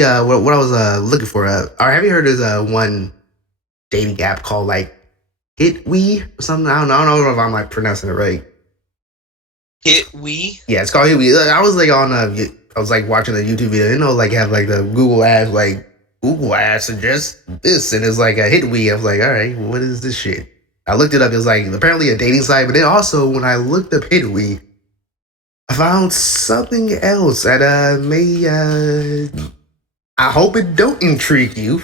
what I was looking for. Or have you heard of one dating app called like HitWe or something? I don't know if I'm like pronouncing it right. HitWe? Yeah, it's called HitWe. I was like on I was like watching a YouTube video. You know, like have like the Google ads, like Google ads suggest this, and it's like a HitWe. I was like, all right, what is this shit? I looked it up. It was like apparently a dating site, but then also when I looked up HitWe, I found something else that may I hope it don't intrigue you.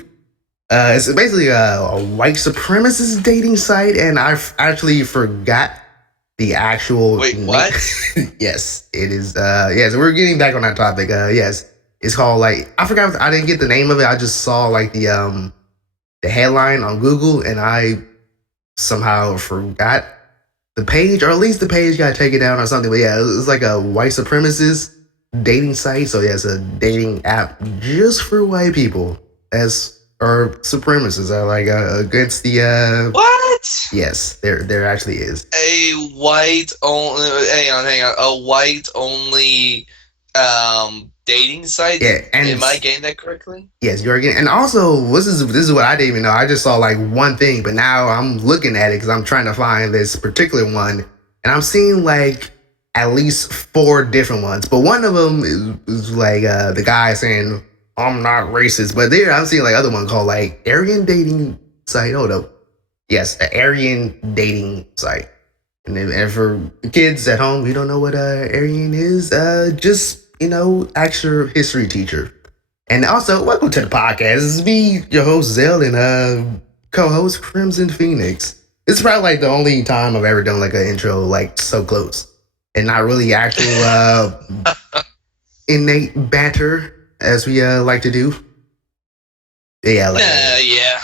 It's basically a white supremacist dating site, and I actually forgot the actual. Wait, what? Yes, it is. Yes, we're getting back on that topic. Yes, it's called like I forgot. I didn't get the name of it. I just saw like the headline on Google, and I somehow forgot the page, or at least the page got taken down or something. But yeah, it's like a white supremacist dating site. So yeah, it's a dating app just for white people, as or supremacists are like against the What? Yes, there actually is A white only. Hang on. A white only dating site. Yeah, and am I getting that correctly? Yes, you're getting. And also, this is what I didn't even know. I just saw like one thing, but now I'm looking at it because I'm trying to find this particular one, and I'm seeing like at least 4 different ones. But one of them is like the guy saying I'm not racist, but there I'm seeing like other one called like Aryan dating site. Hold up, yes, the Aryan dating site. And for kids at home, you don't know what Aryan is, just ask your history teacher. And also, welcome to the podcast. This is me, your host Zell, and co-host Crimson Phoenix. It's probably like the only time I've ever done like an intro like so close, and not really actual innate banter as we like to do. Yeah, like yeah.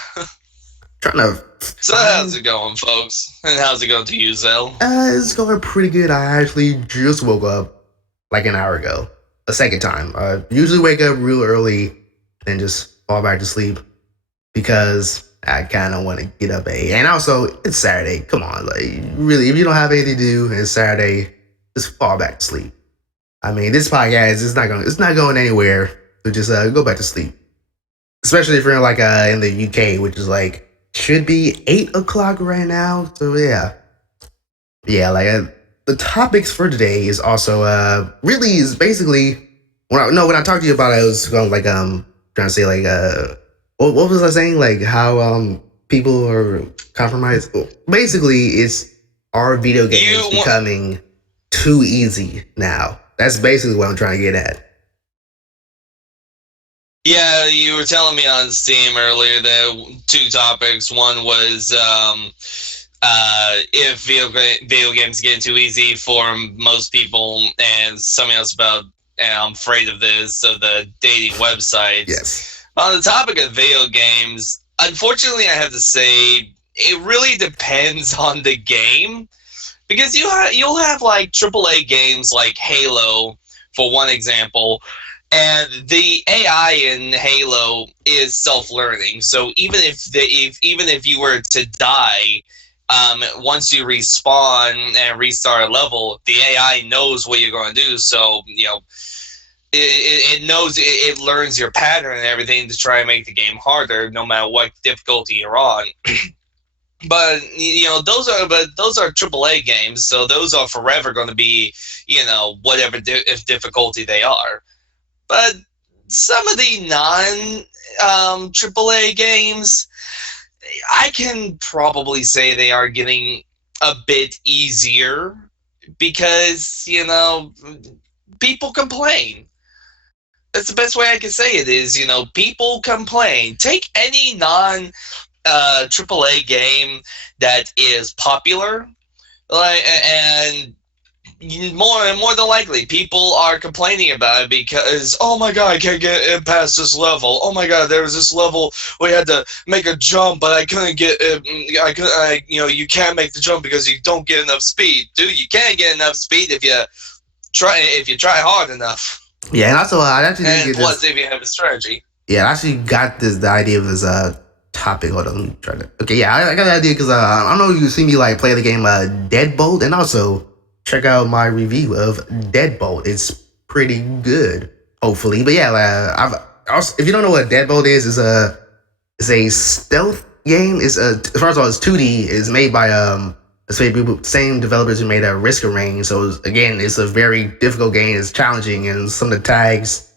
Trying to. So how's it going, folks? And how's it going to you, Zell? It's going pretty good. I actually just woke up like an hour ago. A second time. Usually wake up real early and just fall back to sleep because I kind of want to get up at 8. And also, it's Saturday. Come on, like really, if you don't have anything to do and it's Saturday, just fall back to sleep. I mean, this podcast it's not going anywhere. So just go back to sleep. Especially if you're like in the UK, which is like should be 8 o'clock right now. So yeah, like. The topics for today is also really is basically when I talked to you about it, I was going like trying to say like what was I saying, like how people are compromised. Basically, it's our video games becoming too easy now. That's basically what I'm trying to get at. Yeah, you were telling me on Steam earlier that 2 topics. One was if video games get too easy for most people, and something else about, and I'm afraid of this, so the dating websites. Yes. On the topic of video games, unfortunately, I have to say it really depends on the game, because you'll have like AAA games like Halo, for one example, and the AI in Halo is self-learning. So even if you were to die, once you respawn and restart a level, the AI knows what you're going to do. So, it knows, it learns your pattern and everything to try and make the game harder, no matter what difficulty you're on. But those are AAA games, so those are forever going to be whatever difficulty they are. But some of the non AAA games, I can probably say they are getting a bit easier because, people complain. That's the best way I can say it is, people complain. Take any AAA game that is popular, and more than likely, people are complaining about it because, oh my god, I can't get past this level. Oh my god, there was this level where you had to make a jump, but I couldn't get it. You can't make the jump because you don't get enough speed. Dude, you can't get enough speed if you try hard enough. Yeah, and also I actually and plus if you have a strategy. Yeah, I actually got the idea of this topic. Hold on, let me try to. Okay, yeah, I got the idea because I don't know if you see me like play the game Deadbolt, and also check out my review of Deadbolt. It's pretty good, hopefully. But yeah, also, if you don't know what Deadbolt is a stealth game. It's a first of all, it's 2D. It's made by same developers who made Risk of Rain. So again, it's a very difficult game. It's challenging, and some of the tags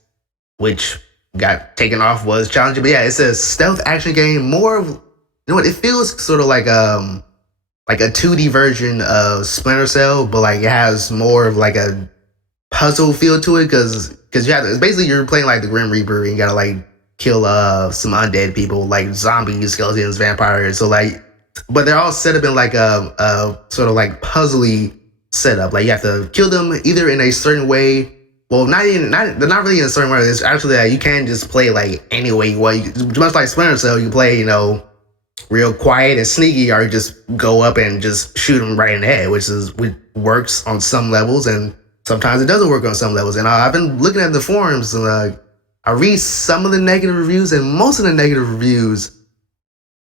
which got taken off was challenging. But yeah, it's a stealth action game. More of, you know what, it feels sort of like a 2D version of Splinter Cell, but like it has more of like a puzzle feel to it because you have to, it's basically you're playing like the Grim Reaper and you gotta like kill some undead people like zombies, skeletons, vampires. So like, but they're all set up in like a sort of like puzzly setup. Like you have to kill them either in a certain way. Well, they're not really in a certain way. It's actually you can just play like any way you want. Much like Splinter Cell, you play real quiet and sneaky, or just go up and just shoot them right in the head, which works on some levels, and sometimes it doesn't work on some levels. And I've been looking at the forums, and I read some of the negative reviews, and most of the negative reviews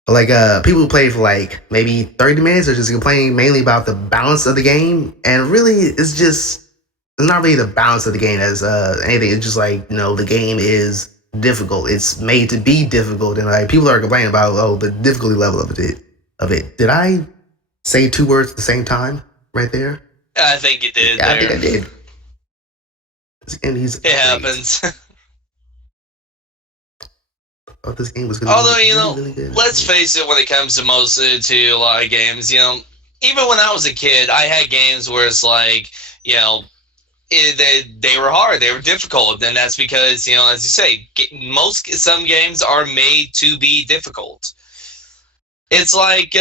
are like people who play for like maybe 30 minutes are just complaining mainly about the balance of the game, and really it's not really the balance of the game as anything. It's just like the game is difficult. It's made to be difficult, and like people are complaining about the difficulty level of it. Did I say two words at the same time right there? I think you did. Yeah, I think I did. And it happens. This game was although really good. Let's face it, when it comes to to a lot of games, even when I was a kid, I had games where it's like they were hard, they were difficult, and that's because as you say, some games are made to be difficult. It's like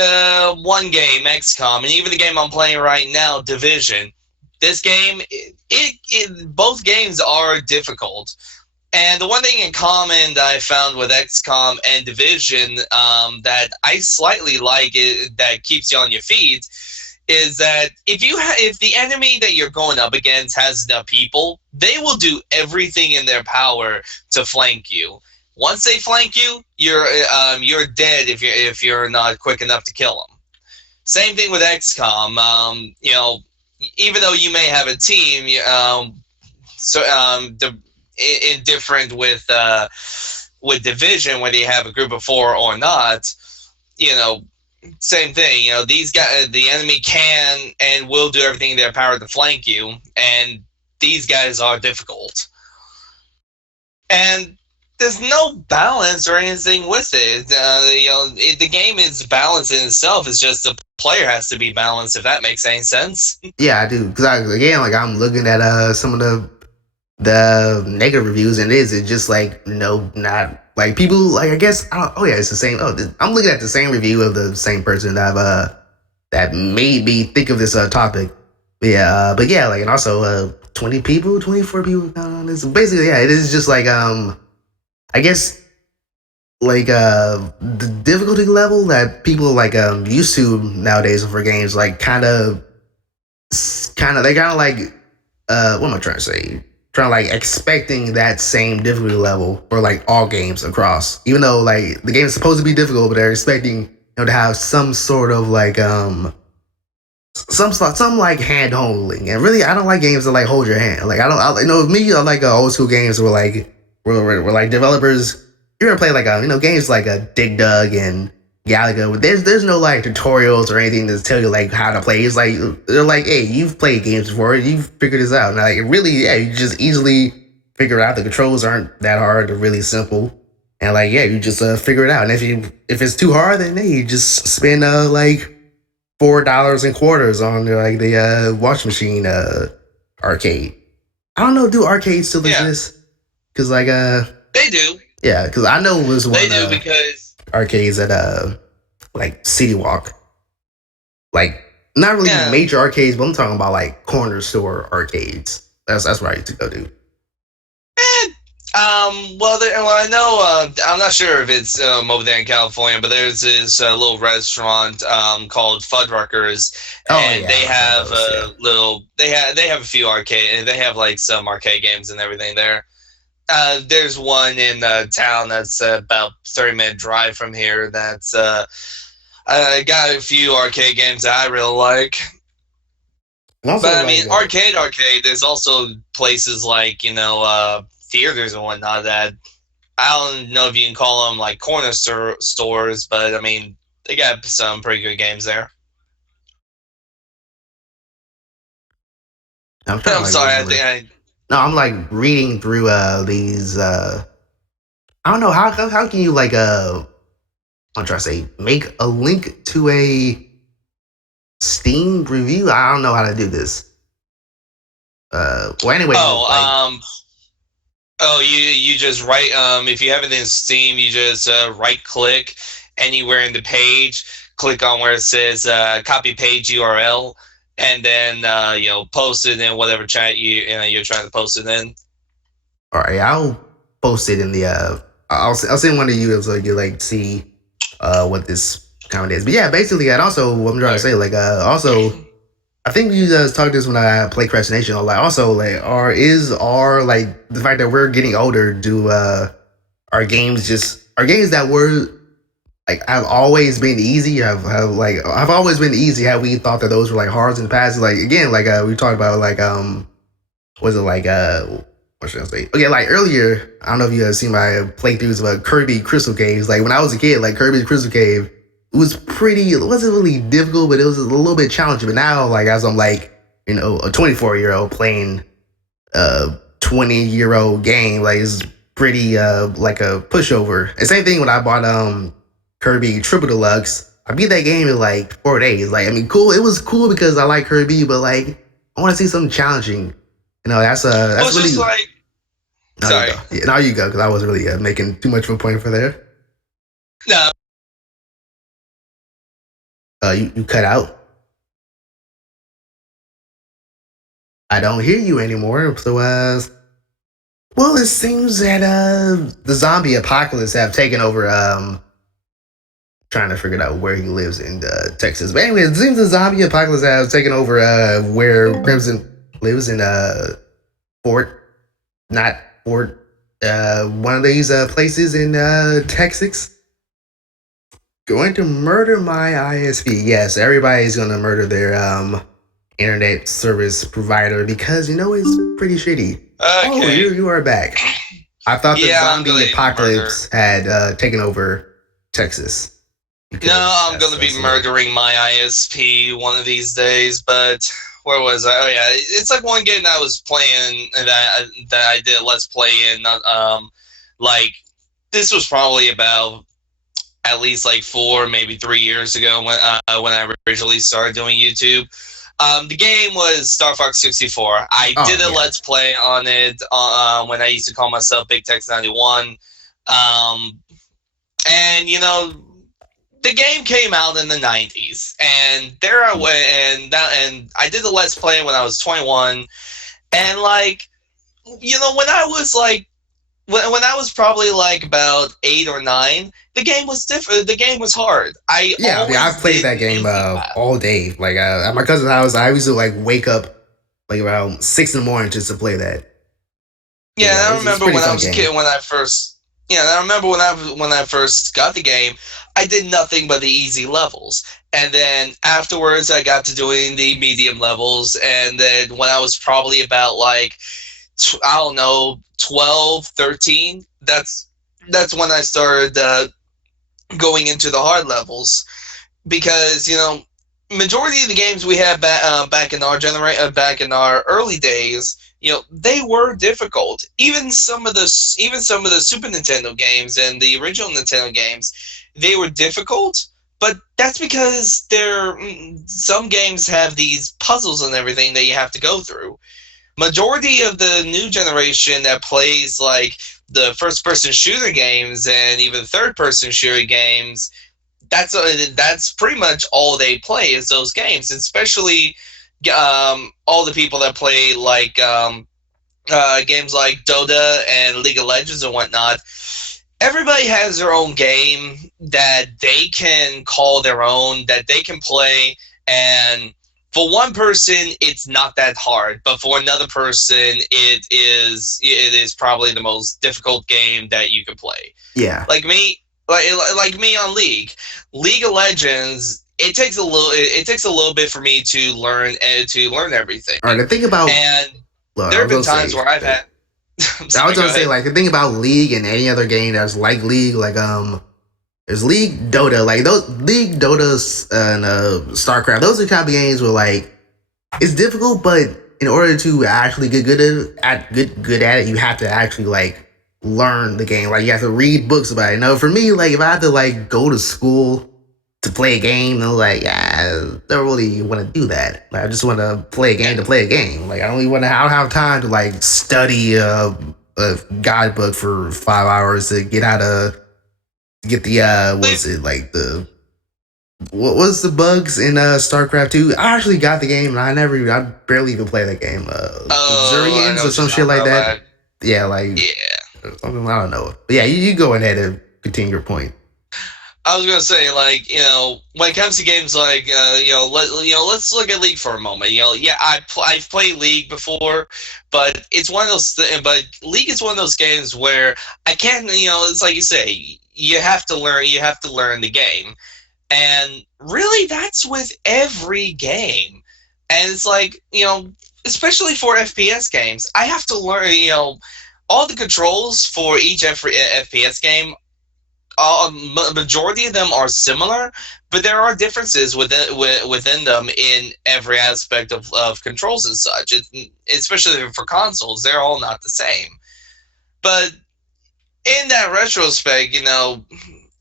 one game, XCOM, and even the game I'm playing right now, Division. This game, both games are difficult. And the one thing in common that I found with XCOM and Division that I slightly like that keeps you on your feet is that if the enemy that you're going up against has enough people, they will do everything in their power to flank you. Once they flank you, you're dead if you're not quick enough to kill them. Same thing with XCOM. Even though you may have a team, indifferent with Division, whether you have a group of 4 or not, same thing. These guys, the enemy can and will do everything in their power to flank you, and these guys are difficult. And there's no balance or anything with it. The game is balanced in itself. It's just the player has to be balanced, if that makes any sense. Yeah, I do. Because I'm looking at some of the negative reviews, and it's just like not like people like I guess it's the same. I'm looking at the same review of the same person that made me think of this topic. But yeah, like, and also 20 people, 24 people on this. Basically, yeah, it is just like I guess like the difficulty level that people like used to nowadays for games, like kind of like what am I trying to say? Trying to like expecting that same difficulty level for like all games across, even though like the game is supposed to be difficult, but they're expecting to have some sort of like some like hand holding. And really, I don't like games that like hold your hand. Like I like old school games where like developers, you're gonna play like games like a Dig Dug and Galaga. There's no like tutorials or anything to tell you like how to play. It's like they're like, hey, you've played games before, you've figured this out. And like really, yeah, you just easily figure it out. The controls aren't that hard; they're really simple. And like, yeah, you just figure it out. And if it's too hard, then hey, you just spend like $4 in quarters on like the wash machine arcade. I don't know, do arcades still exist? Because like they do. Yeah, because I know it was one. They do because arcades at like City Walk, like not really major arcades, but I'm talking about like corner store arcades. That's where I used to go to. Well, I know. I'm not sure if it's over there in California, but there's this little restaurant called Fuddruckers, and they have They have a few arcade. They have like some arcade games and everything there. There's one in town that's about 30-minute drive from here. That's got a few arcade games that I really like. But I mean, arcade. There's also places like theaters and whatnot that I don't know if you can call them like corner stores, but I mean they got some pretty good games there. I'm trying to I'm like sorry, I think remember. I. No, I'm like reading through these. I don't know how can you like I'm trying to say make a link to a Steam review. I don't know how to do this. Well, anyway, Oh, like oh, you just right. If you have it in Steam, you just right click anywhere in the page, click on where it says copy page URL, and then post it in whatever chat you're trying to post it in. all right, I'll post it in the. I'll send one to you so you like see what this comment is. But yeah, basically, and also what I'm trying to say, like also I think you guys talked this when I play Crastination. Like also like are like the fact that we're getting older. Do are games that were like have always been easy? Have always been easy? Have we thought that those were like hard in the past? Like again, like we talked about like was it like what should I say? Okay, like earlier, I don't know if you guys seen my playthroughs of Kirby Crystal Caves. Like when I was a kid, like Kirby Crystal Cave, it wasn't really difficult, but it was a little bit challenging. But now, like as I'm like, a 24-year-old playing a 20-year-old game, like it's pretty like a pushover. And same thing when I bought Kirby Triple Deluxe. I beat that game in like 4 days. Like I mean, cool. It was cool because I like Kirby, but like I want to see something challenging. Well, That's it's just really. like Now you go. sorry. Yeah, now you go because I wasn't really making too much of a point for there. No, You cut out. I don't hear you anymore. So well, it seems that the zombie apocalypse have taken over. Trying to figure out where he lives in Texas. But anyway, it seems the zombie apocalypse has taken over where Crimson lives in Fort, not Fort, one of these places in Texas. Going to murder my ISP. Yes, everybody's gonna murder their internet service provider because it's pretty shitty. Oh, okay. you are back. I thought the Yeah, I'm zombie gonna murder. apocalypse had taken over Texas No, because I'm gonna be that's murdering my ISP one of these days. But where was I? Oh yeah, it's like one game that I was playing and that I did a let's play in. Not like this was probably about at least like 4, maybe 3 years ago when I originally started doing YouTube. The game was Star Fox 64. I oh did a yeah let's play on it when I used to call myself Big Tex 91. Um, and the game came out in the 90s, and there I went, and I did the let's play when I was 21, and like when I was like when I was probably like about 8 or 9, the game was different. The game was hard. I yeah. I mean, I've always played did that game easy path. all day. Like at my cousin's house, I used to like wake up like around 6 in the morning just to play that. But Yeah, yeah, and I it's a remember pretty when I fun was a game. kid when I first. Yeah, and I remember when I first got the game, I did nothing but the easy levels, and then afterwards I got to doing the medium levels, and then when I was probably about like I don't know 12, 13, that's when I started going into the hard levels because majority of the games we had back in our back in our early days, they were difficult. Even some of the Super Nintendo games and the original Nintendo games, they were difficult. But that's because some games have these puzzles and everything that you have to go through. Majority of the new generation that plays like the first person shooter games and even third person shooter games, that's pretty much all they play is those games, especially all the people that play like games like Dota and League of Legends and whatnot. Everybody has their own game that they can call their own, that they can play, and for one person it's not that hard, but for another person it is probably the most difficult game that you can play. Yeah. Like me, like me on League of Legends. It takes a little bit for me to learn everything, All right. The thing about and look, there I have was been gonna times say where I've had. I'm I was sorry, go gonna say, ahead. like, the thing about League and any other game that's like League, like there's League Dota, like those League Dota's and StarCraft. Those are the kind of games where like it's difficult, but in order to actually get good at it, you have to actually like learn the game. Like you have to read books about it. Now, for me, like if I had to like go to school to play a game, I'm like, yeah, I don't really want to do that. Like, I just want to play a game Yeah. to play a game. Like I don't even want to. I don't have time to like study a guidebook for 5 hours to get how to get the what's it like the what was the bugs in StarCraft 2? I actually got the game and I barely even played that game. The Oh, I know Zurians or what you're some shit talking like that. about. Yeah, like Yeah. something I don't know. But yeah, you go ahead and continue your point. I was gonna say, like, when it comes to games like, let's look at League for a moment. Yeah, I've played League before, but it's one of those. But League is one of those games where I can't. It's like you say, you have to learn. You have to learn the game, and really, that's with every game. And it's like, especially for FPS games, I have to learn. All the controls for each FPS game, majority of them are similar, but there are differences within them in every aspect of controls and such. Especially for consoles, they're all not the same. But in that retrospect,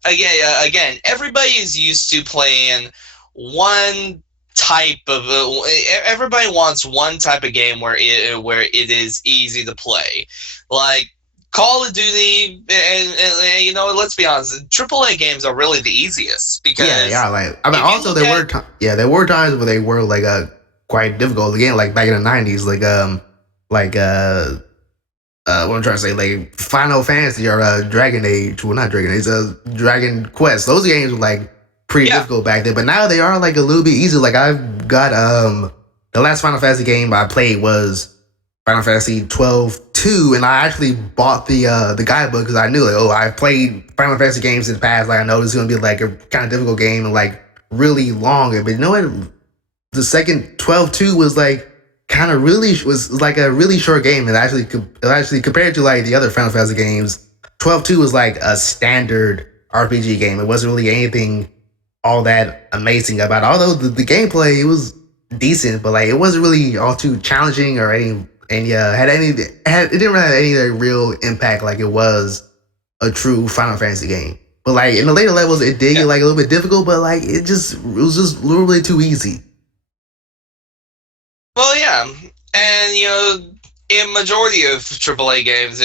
again, everybody is used to playing one type of. Everybody wants one type of game where it is easy to play, like Call of Duty, and let's be honest, AAA games are really the easiest Yeah, they because are. Like I mean, if you also look at there were times where they were like quite difficult. Again, like back in the '90s, like what I'm trying to say, like Final Fantasy or Dragon Age. Well, not Dragon Age, Dragon Quest. Those games were like pretty yeah, difficult back then, but now they are like a little bit easier. Like I've got the last Final Fantasy game I played was Final Fantasy 12 2, and I actually bought the guidebook because I knew like, oh, I've played Final Fantasy games in the past. Like I know this is gonna be like a kind of difficult game and like really long. But you know what? The second 12-2 was like kind of really was like a really short game, and actually compared to like the other Final Fantasy games, 12-2 was like a standard RPG game. It wasn't really anything all that amazing about it. Although the gameplay, it was decent, but like it wasn't really all too challenging or any and yeah it didn't really have any like, real impact like it was a true Final Fantasy game. But like in the later levels, it did yeah. get like a little bit difficult, but like it was just a little bit too easy. Well, yeah, and in majority of AAA games,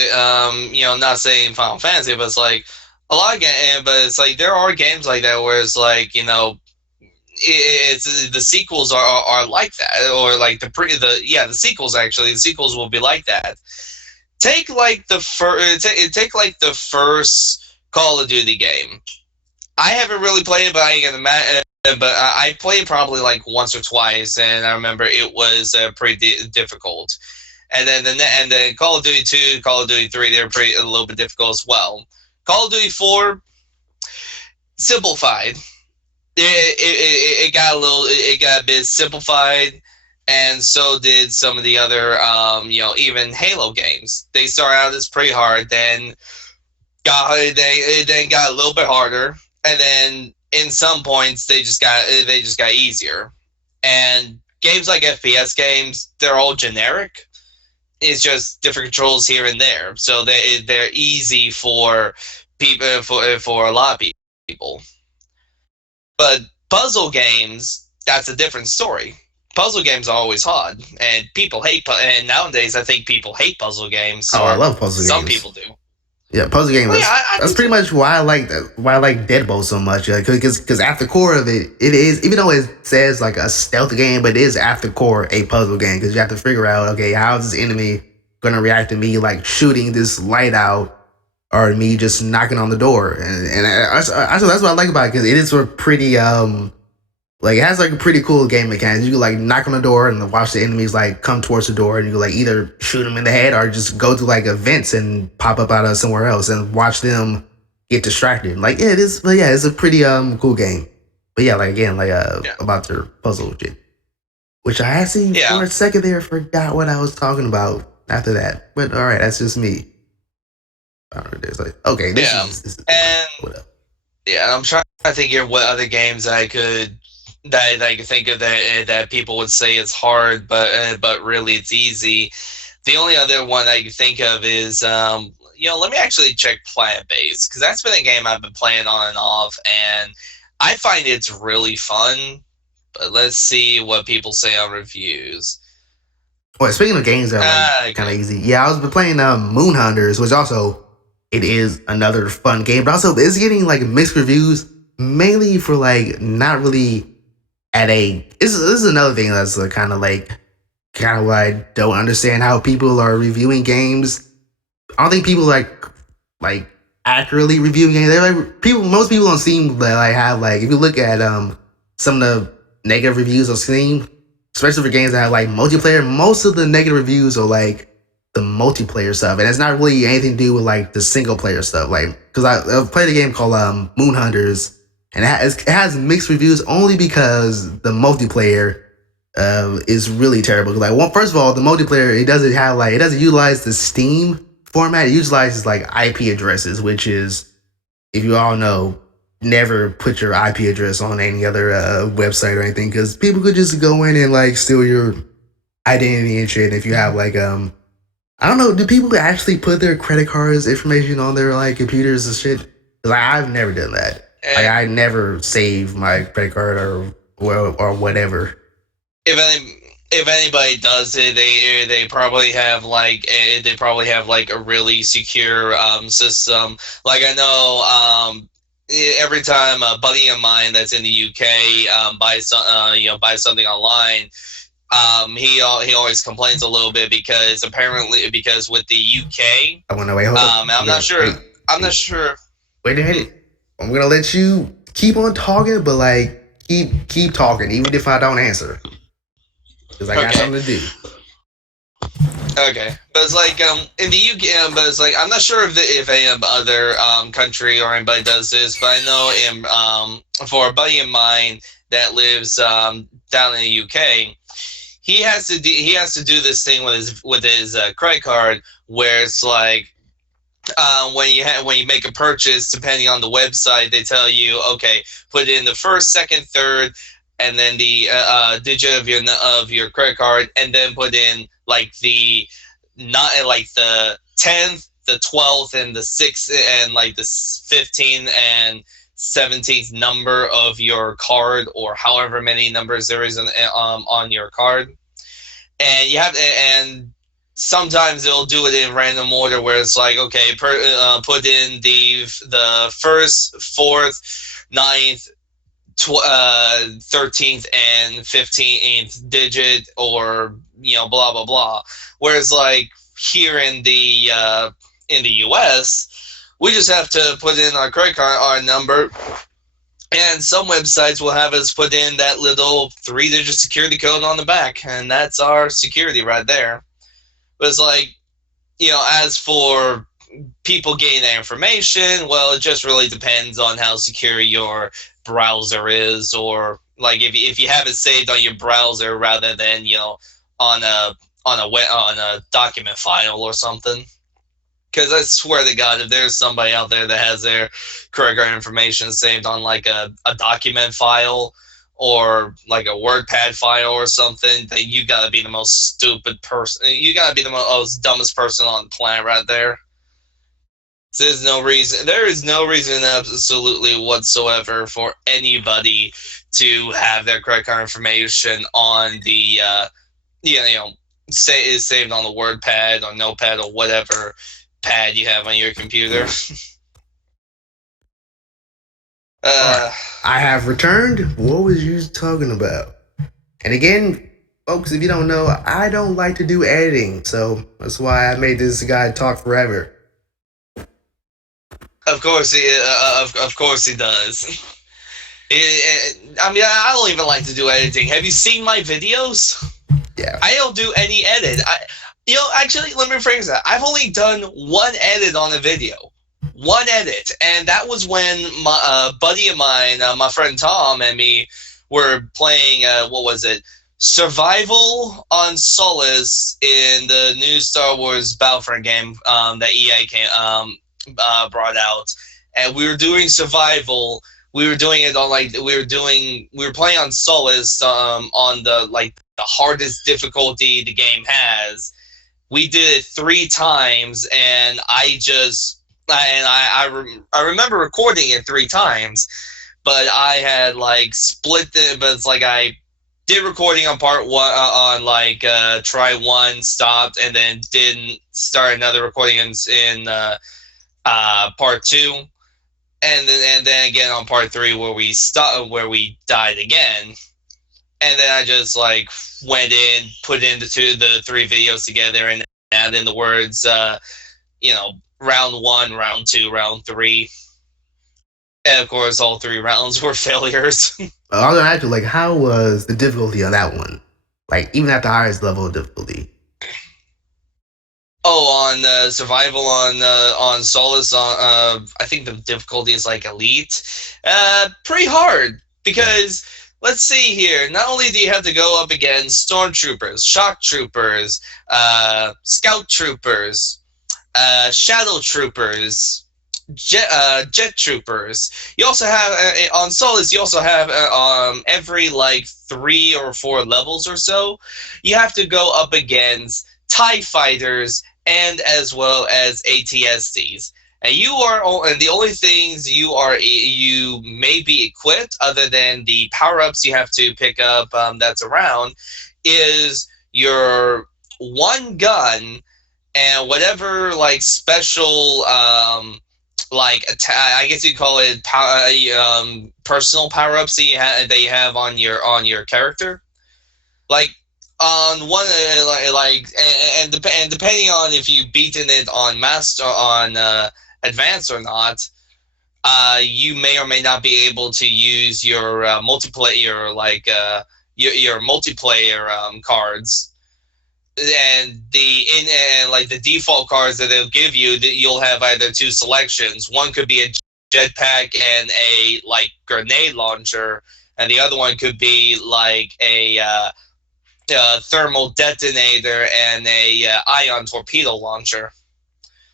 not saying Final Fantasy, but it's like a lot of games. But it's like there are games like that where it's like it's the sequels are like that, or like the sequels actually the sequels will be like that. Take like the first take like the first Call of Duty game. I haven't really played it, but I can imagine. But I played probably like once or twice, and I remember it was pretty difficult. And then Call of Duty 2, Call of Duty 3, they're a little bit difficult as well. Call of Duty 4, simplified. It got it got a bit simplified, and so did some of the other even Halo games. They started out as pretty hard, then got a little bit harder, and then in some points they just got easier. And games like FPS games, they're all generic. It's just different controls here and there, so they're easy for people for a lot of people. But puzzle games, that's a different story. Puzzle games are always hard, and people hate. And nowadays, I think people hate puzzle games, Oh, I or love puzzle some games. people do. Yeah, puzzle game. Well, yeah, I That's do pretty too. much why I like that. Why I like Deadbolt so much. Because at the core of it, it is even though it says like a stealth game, but it is at the core a puzzle game because you have to figure out okay how is this enemy gonna react to me like shooting this light out or me just knocking on the door and that's what I like about it because it is sort of pretty like it has like a pretty cool game mechanics. You can like knock on the door and watch the enemies like come towards the door, and you can like either shoot them in the head or just go to like events and pop up out of somewhere else and watch them get distracted. Like yeah, it is. But yeah, it's a pretty cool game. But yeah, like again, like Yeah, about their puzzle shit, which I actually yeah. for a second there forgot what I was talking about. after that. But all right, that's just me. It's like, okay, this Yeah, is and what up. yeah, I'm trying to think of what other games I could think of that people would say it's hard, but really it's easy. The only other one I can think of is let me actually check Plant Base because that's been a game I've been playing on and off, and I find it's really fun. But let's see what people say on reviews. Well, speaking of games that are like kind of Okay. easy, yeah, I was playing Moon Hunters, which also it is another fun game, but also it's getting like mixed reviews, mainly for like not really at a. This is another thing that's kind of why I don't understand how people are reviewing games. I don't think people like accurately reviewing games. They're like people. Most people on Steam that like have like if you look at some of the negative reviews on Steam, especially for games that have like multiplayer, most of the negative reviews are like the multiplayer stuff, and it's not really anything to do with like the single player stuff. Like because I've played a game called Moon Hunters, and it has mixed reviews only because the multiplayer is really terrible. Like, well, first of all, the multiplayer it doesn't utilize the Steam format. It utilizes like IP addresses, which is, if you all know, never put your IP address on any other website or anything because people could just go in and like steal your identity and shit. If you have like I don't know, do people actually put their credit cards information on their like computers and shit? Like I've never done that. Like And I never save my credit card or whatever. if anybody does it, they probably have like a really secure system. Like I know every time a buddy of mine that's in the UK buys something online, he always complains a little bit because with the UK, I want to wait. Hold up. I'm not sure. Wait, I'm not sure. wait a minute. I'm gonna let you keep on talking, but like keep talking, even if I don't answer, because I got Okay. something to do. Okay, but it's like in the UK, but it's like I'm not sure if any other country or anybody does this, but I know for a buddy of mine that lives down in the UK, he has to do this thing with his credit card where it's like when you make a purchase, depending on the website, they tell you, okay, put in the first, second, third, and then the digit of your credit card, and then put in like the not like the 10th, the 12th, and the 6th, and like the 15th and 17th number of your card, or however many numbers there is on your card, and you have to, and sometimes they'll do it in random order where it's like, okay, put in the first, fourth, ninth, 13th and 15th digit, or blah blah blah. Whereas like here in the US, we just have to put in our credit card, our number, and some websites will have us put in that little 3-digit security code on the back, and that's our security right there. But it's like, as for people getting that information, well, it just really depends on how secure your browser is, or like if you have it saved on your browser rather than on a document file or something. Because I swear to God, if there's somebody out there that has their credit card information saved on like a document file or like a WordPad file or something, then you gotta be the most stupid person. You gotta be the most dumbest person on the planet right there. There's no reason. There is no reason absolutely whatsoever for anybody to have their credit card information on the say is saved on the WordPad or Notepad or whatever pad you have on your computer. Alright, I have returned. What was you talking about? And again, folks, if you don't know, I don't like to do editing, so that's why I made this guy talk forever. Of course of course he does. I mean, I don't even like to do editing. Have you seen my videos? Yeah. I don't do any edit. Actually, let me rephrase that. I've only done one edit on a video. One edit. And that was when my buddy of mine, my friend Tom, and me were playing, what was it? survival on Solace in the new Star Wars Battlefront game that brought out, and we were doing survival. We were doing it on we were playing on Solace on the hardest difficulty the game has. We did it 3 times, and I remember recording it 3 times, but I had like split it. But it's like I did recording on part one on try one, stopped, and then didn't start another recording in part two, and then again on part three where we died again, and then I just like went in, put in the 3 videos together, and add in the words, round one, round two, round three, and of course all 3 rounds were failures. I was gonna ask you, like, how was the difficulty on that one? Like, even at the highest level of difficulty. Oh, on survival on Solace, I think the difficulty is like elite. Pretty hard because let's see here. Not only do you have to go up against stormtroopers, shock troopers, scout troopers, shadow troopers, jet troopers. You also have on Solace. You also have every like 3 or 4 levels or so, you have to go up against TIE fighters and as well as ATSTs. And and the only things you may be equipped other than the power ups you have to pick up that's around is your one gun and whatever like special I guess you call it personal power ups that you have on your character. Like on one and depending on if you've beaten it on master on advance or not, you may or may not be able to use your multiplayer your multiplayer cards. And the default cards that they'll give you, that you'll have either 2 selections. One could be a jetpack and a like grenade launcher, and the other one could be like a thermal detonator and a ion torpedo launcher.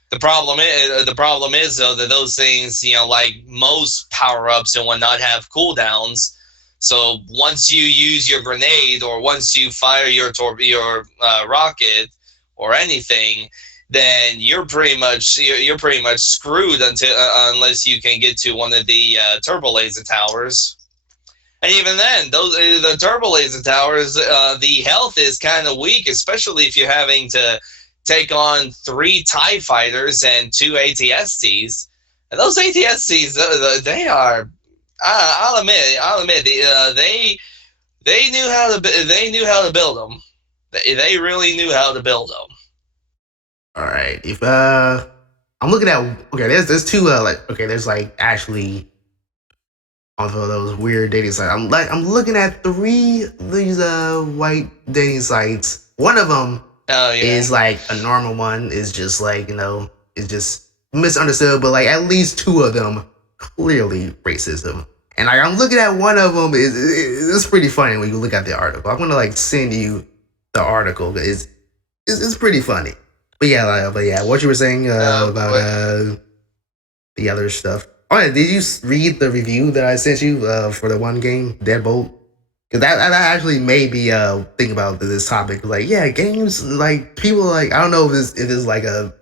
The problem is though that those things, like most power ups and whatnot, have cooldowns. So once you use your grenade or once you fire your rocket or anything, then you're pretty much screwed unless you can get to one of the turbo laser towers. And even then, the turbo laser towers, the health is kind of weak, especially if you're having to take on 3 TIE fighters and 2 ATSTs. And those ATSTs, they are. I'll admit, they knew how to build them. They really knew how to build them. All right. If I'm looking at, okay, there's 2 there's like actually on those weird dating sites. I'm looking at 3 these white dating sites. One of them is like a normal one. Is just like it's just misunderstood, but like at least 2 of them clearly racism. And like, I'm looking at one of them. It's pretty funny when you look at the article. I'm gonna like send you the article. It's pretty funny. But yeah, what you were saying about the other stuff. Oh, yeah, did you read the review that I sent you for the one game, Deadbolt? Because that actually made me think about this topic. Like, yeah, games, like, people, like, I don't know if it's like a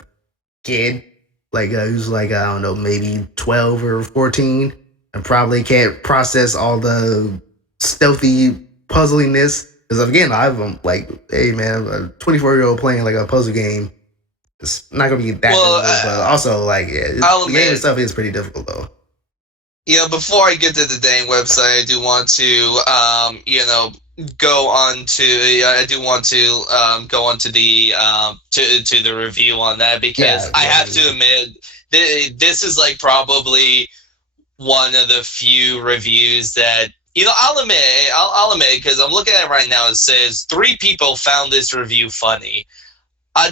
kid, like, who's like, I don't know, maybe 12 or 14, and probably can't process all the stealthy puzzliness. Because again, I'm like, hey man, a 24-year-old playing like a puzzle game, it's not gonna be that difficult, but also like, yeah, the game itself is pretty difficult though. Before I get to the dang website, I do want to go on to the review on that, because I have to admit this is like probably one of the few reviews that I'll admit, because I'm looking at it right now. It says 3 people found this review funny. I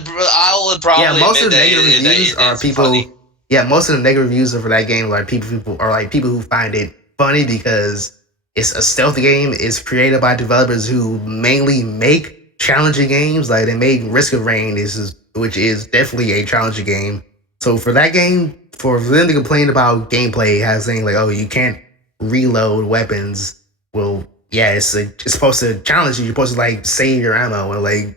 would probably most of the negative reviews are people. Funny. Yeah, most of the negative reviews are for that game like people who find it funny because it's a stealth game. It's created by developers who mainly make challenging games. Like they made Risk of Rain, which is definitely a challenging game. So for that game, for them to complain about gameplay, has saying like, "Oh, you can't reload weapons." Well, yeah, it's supposed to challenge you. You're supposed to like save your ammo and like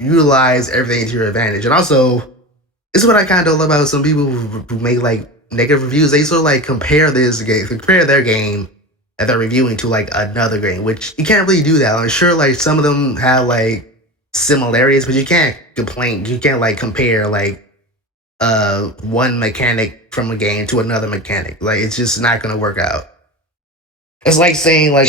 utilize everything to your advantage. And also, this is what I kind of don't love about some people who make like negative reviews. They sort of like compare their game that they're reviewing to like another game, which you can't really do that. I'm sure like some of them have like similarities, but you can't complain. You can't like compare like one mechanic from a game to another mechanic. Like it's just not gonna work out. It's like saying like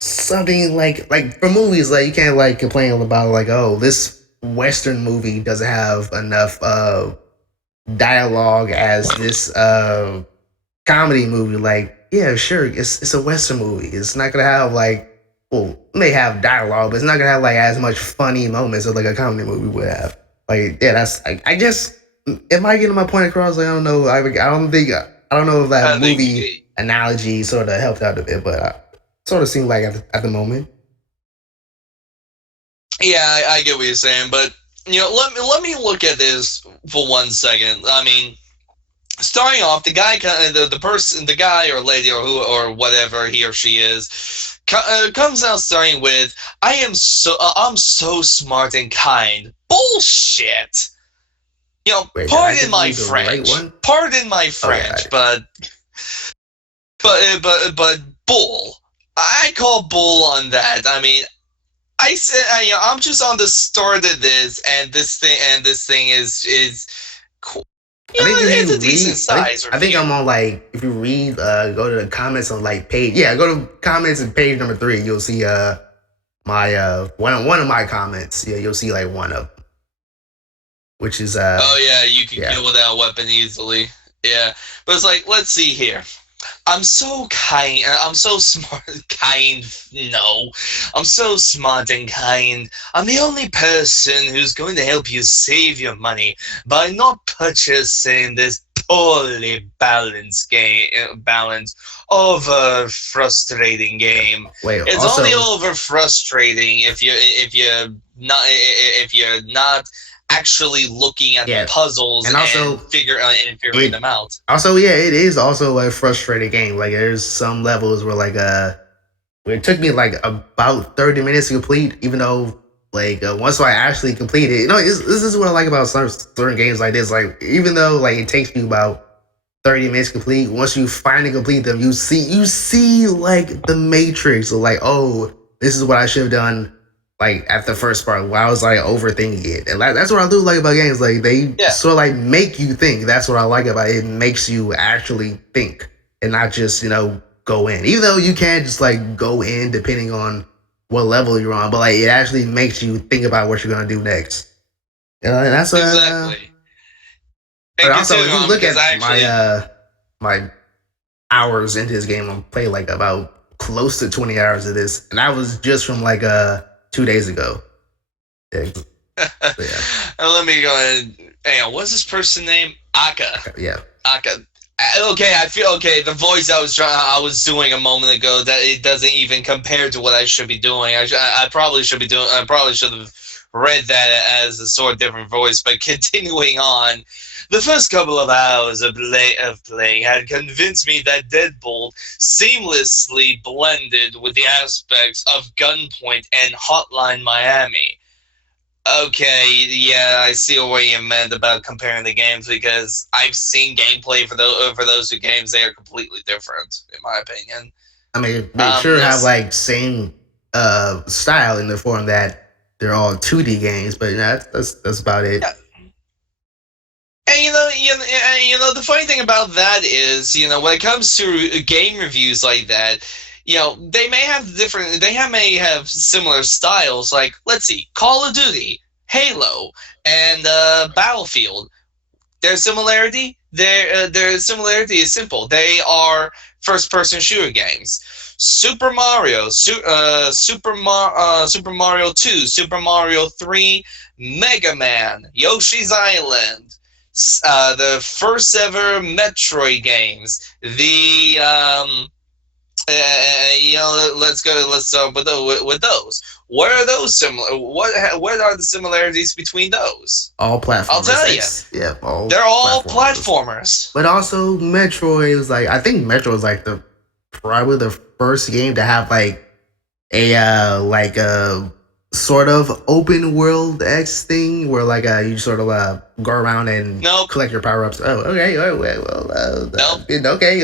something like for movies, like you can't like complain about like, oh, this Western movie doesn't have enough dialogue as this comedy movie. Like, yeah, sure, it's a Western movie. It's not gonna have like, well, it may have dialogue, but it's not gonna have like as much funny moments as like a comedy movie would have. Like, yeah, that's I guess. Am I getting my point across? Like, I don't know. I don't know if that I think movie analogy sort of helped out a bit, but sort of seemed like at the moment. yeah, I get what you're saying, but let me look at this for 1 second. I mean, starting off, the guy, the person, the guy or lady or who or whatever he or she is, comes out starting with, I'm so smart and kind." Bullshit. Wait, did I Pardon just my read the right French. one? Pardon my Oh yeah, French, but bull. I call bull on that. I mean, I said, I'm just on the start of this, and this thing is cool. I think if It's you a decent read, size I think review. I'm on like if you read, go to the comments on like page. Yeah, go to comments and page number 3. You'll see my one of my comments. Yeah, you'll see like one of them, which is Oh yeah, you can yeah. kill without a weapon easily. Yeah, but it's like, let's see here. I'm so kind. I'm so smart. Kind. No. I'm so smart and kind. I'm the only person who's going to help you save your money by not purchasing this poorly balanced game, balance over frustrating game. Wait, It's only also over frustrating if you're not actually looking at the yeah, puzzles and and also figuring it them out. also yeah, it is also a frustrating game. Like there's some levels where like where it took me like about 30 minutes to complete, even though like once I actually completed, this is what I like about certain games like this. Like even though like it takes you about 30 minutes complete, once you finally complete them, you see like the matrix of like, oh, this is what I should have done like at the first part while I was like overthinking it. And that's what I do like about games. Like they Yeah. sort of like make you think. That's what I like about it. It makes you actually think and not just, go in. Even though you can just like go in depending on what level you're on, but like it actually makes you think about what you're gonna do next. And that's Exactly. but And also if considering you look because at I my actually, my hours into this game, I'm playing like about close to 20 hours of this, and that was just from like 2 days ago. Yeah, yeah, let me go ahead. Hang on, what's this person name? Aka. yeah. Aka. Okay, I feel okay. The voice I was doing a moment ago, that it doesn't even compare to what I should be doing. I probably should be doing. I probably should have read that as a sort of different voice. But continuing on, the first couple of hours of playing had convinced me that Deadbolt seamlessly blended with the aspects of Gunpoint and Hotline Miami. Okay, yeah, I see what you meant about comparing the games, because I've seen gameplay for those two games. They are completely different, in my opinion. I mean, they sure have Yes. like same style in the form that they're all 2D games, but that's about it. Yeah. And the funny thing about that is, when it comes to game reviews like that, they may have may have similar styles. Like, let's see, Call of Duty, Halo, and Battlefield. Their similarity is simple. They are first-person shooter games. Super Mario 2, Super Mario 3, Mega Man, Yoshi's Island, the first ever Metroid games, the Let's go. Let's start with those. What are those similar? What are the similarities between those? All I'll platformers. tell you, All they're all platformers. platformers. But also, Metroid was like, I think Metroid was like probably the first game to have like a sort of open world X thing where like you sort of go around and Nope. collect your power ups. Oh, okay. Oh, well, Nope. okay.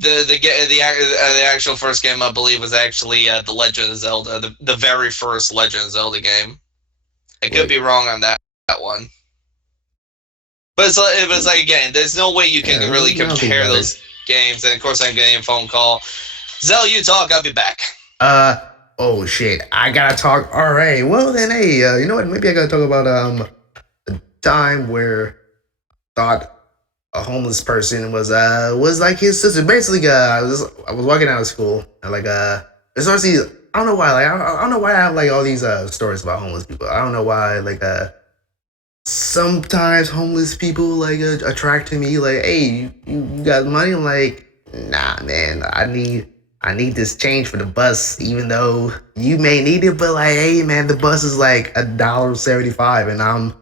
The actual first game I believe was actually the Legend of Zelda, the very first Legend of Zelda game. I could be wrong on that one. But it was like, again, there's no way you can really compare those games. And of course, I'm getting a phone call. Zell, you talk. I'll be back. Oh shit! I gotta talk. All right. Well then, hey, you know what? Maybe I gotta talk about the time where thought a homeless person was like his sister. Basically, I was walking out of school and like it's honestly I don't know why I don't know why I have like all these stories about homeless people. I don't know why like sometimes homeless people like attract to me like, hey, you got money? I'm like, nah, man, I need this change for the bus, even though you may need it, but like, hey, man, the bus is like $1.75, and I'm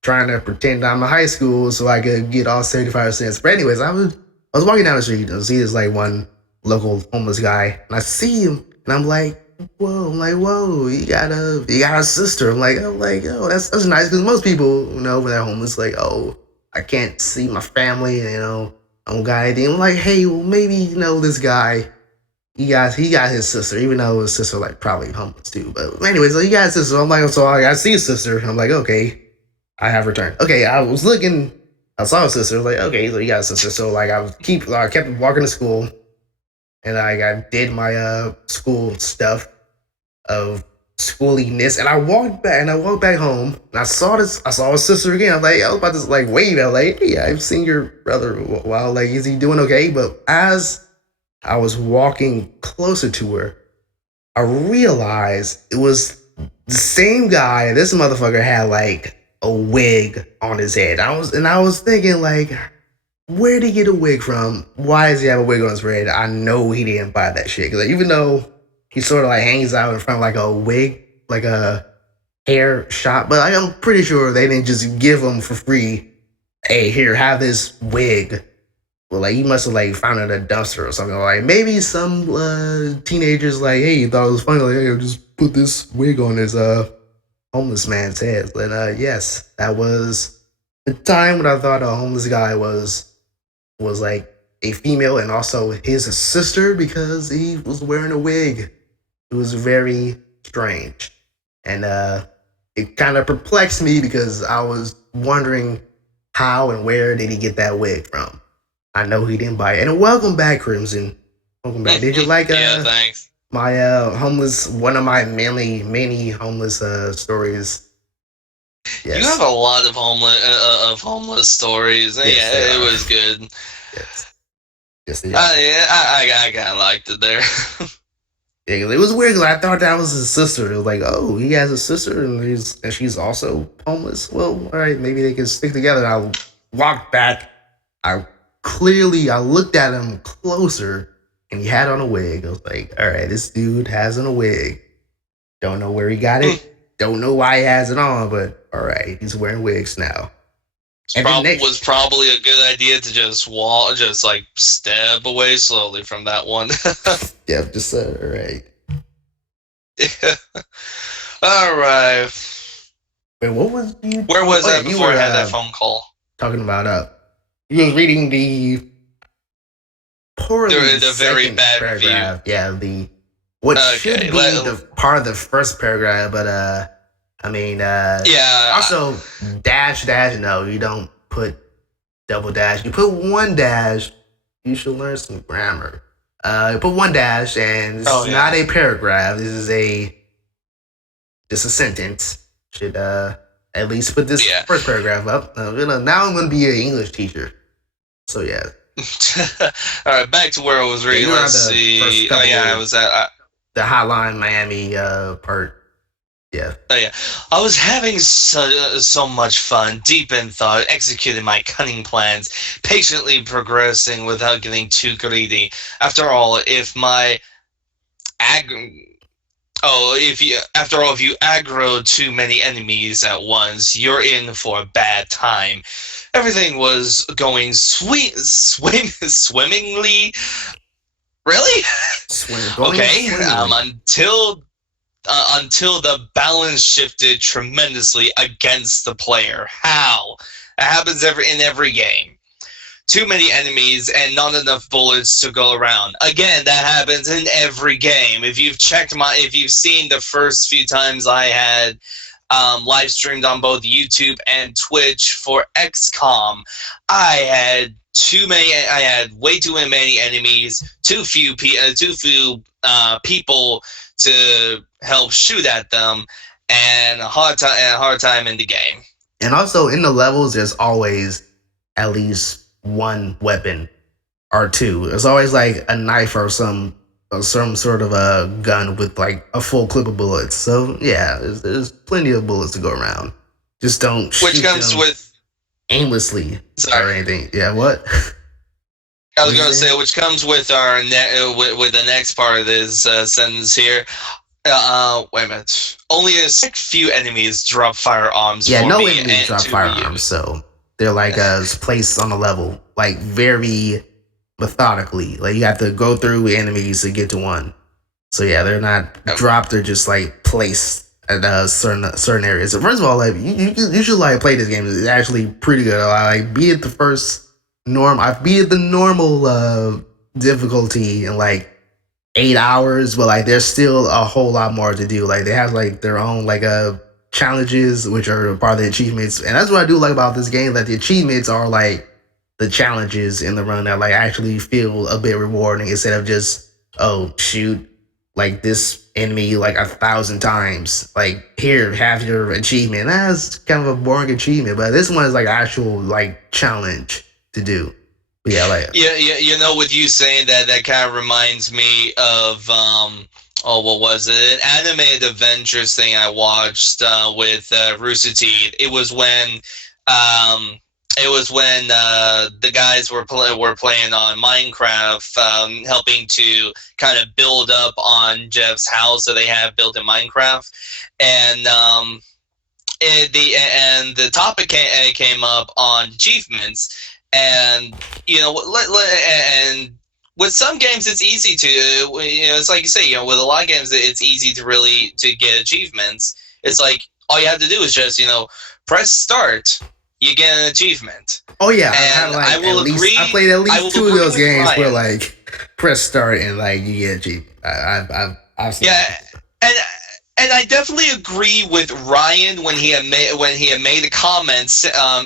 trying to pretend I'm in high school so I could get all 75 cents. But anyways, I was walking down the street and I see this like one local homeless guy, and I see him, and I'm like, whoa, you got a sister. I'm like, oh, that's nice, because most people, you know, when they're homeless, like, oh, I can't see my family, you know, I don't got anything. I'm like, hey, well, maybe, you know, this guy, he got his sister, even though his sister like probably homeless too. But anyways, so he got his sister. I'm like, so I see his sister. I'm like, okay, I have returned. Okay, I was looking, I saw his sister. Like, okay, so he got his sister. So like, I kept walking to school, and I did my school stuff of schooliness, and I walked back home, and I saw his sister again. I'm like, I was about to like wave at, like, hey, I've seen your brother a while. Like, is he doing okay? But as I was walking closer to her, I realized it was the same guy. This motherfucker had like a wig on his head. I was thinking like, where did he get a wig from? Why does he have a wig on his head? I know he didn't buy that shit. Cause like, even though he sort of like hangs out in front of like a wig, like a hair shop, but like, I'm pretty sure they didn't just give him for free. Hey, here, have this wig. Well, like, he must have like found it in a dumpster or something. Like, maybe some teenagers like, hey, you thought it was funny, like, hey, just put this wig on his homeless man's head. But yes, that was the time when I thought a homeless guy was like a female, and also his sister, because he was wearing a wig. It was very strange, and it kind of perplexed me because I was wondering how and where did he get that wig from. I know he didn't buy it. And welcome back, Crimson. Welcome back. Did you like yeah, thanks. My homeless, one of my many homeless stories? Yes. You have a lot of homeless stories. Yes, yeah, it was good. Yes, I kind of liked it there. Yeah, it was weird because I thought that was his sister. It was like, oh, he has a sister and she's also homeless. Well, all right, maybe they can stick together. I walked back. I looked at him closer, and he had on a wig. I was like, all right, this dude has on a wig. Don't know where he got it. Don't know why he has it on, but all right, he's wearing wigs now. Was probably a good idea to just like step away slowly from that one. Yeah, just all right. Yeah. All right. Wait, what was you? Where was I before I had that phone call? Talking about you was reading the very bad paragraph. Review. Yeah, what should be the part of the first paragraph, but I mean, yeah. Also, dash. No, you don't put double dash. You put one dash. You should learn some grammar. You put one dash, and this is not a paragraph. This is just a sentence. Should at least put this first paragraph up. Now I'm going to be an English teacher. So yeah. All right, back to where I was reading. Let's see. I was at the Hotline Miami part. Yeah. Oh yeah, I was having so much fun, deep in thought, executing my cunning plans, patiently progressing without getting too greedy. After all, ag- if you aggro too many enemies at once, you're in for a bad time. Everything was going swimmingly. Really? Going Okay. swimmingly. Until the balance shifted tremendously against the player. How? It happens in every game. Too many enemies and not enough bullets to go around. Again, that happens in every game. If you've seen the first few times I had live streamed on both YouTube and Twitch for XCOM, I had way too many enemies, too few people to help shoot at them, and a hard time in the game. And also in the levels, there's always at least one weapon or two. There's always like a knife or some sort of a gun with like a full clip of bullets. So yeah, there's plenty of bullets to go around. Just don't Which shoot comes them with aimlessly or sorry, anything. Yeah, what? I What was you going to saying? say, which comes with with the next part of this sentence here. Wait a minute. Only a select few enemies drop firearms Yeah, for no me enemies and drop to firearms, reuse. so they're like placed on a level, like very methodically. Like you have to go through enemies to get to one. So yeah, they're not Oh, dropped; they're just like placed at certain areas. So first of all, like you should like play this game. It's actually pretty good. I like be it the first norm. I be it the normal difficulty in like 8 hours, but like there's still a whole lot more to do. Like they have like their own like challenges, which are part of the achievements, and that's what I do like about this game. That the achievements are like the challenges in the run that like actually feel a bit rewarding instead of just oh shoot like this enemy like 1,000 times. Like here, have your achievement. That's kind of a boring achievement, but this one is like actual like challenge to do. But yeah, like yeah. You know, with you saying that, that kind of reminds me of oh, what was it? An animated adventures thing I watched with Rooster Teeth. Um, it was when the guys were playing on Minecraft, helping to kind of build up on Jeff's house that they have built in Minecraft, and the topic came up on achievements, and you know, and with some games it's easy to, you know, it's like you say, you know, with a lot of games it's easy to really to get achievements. It's like all you have to do is just, you know, press start, you get an achievement. oh yeah, I've had And like at least I played at I least will two of agree those with games where Ryan. like press start and like you get cheap. I've seen Yeah, that. and I definitely agree with Ryan when he had made a comment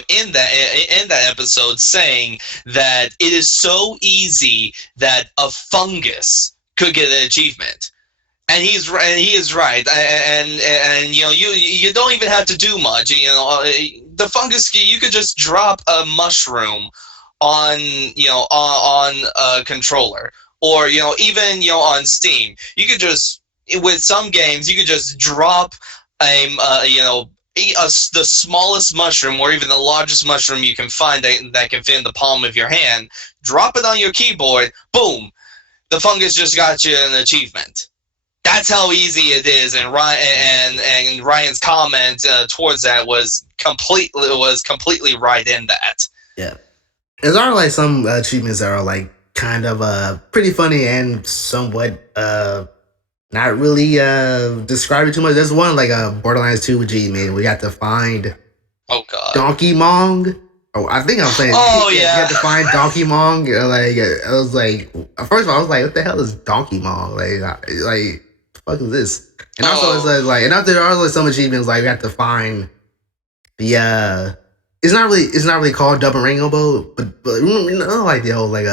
in that episode saying that it is so easy that a fungus could get an achievement. And he is right. And you know, you don't even have to do much. You know, the fungus, you could just drop a mushroom on, you know, on a controller, or you know, even, you know, on Steam. You could just, with some games you could just drop you know, the smallest mushroom or even the largest mushroom you can find that can fit in the palm of your hand. Drop it on your keyboard. Boom! The fungus just got you an achievement. That's how easy it is, and Ryan's comment towards that was completely right in that. Yeah, there are like some achievements that are like kind of pretty funny and somewhat not really describing too much. There's one like Borderlands 2 with G man. We got to find Oh God. Donkey Mong. Oh, I think I'm saying Oh yeah. You yeah. had to find Donkey Mong. Like I was like, first of all, I was like, what the hell is Donkey Mong? Like, the fuck is this? And also, it's Oh. and after there are like some achievements, like we have to find the it's not really called double rainbow, but you know, like the whole like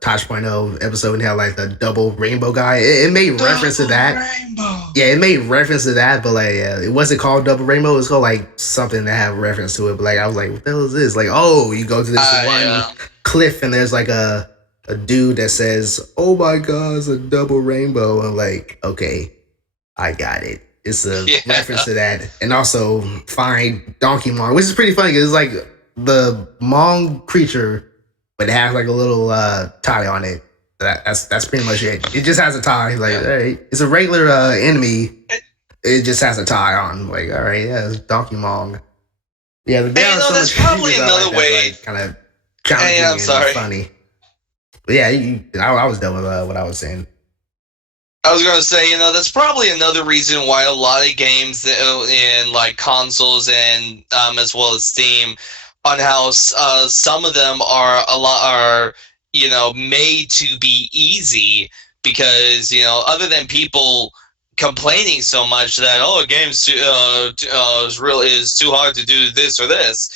Tosh Point oh episode and how like the double rainbow guy. It made reference to Double that. rainbow. Yeah, it made reference to that, but like it wasn't called double rainbow. It was called like something that had reference to it. But like I was like, what the hell is this? Like, oh, you go to this one Yeah. cliff and there's like a dude that says, "Oh my god, it's a double rainbow." I'm like, okay, I got it. it's a Yeah. reference to that, and also find Donkey Mong, which is pretty funny because it's like the Mong creature, but it has like a little tie on it. That's pretty much it. It just has a tie. Like, Yeah. hey, it's a regular enemy. It just has a tie on. Like, all right, yeah, it's Donkey Mong. Yeah, but And there are so that's much probably creatures I like another that's way. like kind of Hey, challenging I'm and sorry. funny. But yeah, I was done with what I was saying. I was gonna say, that's probably another reason why a lot of games in like consoles and as well as Steam, on how some of them are made to be easy because other than people complaining so much that a game's is too hard to do this or this,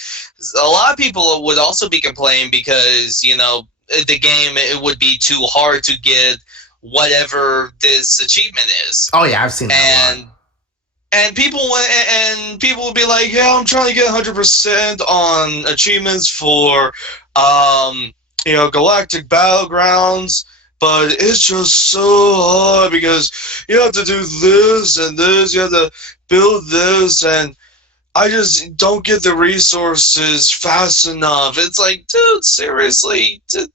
a lot of people would also be complaining because the game, it would be too hard to get whatever this achievement is. Oh yeah, I've seen that a lot. And people will be like, yeah, I'm trying to get 100% on achievements for Galactic Battlegrounds, but it's just so hard because you have to do this and this, you have to build this, and I just don't get the resources fast enough. It's like, dude, seriously. Just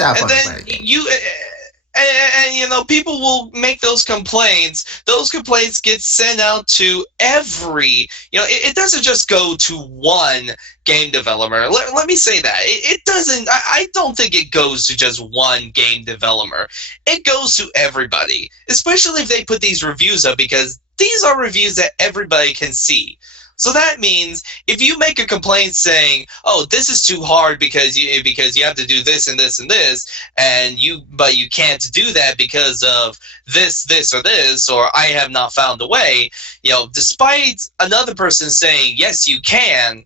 have And fun then playing the game. people will make those complaints. Those complaints get sent out to every, it doesn't just go to one game developer. Let me say that. It doesn't, I don't think it goes to just one game developer. It goes to everybody, especially if they put these reviews up, because these are reviews that everybody can see. So that means if you make a complaint saying, "Oh, this is too hard because you have to do this and this and this, but you can't do that because of this or this, or I have not found a way," despite another person saying, "Yes, you can,"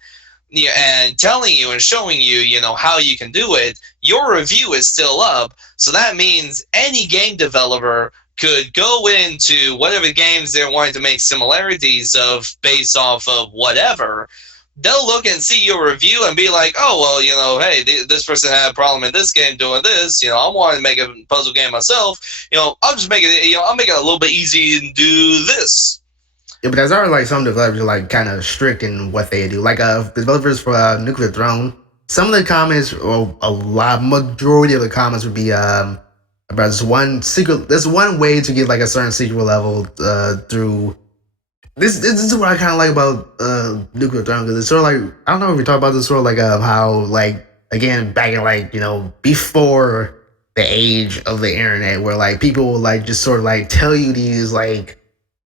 and telling you and showing you, how you can do it, your review is still up. So that means any game developer could go into whatever games they're wanting to make similarities of based off of whatever. They'll look and see your review and be like, oh, well, hey, this person had a problem in this game doing this. I wanting to make a puzzle game myself. I'll just make it, I'll make it a little bit easy and do this. Yeah, but there's already like some developers are like kind of strict in what they do. Like developers for Nuclear Throne, some of the comments, or a lot majority of the comments would be about this one secret. There's one way to get like a certain secret level through. This is what I kind of like about Nuclear Throne, because it's sort of like, I don't know if we talk about this, sort of like how like again back in like before the age of the internet, where like people will like just sort of like tell you these like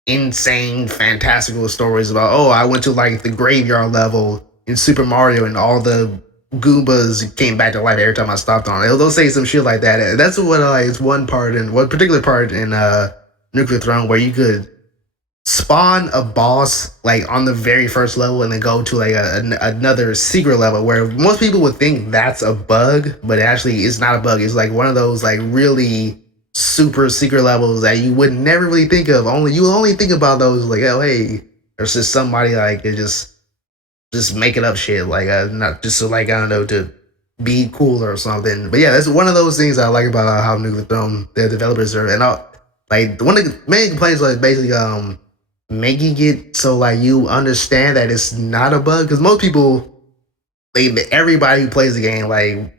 insane fantastical stories about, oh, I went to like the graveyard level in Super Mario and all the Goombas came back to life every time I stopped on it. They'll say some shit like that. That's what it's one part in one particular part in Nuclear Throne where you could spawn a boss like on the very first level and then go to like another secret level, where most people would think that's a bug, but actually it's not a bug. It's like one of those like really super secret levels that you would never really think of. You only think about those like, oh hey, there's just somebody like just making up shit like not just so like, I don't know, to be cool or something. But yeah, that's one of those things I like about how Nuclear Throne their developers are, and like one of the main complaints like basically making it so like you understand that it's not a bug, because most people, everybody who plays the game, like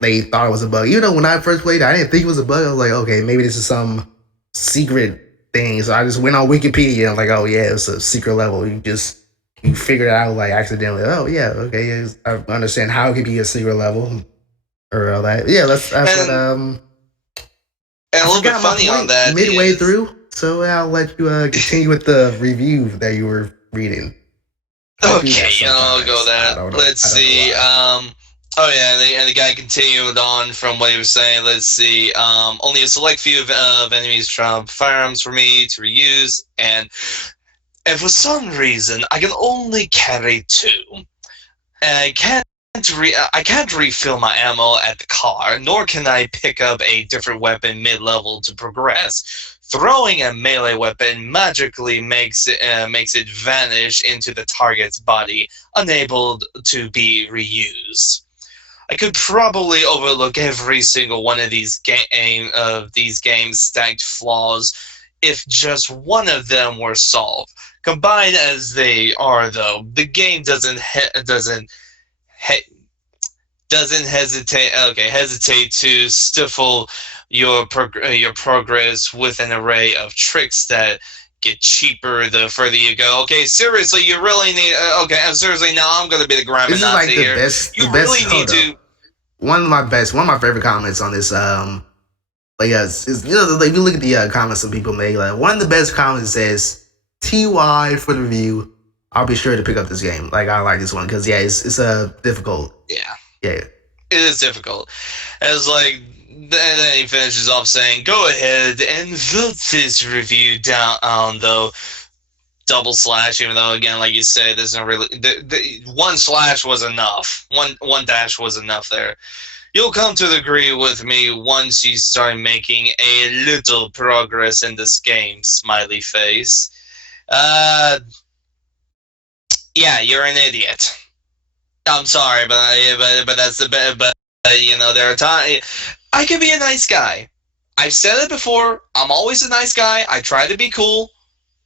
they thought it was a bug. Even though when I first played it, I didn't think it was a bug. I was like, okay, maybe this is some secret thing. So I just went on Wikipedia and I'm like, oh yeah, it's a secret level. You figure it out like accidentally. Oh yeah, okay, yeah, I understand how it could be a secret level or all that. Yeah, that's what And I a little bit forgot my funny on point that midway is, through, so I'll let you continue with the review that you were reading. I do that okay, I'll go sometimes. that. Let's I don't know see. why. Oh yeah, and the guy continued on from what he was saying. Let's see. Only a select few of enemies drop firearms for me to reuse, and for some reason I can only carry two, and I can't refill my ammo at the car, nor can I pick up a different weapon mid-level to progress. Throwing a melee weapon magically makes it vanish into the target's body, unable to be reused. I could probably overlook every single one of these games stacked flaws if just one of them were solved. Combined as they are, though, the game doesn't hesitate to stifle your progress with an array of tricks that get cheaper the further you go. Okay, seriously, you really need. Seriously, now I'm gonna be the grammar This is like Nazi here. You really need to. One of my favorite comments on this, like, is, you know, like, if you look at the comments some people make, like, one of the best comments says, "TY for the review. I'll be sure to pick up this game." Like, I like this one because it's difficult. Yeah, Yeah, it is difficult. It's like, then he finishes off saying, "Go ahead and vote this review down, though." Double slash, even though, again, like you say, there's no really the one slash was enough. One dash was enough there. You'll come to agree with me once you start making a little progress in this game. Smiley face. Yeah, you're an idiot. I'm sorry, but that's the best. But you know, there are times I can be a nice guy. I've said it before. I'm always a nice guy. I try to be cool.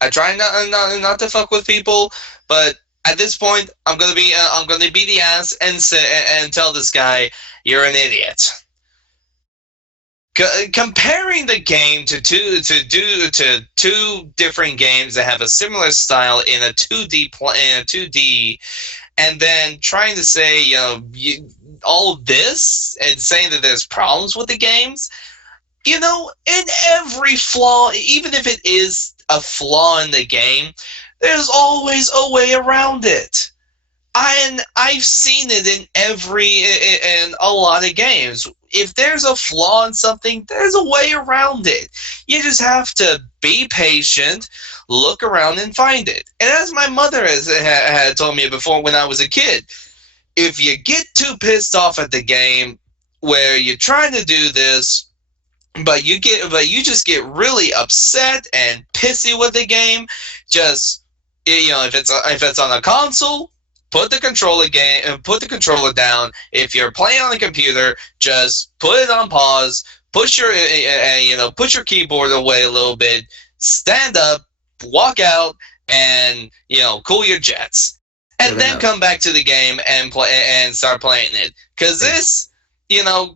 I try not to fuck with people, but at this point, I'm gonna be the ass and tell this guy you're an idiot. Comparing the game to two different games that have a similar style in a 2D, and then trying to say all this and saying that there's problems with the games. In every flaw, even if it is a flaw in the game, there's always a way around it. I've seen it in a lot of games. If there's a flaw in something, there's a way around it. You just have to be patient, look around, and find it. And as my mother had told me before when I was a kid, if you get too pissed off at the game where you're trying to do this, but you just get really upset and pissy with the game, just if it's on a console, put the controller down. If you're playing on a computer, just put it on pause, push your keyboard away a little bit, stand up, walk out, and cool your jets, and then come back to the game and play and start playing it. Because this,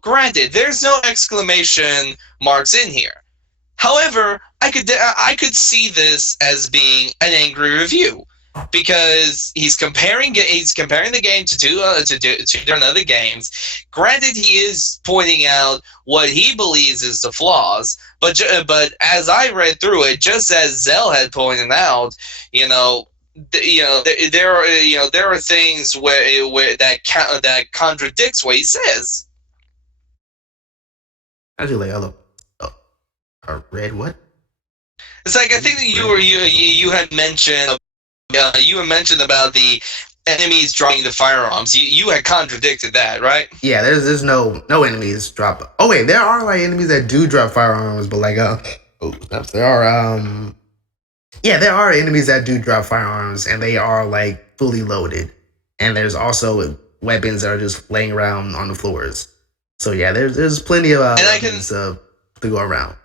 granted, there's no exclamation marks in here. However, I could see this as being an angry review, because he's comparing the game to two different other games. Granted, he is pointing out what he believes is the flaws, but as I read through it, just as Zell had pointed out, there are things where that contradicts what he says. Actually, red what? It's like, I think that you had mentioned. You had mentioned about the enemies dropping the firearms. You had contradicted that, right? Yeah, there's no enemies drop. Oh wait, there are like enemies that do drop firearms, but like there are enemies that do drop firearms, and they are like fully loaded. And there's also weapons that are just laying around on the floors. So yeah, there's plenty of weapons to go around.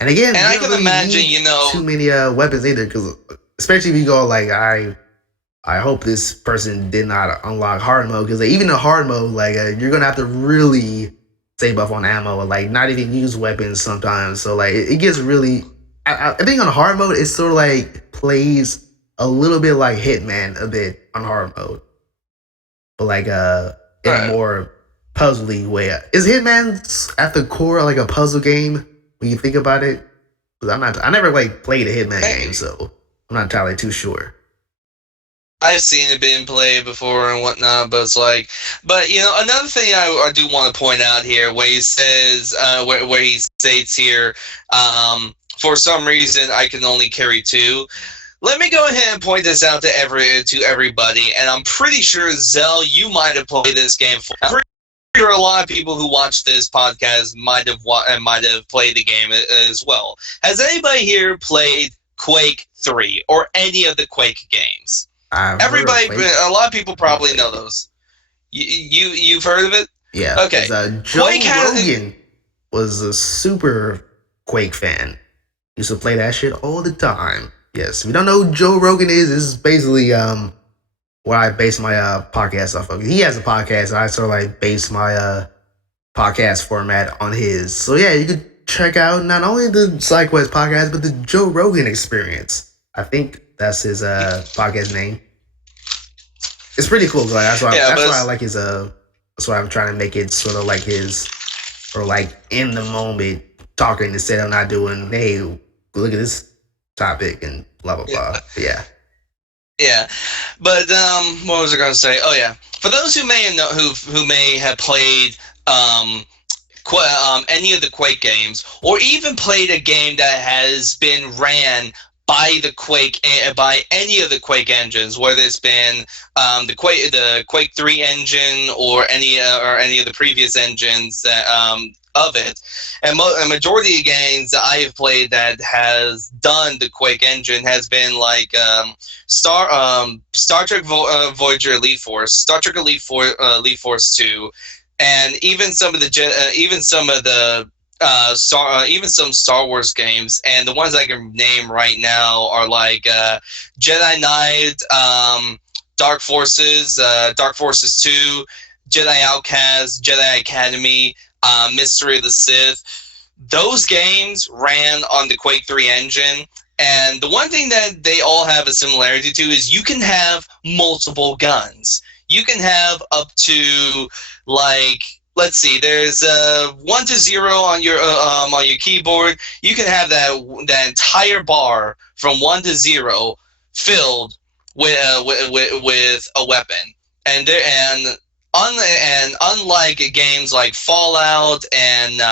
And again, and I can really imagine too many weapons either, because especially if you go like I hope this person did not unlock hard mode, because even in hard mode, like you're gonna have to really save up on ammo, and like not even use weapons sometimes. So like it gets really. I think on hard mode it sort of like plays a little bit like Hitman a bit on hard mode, but like in a more puzzly way. Is Hitman at the core like a puzzle game when you think about it? Because I never like played a Hitman game, so I'm not entirely too sure. I've seen it being played before and whatnot, but it's like, another thing I do want to point out here, where he says, where he states here, for some reason I can only carry 2. Let me go ahead and point this out to everybody, and I'm pretty sure, Zell, you might have played this game. I'm pretty sure a lot of people who watch this podcast might have played the game as well. Has anybody here played Quake 3 or any of the Quake games? Everybody, a lot of people probably know those. You've heard of it? Yeah. Okay. Joe Rogan was a super Quake fan. Used to play that shit all the time. Yes, if you don't know who Joe Rogan is, this is basically where I base my podcast off of. He has a podcast, and I sort of like base my podcast format on his. So yeah, you could check out not only the Sidekuest podcast, but the Joe Rogan Experience. I think that's his podcast name. It's pretty cool. Like, that's why I like his that's why I'm trying to make it sort of like his, or like in the moment talking instead of not doing, hey, look at this topic and blah blah blah. But yeah. Yeah, but what was I going to say? Oh yeah, for those who may know who may have played any of the Quake games, or even played a game that has been ran by by any of the Quake engines, whether it's been the Quake 3 engine or any of the previous engines that of it, and a majority of games that I have played that has done the Quake engine has been like Star Trek Voyager Elite Force, Star Trek Elite Force 2, and even some of the even some Star Wars games. And the ones I can name right now are like Jedi Knight, Dark Forces 2, Jedi Outcast, Jedi Academy, Mystery of the Sith. Those games ran on the Quake 3 engine. And the one thing that they all have a similarity to is you can have multiple guns. You can have up to, like, let's see, there's 1 to 0 on your keyboard. You can have that entire bar from 1 to 0 filled with a weapon. And unlike games like Fallout and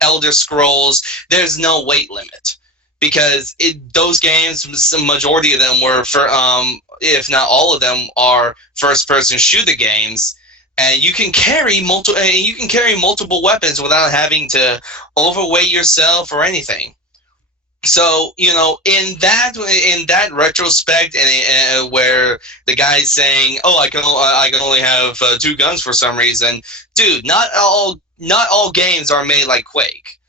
Elder Scrolls, there's no weight limit. Because those games, the majority of them were, if not all of them, are first-person shooter games, and you can carry multiple weapons without having to overweight yourself or anything. So in that retrospect, and where the guy's saying, "Oh, I can only have 2 guns for some reason," dude, not all games are made like Quake.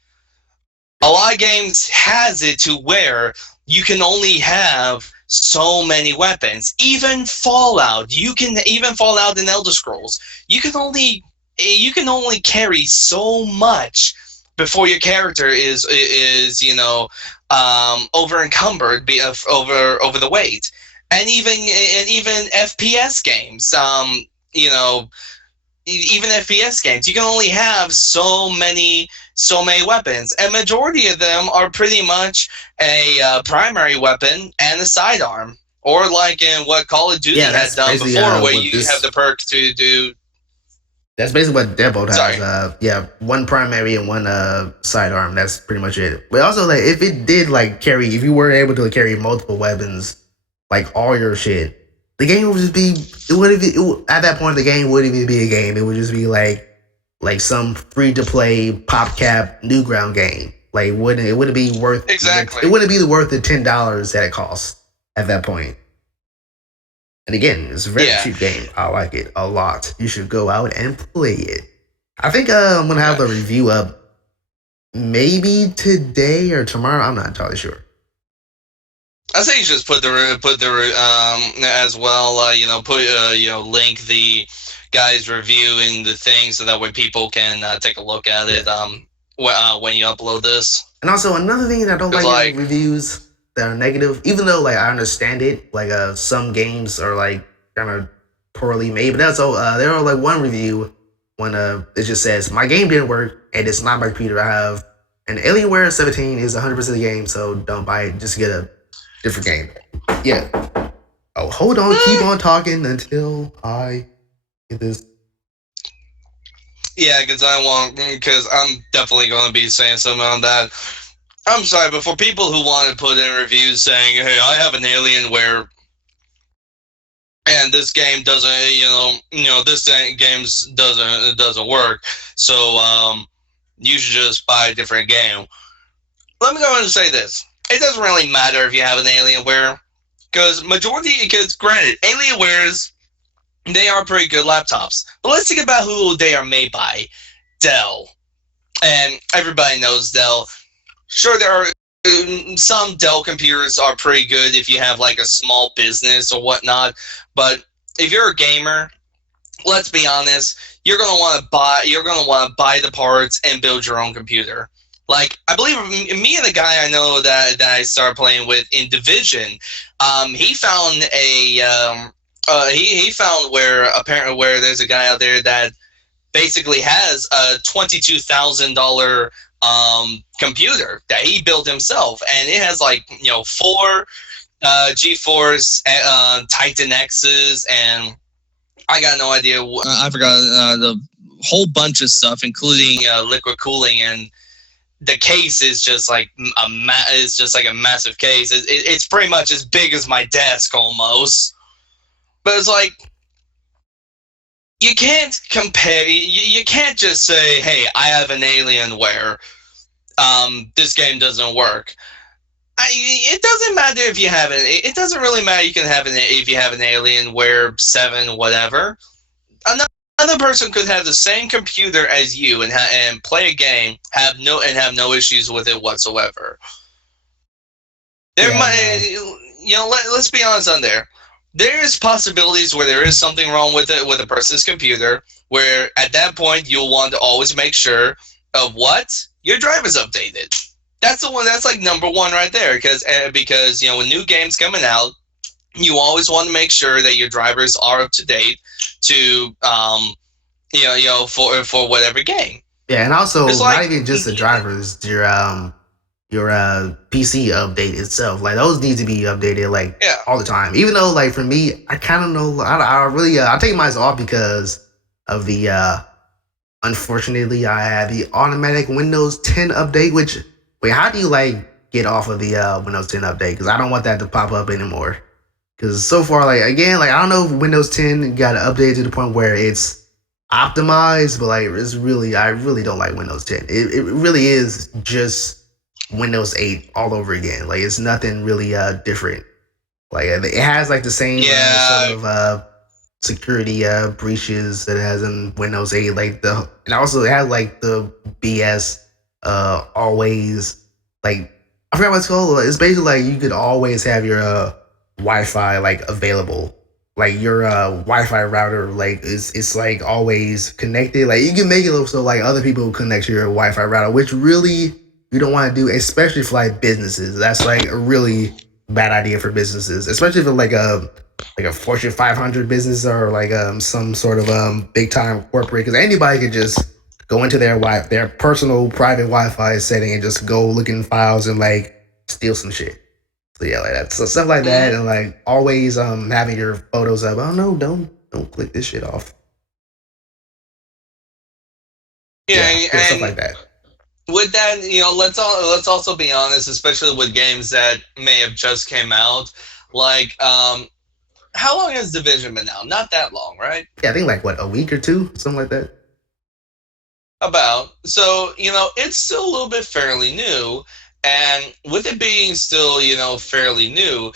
A lot of games has it to where you can only have so many weapons. Even Fallout and Elder Scrolls, you can only carry so much before your character is over encumbered over the weight. And even FPS games, even FPS games, you can only have so many weapons, and majority of them are pretty much a primary weapon and a sidearm, or like in what Call of Duty had done before, where you have the perk to do. That's basically what Deadbolt has. One primary and one sidearm. That's pretty much it. But also, like, if it did if you were able to carry multiple weapons, like all your shit, the game would just be. At that point, the game wouldn't even be a game. It would just be like some free to play PopCap Newground game. Like it wouldn't be worth exactly. It wouldn't be worth the $10 that it costs at that point. And again, it's a very cheap game. I like it a lot. You should go out and play it. I think I'm gonna have the review up maybe today or tomorrow. I'm not entirely sure. I say you just put the as well. Link the guys reviewing the thing so that way people can take a look at it when you upload this. And also another thing that I don't like reviews that are negative, even though I understand it, some games are kind of poorly made, but that's there are one review when it just says my game didn't work and it's not my computer. I have an Alienware 17 is 100% the game, so don't buy it. Just get a different game. Yeah. Oh, hold on, keep on talking until I get this. Yeah, because I'm definitely going to be saying something on that. I'm sorry, but for people who want to put in reviews saying, "Hey, I have an Alienware, and this game doesn't, this game doesn't work, so you should just buy a different game." Let me go ahead and say this: it doesn't really matter if you have an Alienware, because granted, Alienwares, they are pretty good laptops. But let's think about who they are made by. Dell. And everybody knows Dell. Sure, there are some Dell computers are pretty good if you have like a small business or whatnot. But if you're a gamer, let's be honest, you're gonna want to buy the parts and build your own computer. Like I believe me and the guy I know that I started playing with in Division, he found he found where apparently where there's a guy out there that basically has a $22,000 computer that he built himself, and it has like four GeForce Titan X's, and I got no idea. I forgot the whole bunch of stuff, including liquid cooling, and the case is just like it's just like a massive case. It's pretty much as big as my desk almost. But it's like you can't compare. You can't just say, "Hey, I have an Alienware. This game doesn't work." It doesn't matter if you have it doesn't really matter. You can have if you have an Alienware 7, whatever. Another person could have the same computer as you and play a game, have no issues with it whatsoever. There might, let's be honest on there. There is possibilities where there is something wrong with it with a person's computer, where at that point you'll want to always make sure of what your driver's updated. That's the one. That's like number one right there, because when new games coming out, you always want to make sure that your drivers are up to date to for whatever game. Yeah, and also not even just the drivers, your PC update itself. Like those need to be updated all the time. Even though like for me, I kind of know I really I take mine off because of the unfortunately I have the automatic Windows 10 update. Which wait, how do you like get off of the Windows 10 update? Because I don't want that to pop up anymore. Because so far, like again, like I don't know if Windows 10 got updated to the point where it's optimized, but like it's really, I really don't like Windows 10. It really is just Windows 8 all over again. Like it's nothing really different. Like it has like the same sort of security breaches that it has in Windows 8. And also it has like the BS always like I forgot what it's called. It's basically like you could always have your Wi-Fi like available. Like your Wi-Fi router like it's like always connected. Like you can make it so like other people connect to your Wi-Fi router, which really you don't want to do, especially for like businesses. That's like a really bad idea for businesses, especially for like a Fortune 500 business or like some sort of big time corporate. Because anybody could just go into their personal private Wi-Fi setting and just go look in files and like steal some shit. So yeah, like that. So stuff like that, and like always having your photos up. Oh no, don't click this shit off. Yeah, stuff like that. With that, let's also be honest, especially with games that may have just came out. Like, how long has Division been out? Not that long, right? Yeah, I think like what, a week or two, something like that. About. So, it's still a little bit fairly new, and with it being still, fairly new,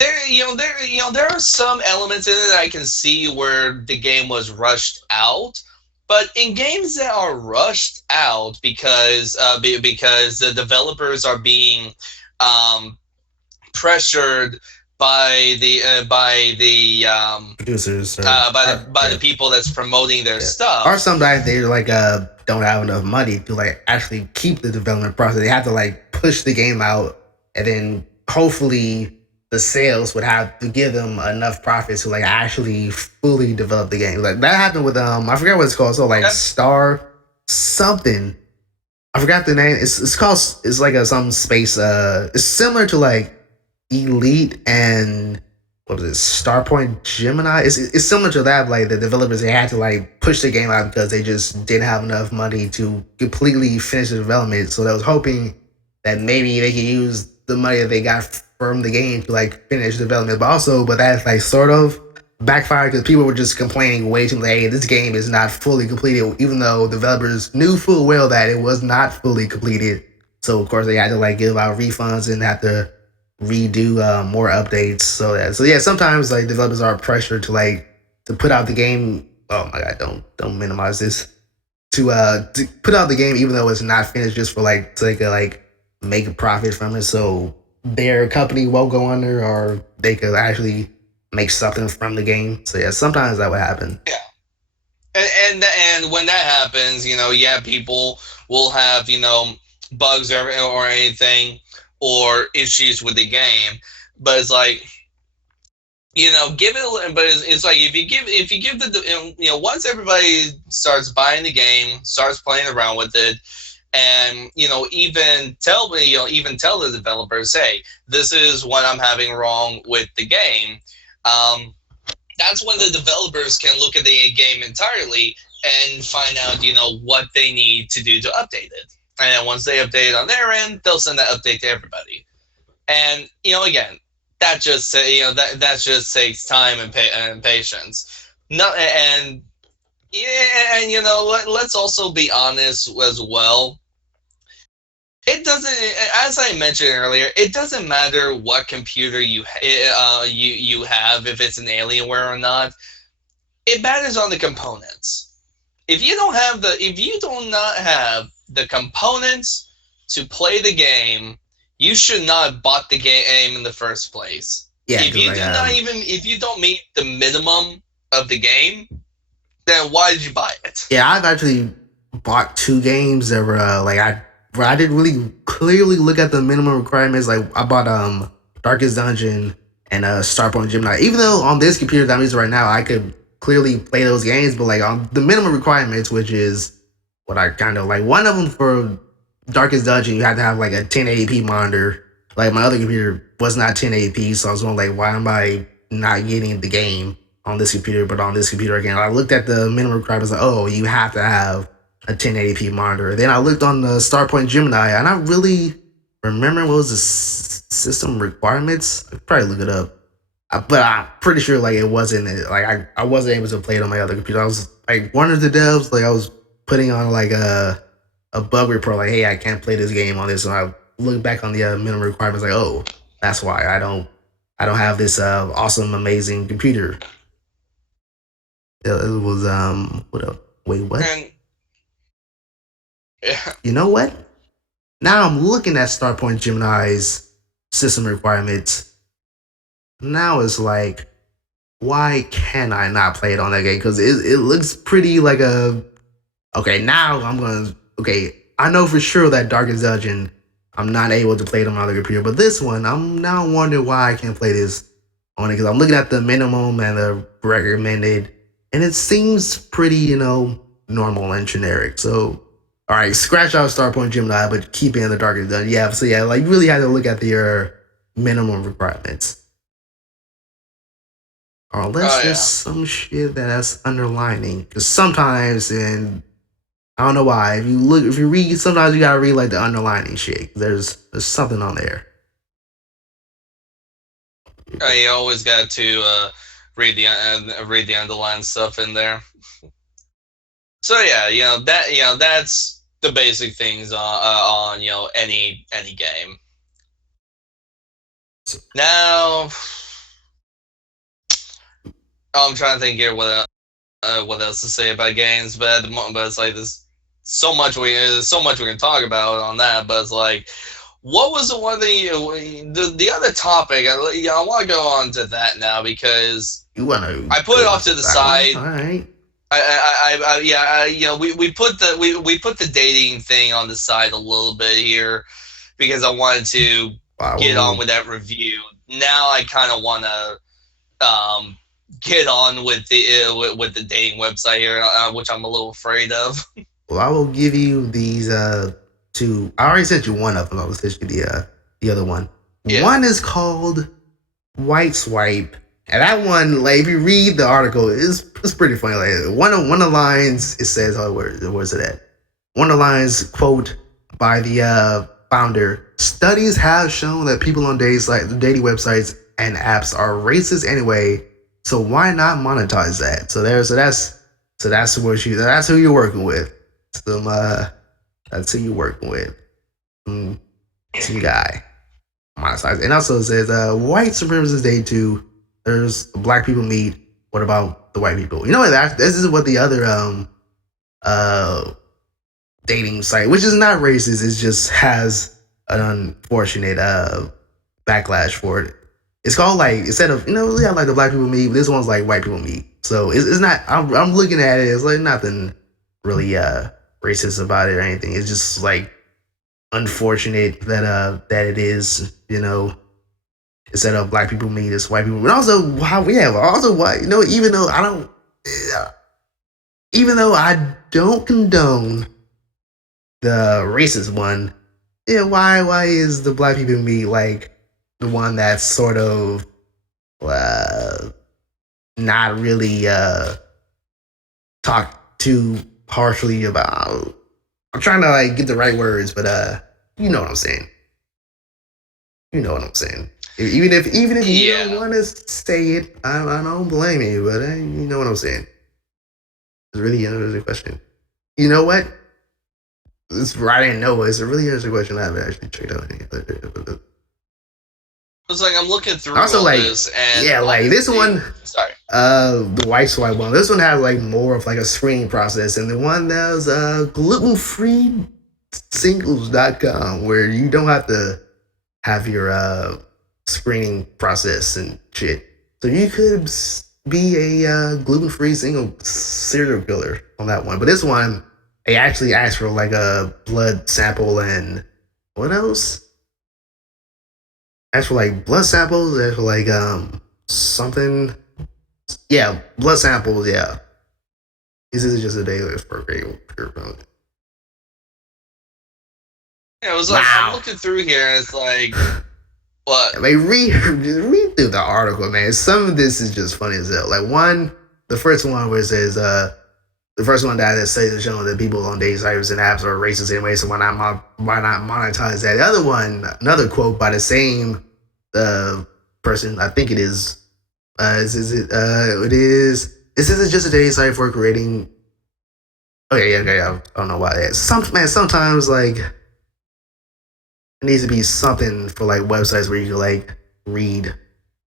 there are some elements in it that I can see where the game was rushed out. But in games that are rushed out because the developers are being pressured by the producers, by the people that's promoting their stuff, or sometimes they like don't have enough money to like actually keep the development process. They have to like push the game out, and then hopefully the sales would have to give them enough profits to like actually fully develop the game. Like that happened with I forget what it's called. So like Star something. I forgot the name. It's called. It's like some space. It's similar to like Elite and what was it? Starpoint Gemini. It's similar to that. Like the developers, they had to like push the game out because they just didn't have enough money to completely finish the development. So they was hoping that maybe they could use the money that they got from the game to like finish development. But that's like sort of backfired because people were just complaining way too much. Hey, this game is not fully completed, even though developers knew full well that it was not fully completed. So of course they had to like give out refunds and have to redo more updates. So yeah, sometimes like developers are pressured to like to put out the game. Oh my god, don't minimize this. To put out the game even though it's not finished, just for like to like make a profit from it, so their company won't go under, or they could actually make something from the game. So yeah, sometimes that would happen. Yeah. And when that happens, yeah, people will have bugs or anything or issues with the game, but it's like give it. But it's like if you give once everybody starts buying the game, starts playing around with it, and even tell the developers, hey, this is what I'm having wrong with the game. Um, that's when the developers can look at the game entirely and find out, what they need to do to update it. And then once they update it on their end, they'll send that update to everybody. And again, that just that just takes time and patience. No, and yeah, and let's also be honest as well. It doesn't, as I mentioned earlier, it doesn't matter what computer you have, if it's an Alienware or not. It matters on the components. If you do not have the components to play the game, you should not have bought the game in the first place. Yeah, If you don't meet the minimum of the game, then why did you buy it? Yeah, I've actually bought 2 games that were where I didn't really clearly look at the minimum requirements. Like I bought Darkest Dungeon and Starpoint Gemini. Even though on this computer that I'm using right now, I could clearly play those games, but like on the minimum requirements, which is what I kind of like. One of them for Darkest Dungeon, you had to have like a 1080p monitor. Like my other computer was not 1080p, so I was going like, why am I not getting the game on this computer, but on this computer again? I looked at the minimum requirements, like, oh, you have to have a 1080p monitor. Then I looked on the Starpoint Gemini, and I really remember what was the system requirements. I could probably look it up, but I'm pretty sure like it wasn't like I wasn't able to play it on my other computer. I was like one of the devs, like I was putting on like a bug report, like, hey, I can't play this game on this. And I look back on the minimum requirements, like, oh, that's why I don't have this awesome, amazing computer. It was what else? Wait, what? Yeah. You know what? Now I'm looking at Starpoint Gemini's system requirements. Now it's like, why can I not play it on that game? Because it looks pretty like a. Okay, now I'm gonna. Okay, I know for sure that Darkest Dungeon, I'm not able to play it on my other computer, but this one, I'm now wondering why I can't play this on it. Because I'm looking at the minimum and the recommended, and it seems pretty, normal and generic. So, all right, scratch out Starpoint Gemini, but keep it in the Darkest Dungeon. Yeah, so yeah, like you really had to look at your minimum requirements. Or unless there's some shit that's underlining. Because sometimes, and I don't know why, if you read, sometimes you gotta read like the underlining shit. There's something on there. You always got to read the underlying stuff in there. So yeah, that's the basic things on any game. Now, I'm trying to think here what else to say about games, but at the moment, but it's like there's so much we can talk about on that. But it's like, what was the one thing the other topic? I want to go on to that now because I put it off to the side. All right. We put the dating thing on the side a little bit here because I wanted to get on with that review. Now I kind of want to get on with the dating website here, which I'm a little afraid of. Well, I will give you these 2. I already sent you one of them. I will send you the other one. Yeah. One is called White Swipe. And that one, like, if you read the article, it's pretty funny. Like one of the lines, it says, oh, where's it at? One of the lines, quote by the founder: "Studies have shown that people on dating websites and apps are racist anyway. So why not monetize that?" So that's who you're working with. That's who you're working with. Some guy monetize. And also it says white supremacist day 2. There's black people meet. What about the white people? You know what? This is what the other dating site, which is not racist, it just has an unfortunate backlash for it. It's called like instead of we have like the black people meet, this one's like white people meet. So it's not. I'm looking at it. It's like nothing really racist about it or anything. It's just like unfortunate that it is instead of black people meet, it's white people. And also how we have also white. Even though I don't condone the racist one, yeah, why is the black people meet like the one that's sort of not really talked too harshly about? I'm trying to like get the right words, but you know what I'm saying. You know what I'm saying. Even if you don't want to say it, I don't blame you, but you know what I'm saying. It's really an interesting question. You know what? I didn't know. It's a really interesting question. I haven't actually checked out any. It's like I'm looking through also all like this, and yeah, like this one. Sorry. The white swipe one. This one has like more of like a screening process, and the one that's gluten-free singles.com where you don't have to have your screening process and shit. So you could be a gluten-free single serial killer on that one. But this one, they actually asked for like a blood sample and what else? Asked for like blood samples. Asked for like something. Yeah, blood samples. Yeah. This is just a daily for pure phone. Yeah, it was like I'm looking through here, and it's like, what? Like read through the article, man. Some of this is just funny as hell. Like the first one where it says, the first one that says it's showing that people on dating sites and apps are racist anyway, so why not monetize that? The other one, another quote by the same person, I think it is. It is. This isn't just a dating site for creating. Okay, I don't know why that. Sometimes like it needs to be something for like websites where you can like read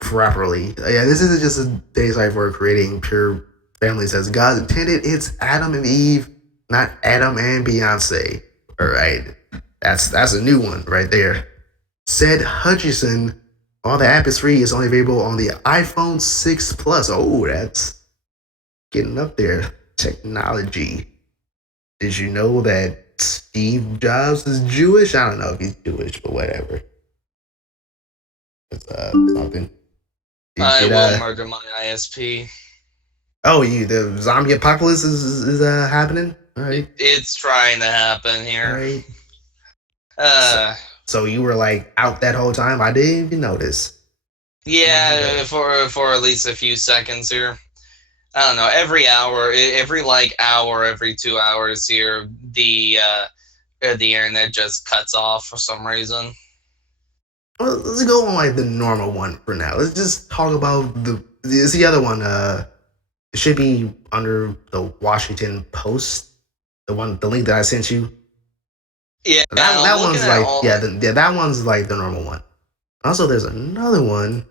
properly. Yeah, this isn't just a dating site for creating pure families as God intended. It's Adam and Eve, not Adam and Beyonce. All right, that's a new one right there. Said Hutchison. While the app is free, it's only available on the iPhone 6 Plus. Oh, that's getting up there. Technology. Did you know that Steve Jobs is Jewish? I don't know if he's Jewish, but whatever. It's something. I will murder my ISP. Oh, the zombie apocalypse is happening? All right. It's trying to happen here. All right. So you were like out that whole time? I didn't even notice. Yeah, for at least a few seconds here. I don't know. Every hour, every 2 hours here, the internet just cuts off for some reason. Well, let's go on like the normal one for now. Let's just talk about the other one. It should be under the Washington Post. The link that I sent you. Yeah, that one's like that one's like the normal one. Also, there's another one,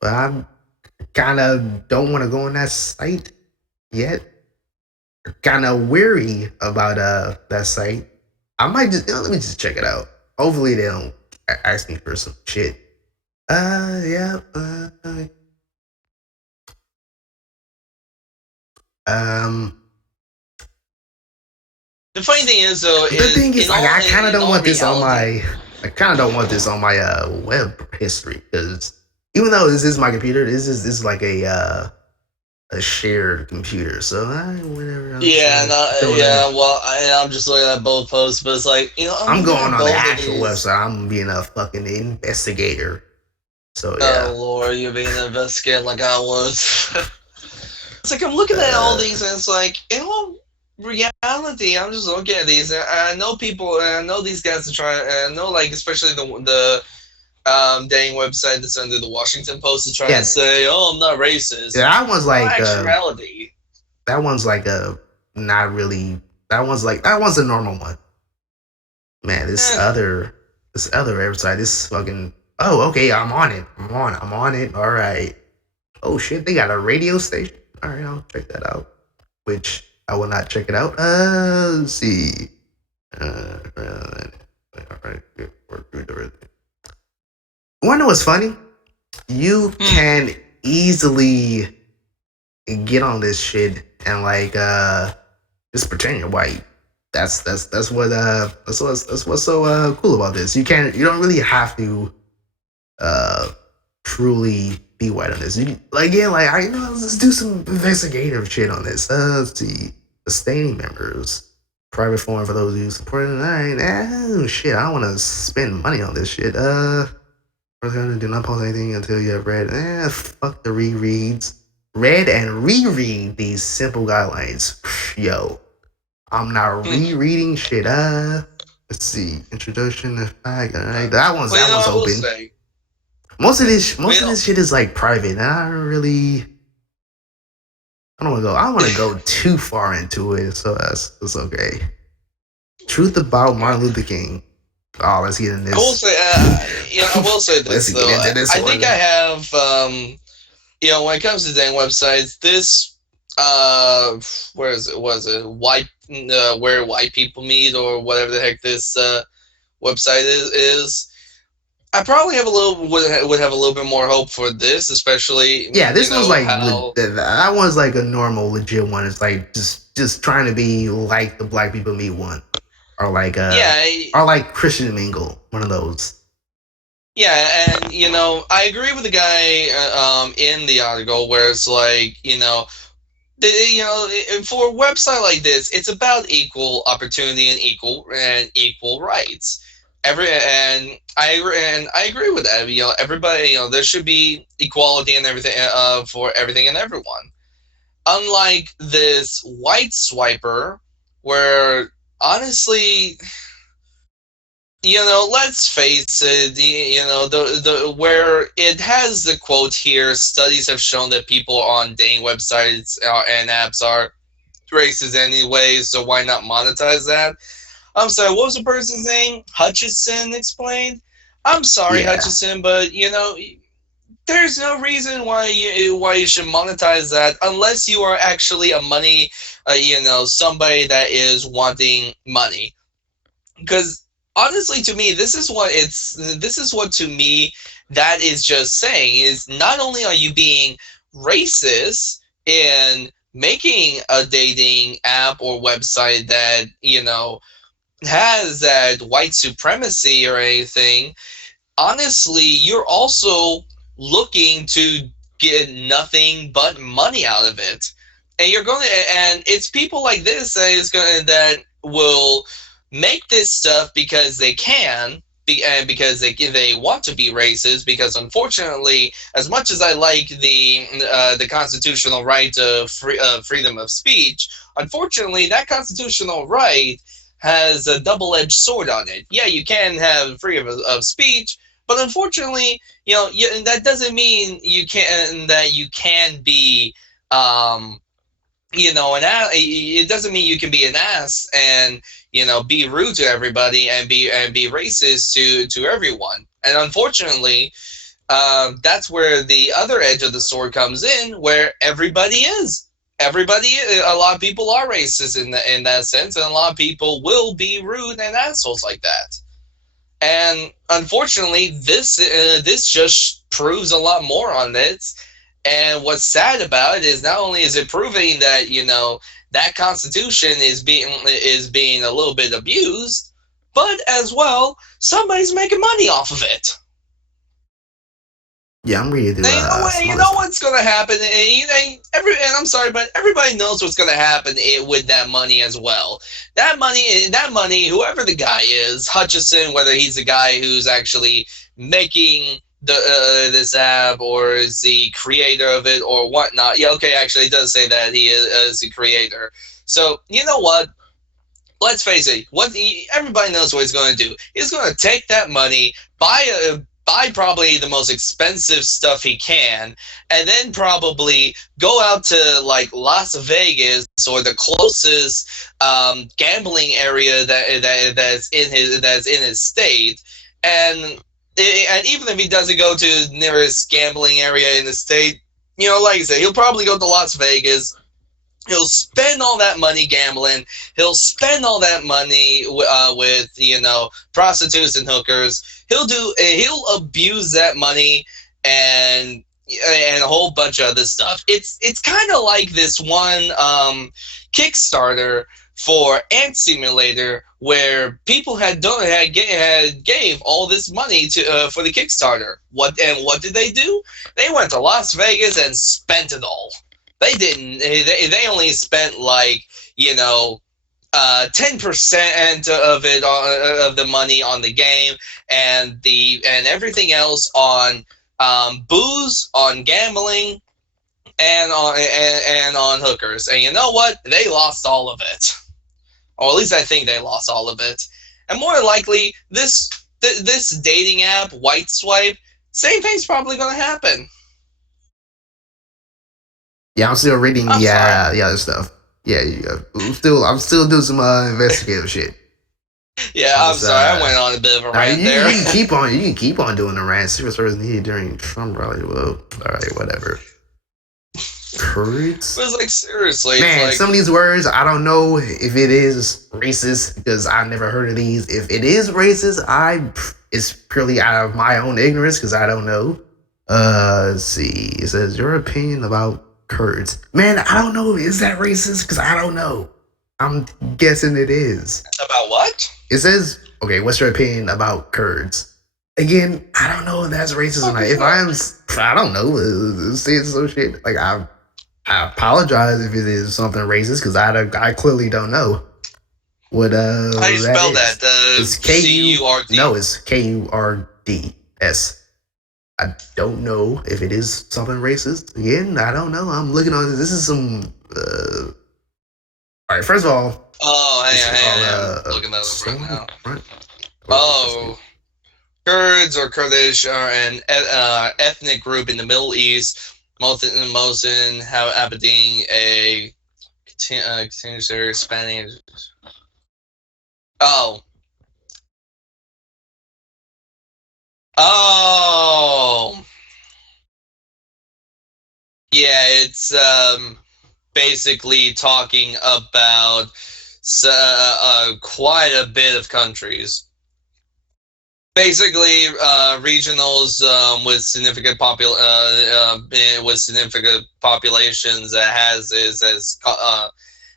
but I kind of don't want to go on that site yet. Kind of weary about that site. I might just let me just check it out. Hopefully, they don't ask me for some shit. Yeah. The funny thing is, though, the thing is, like, I kind of don't want this on my. I kind of don't want this on my web history because even though this is my computer, this is like a shared computer. So whatever. Well, I'm just looking at both posts, but it's like I'm going on the actual website. I'm being a fucking investigator. So yeah. Oh Lord, you're being an investigator like I was. It's like I'm looking at all these, and it's like reality, I'm just looking at these. I know people, and I know these guys are trying. And I know, like, especially the dating website that's under the Washington Post is trying to say, "Oh, I'm not racist." Yeah, that one's like actuality. That one's like not really. That one's a normal one. Man, this other website, this fucking. Oh, okay, I'm on it. I'm on it. All right. Oh shit, they got a radio station. All right, I'll check that out. Which I will not check it out. Let's see. All right. know what's funny? You can easily get on this shit and like just pretend you're white. That's what's so cool about this. You don't really have to uh truly be white on this. You like again, like I let's do some investigative shit on this. Let's see. Sustaining members. Private forum for those who support it. Oh shit, I don't wanna spend money on this shit. Do not post anything until you have read. Fuck the rereads. Read and reread these simple guidelines. Yo, I'm not rereading shit. Let's see. Introduction to fact. That one's open. Say, Most of this shit is like private. And I don't want to go. I don't want to go too far into it, so that's okay. Truth about Martin Luther King. Oh, let's get in this. I will say, I will say this though. I think I have, when it comes to dang websites, this, where is it? Was it white? Where white people meet, or whatever the heck this website is. I probably have would have a little bit more hope for this, especially. Yeah, this was like that one's like a normal, legit one. It's like just trying to be like the Black People Meet one, or like or like Christian Mingle, one of those. Yeah, and I agree with the guy in the article where it's like for a website like this, it's about equal opportunity and equal rights. I agree with that. Everybody, there should be equality and everything for everything and everyone. Unlike this white swiper, where honestly, let's face it, the where it has the quote here, studies have shown that people on dating websites and apps are racist anyway, so why not monetize that? I'm sorry, what was the person's name? Hutchison explained. I'm sorry, yeah. Hutchison, but there's no reason why you should monetize that unless you are actually a money, somebody that is wanting money. Because honestly, to me, this is what to me that is just saying is not only are you being racist in making a dating app or website that has that white supremacy or anything, honestly, you're also looking to get nothing but money out of it. And and it's people like this that will make this stuff because they can, and because they want to be racist. Because unfortunately, as much as I like the constitutional right to freedom of speech, unfortunately, that constitutional right has a double-edged sword on it. Yeah, you can have freedom of speech, but unfortunately, that doesn't mean you can be, it doesn't mean you can be an ass and be rude to everybody and be racist to everyone. And unfortunately, that's where the other edge of the sword comes in, where everybody is. A lot of people are racist in that sense, and a lot of people will be rude and assholes like that. And unfortunately, this just proves a lot more on this. And what's sad about it is not only is it proving that that Constitution is being a little bit abused, but as well, somebody's making money off of it. Yeah, I'm ready to. You know what's gonna happen, and I'm sorry, but everybody knows what's gonna happen with that money as well. That money, whoever the guy is, Hutchison, whether he's the guy who's actually making this app or is the creator of it or whatnot. Yeah, okay, actually, it does say that he is the creator. So you know what? Let's face it. Everybody knows what he's going to do. He's going to take that money, buy probably the most expensive stuff he can, and then probably go out to like Las Vegas or the closest gambling area that's in his state, and even if he doesn't go to the nearest gambling area in the state, like I said, he'll probably go to Las Vegas, He'll spend all that money gambling. He'll spend all that money with prostitutes and hookers. He'll abuse that money and a whole bunch of other stuff. It's kind of like this one Kickstarter for Ant Simulator where people had gave all this money to for the Kickstarter. What did they do? They went to Las Vegas and spent it all. They didn't. They only spent like 10% of it of the money on the game, and everything else on booze, on gambling, and on hookers. And you know what? They lost all of it, or at least I think they lost all of it. And more likely, this dating app, White Swipe, same thing's probably going to happen. Yeah, I'm still reading I'm sorry. the other stuff. Yeah, I'm still doing some investigative shit. Yeah, I I'm was, sorry. I went on a bit of a rant there. you can keep on doing the rant. Serious was needed during Trump rally. Well, all right, whatever. Courage. It was like, seriously, Man, like, some of these words, I don't know if it is racist because I've never heard of these. If it is racist, it's purely out of my own ignorance because I don't know. Let's see. It says your opinion about Kurds. Man, I don't know. Is that racist? Because I don't know. I'm guessing it is. about what? It says, okay, what's your opinion about Kurds? Again, I don't know if that's racist or not. If I don't know, saying some shit. Like, I apologize if it is something racist because I clearly don't know what How do you spell that? It's C-U-R-D? No, it's Kurds. I don't know if it is something racist. Again, I don't know. I'm looking on this. Is some all right, first of all, I'm looking that up right now. Oh, Kurds or Kurdish are an ethnic group in the Middle East. Most inhabiting a continuous area spanning. Oh. Oh. Yeah, it's basically talking about quite a bit of countries. Basically, regionals with significant populations that has is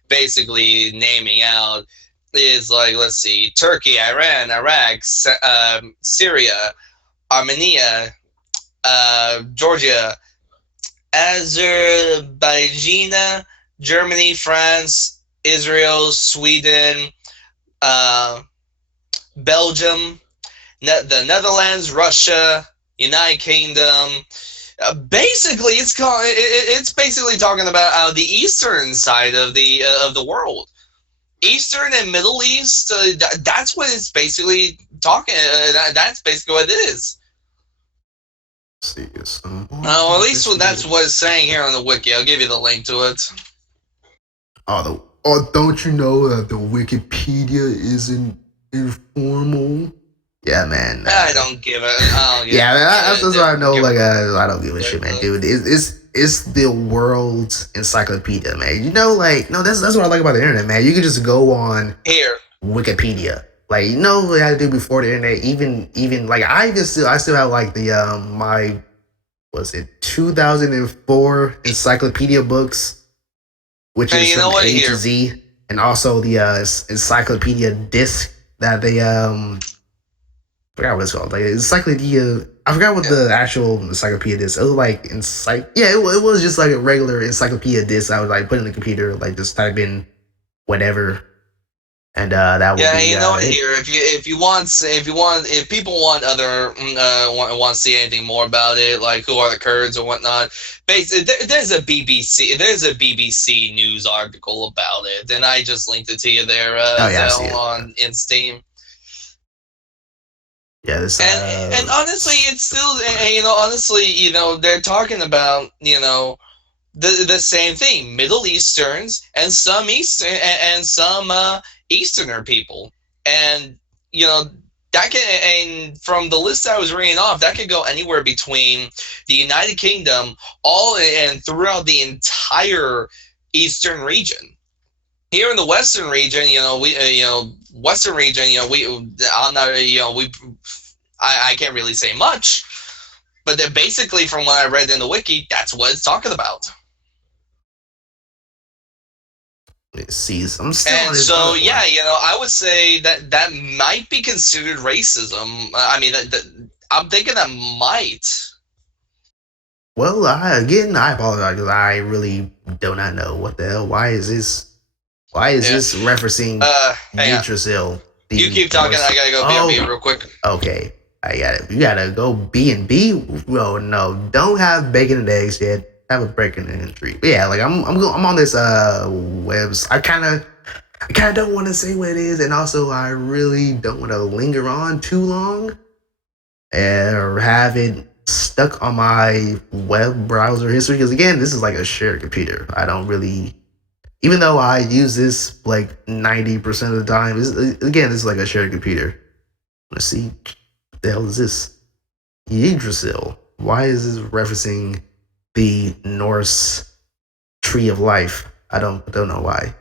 basically naming out is like, let's see, Turkey, Iran, Iraq, Syria, Armenia, Georgia, Azerbaijan, Germany, France, Israel, Sweden, Belgium, the Netherlands, Russia, United Kingdom. Basically, it's basically talking about the eastern side of the world. Eastern and Middle East. That's what it's basically talking. That's basically what it is. See some more. Oh, at least that's what it's saying here on the wiki. I'll give you the link to it. Don't you know that the Wikipedia isn't informal? Yeah, man. I don't give it. Yeah, that's what I know. Like, I don't give a shit, man, dude. It's the world's encyclopedia, man. You know, like, no, that's what I like about the internet, man. You can just go on here Wikipedia. Like, you know what I had to do before the internet. Even like I still have like the my was it 2004 encyclopedia books, which is from A to Z, and also the encyclopedia disc that they I forgot what it's called. Like encyclopedia. I forgot what the actual encyclopedia is. It was like it was just like a regular encyclopedia disc. I would like put in the computer, like just type in whatever. And that would be, you know what? Here, if people want want to see anything more about it, like who are the Kurds or whatnot, basically there's a BBC news article about it, and I just linked it to you there, in Steam. Yeah, this, and honestly, it's still they're talking about the same thing, Middle Easterns and some Easterner people, and that and from the list I was reading off, that could go anywhere between the United Kingdom all and throughout the entire Eastern region. Here in the Western region, Western region, I'm not, I can't really say much, but then basically from what I read in the wiki, that's what it's talking about. Let's see, I'm still on And this so, other one. yeah, I would say that that might be considered racism. I mean, I'm thinking that might. Well, I apologize because I really do not know what the hell. Why is this? Why is Yeah. this referencing Hang on. Yggdrasil? You The keep talking. Norse. I gotta go BRB Oh, real quick. okay. I got it. You gotta go B and B. Oh no, don't have bacon and eggs yet. Have a bacon and treat. Yeah, like I'm on this webs. I kind of don't want to say what it is, and also I really don't want to linger on too long or have it stuck on my web browser history. Because again, this is like a shared computer. I don't really, even though I use this like 90% of the time. Again, this is like a shared computer. Let's see, what the hell is this? Yggdrasil. Why is this referencing the Norse tree of life? I don't know why.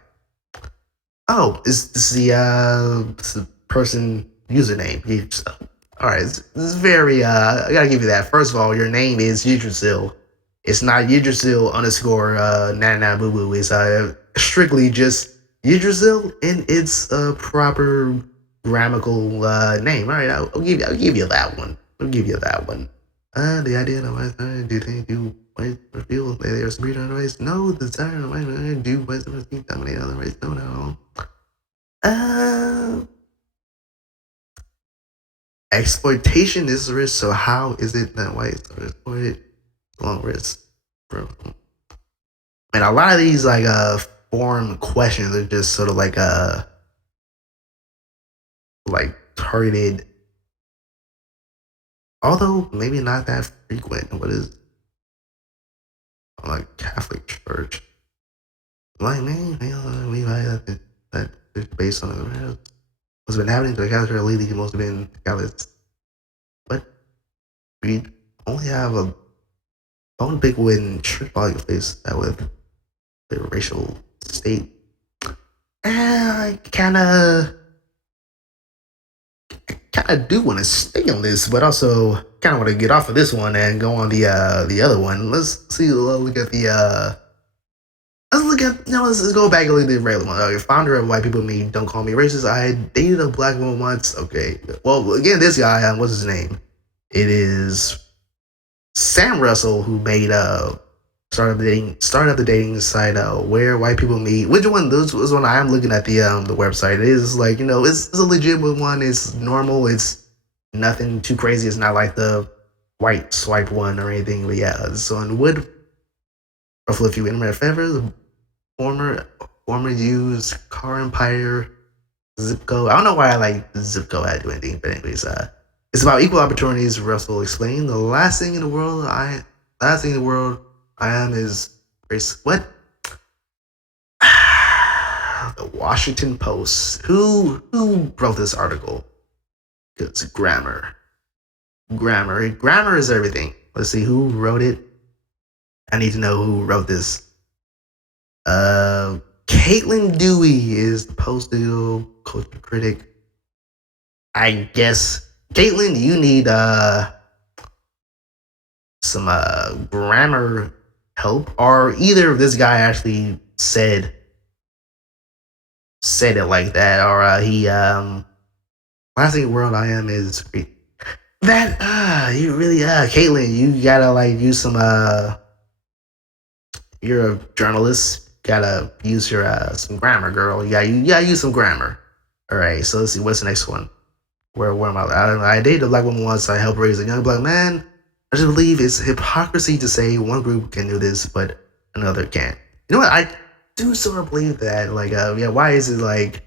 Oh, is the person username? All right, this is very. I gotta give you that. First of all, your name is Yggdrasil. It's not Yggdrasil underscore nana boo boo. It's strictly just Yggdrasil in its proper grammatical name. All right, I'll give you that one. I'll give you that one. The idea of my do you think you might feel that there's some reason otherwise? No, the desire of my do what something dominate otherwise? No, no. Uh, exploitation is risk. So how is it that white are exploited? Long risk, bro. And a lot of these like form questions are just sort of like targeted, although maybe not that frequent. What is like Catholic Church? Like man, we that is based on it. What's been happening to the Catholic Church lately? Most have been Catholics, but we only have a only big win church volume face that with the racial state. I kind of do want to stay on this, but also kind of want to get off of this one and go on the other one. Let's see. Let's look at the let's look at let's go back a little bit. Regular one. Okay, founder of White People Me Don't Call Me Racist. I dated a black woman once. Okay, well again, this guy, what's his name? It is Sam Russell who made started the dating site where white people meet. Which one? This was one I am looking at the website. It is like it's a legitimate one. It's normal. It's nothing too crazy. It's not like the white swipe one or anything. But yeah, so on Wood roughly a few internet favors. Former used car empire zip code. I don't know why I like zip code. I do anything, but anyways, it's about equal opportunities. Russell explained. Last thing in the world I am is race. What? The Washington Post. Who wrote this article? It's grammar. Grammar is everything. Let's see who wrote it. I need to know who wrote this. Caitlin Dewey is the Post culture critic. I guess Caitlin, you need some grammar help, or either this guy actually said it like that, or he last thing in the world I am is that you really Caitlin, you gotta like use some you're a journalist, gotta use your some grammar, girl. You gotta use some grammar. All right, so let's see what's the next one. Where am I dated a black woman once. I helped raise a young black man. I just believe it's hypocrisy to say one group can do this, but another can't. You know what? I do sort of believe that. Like, yeah, why is it like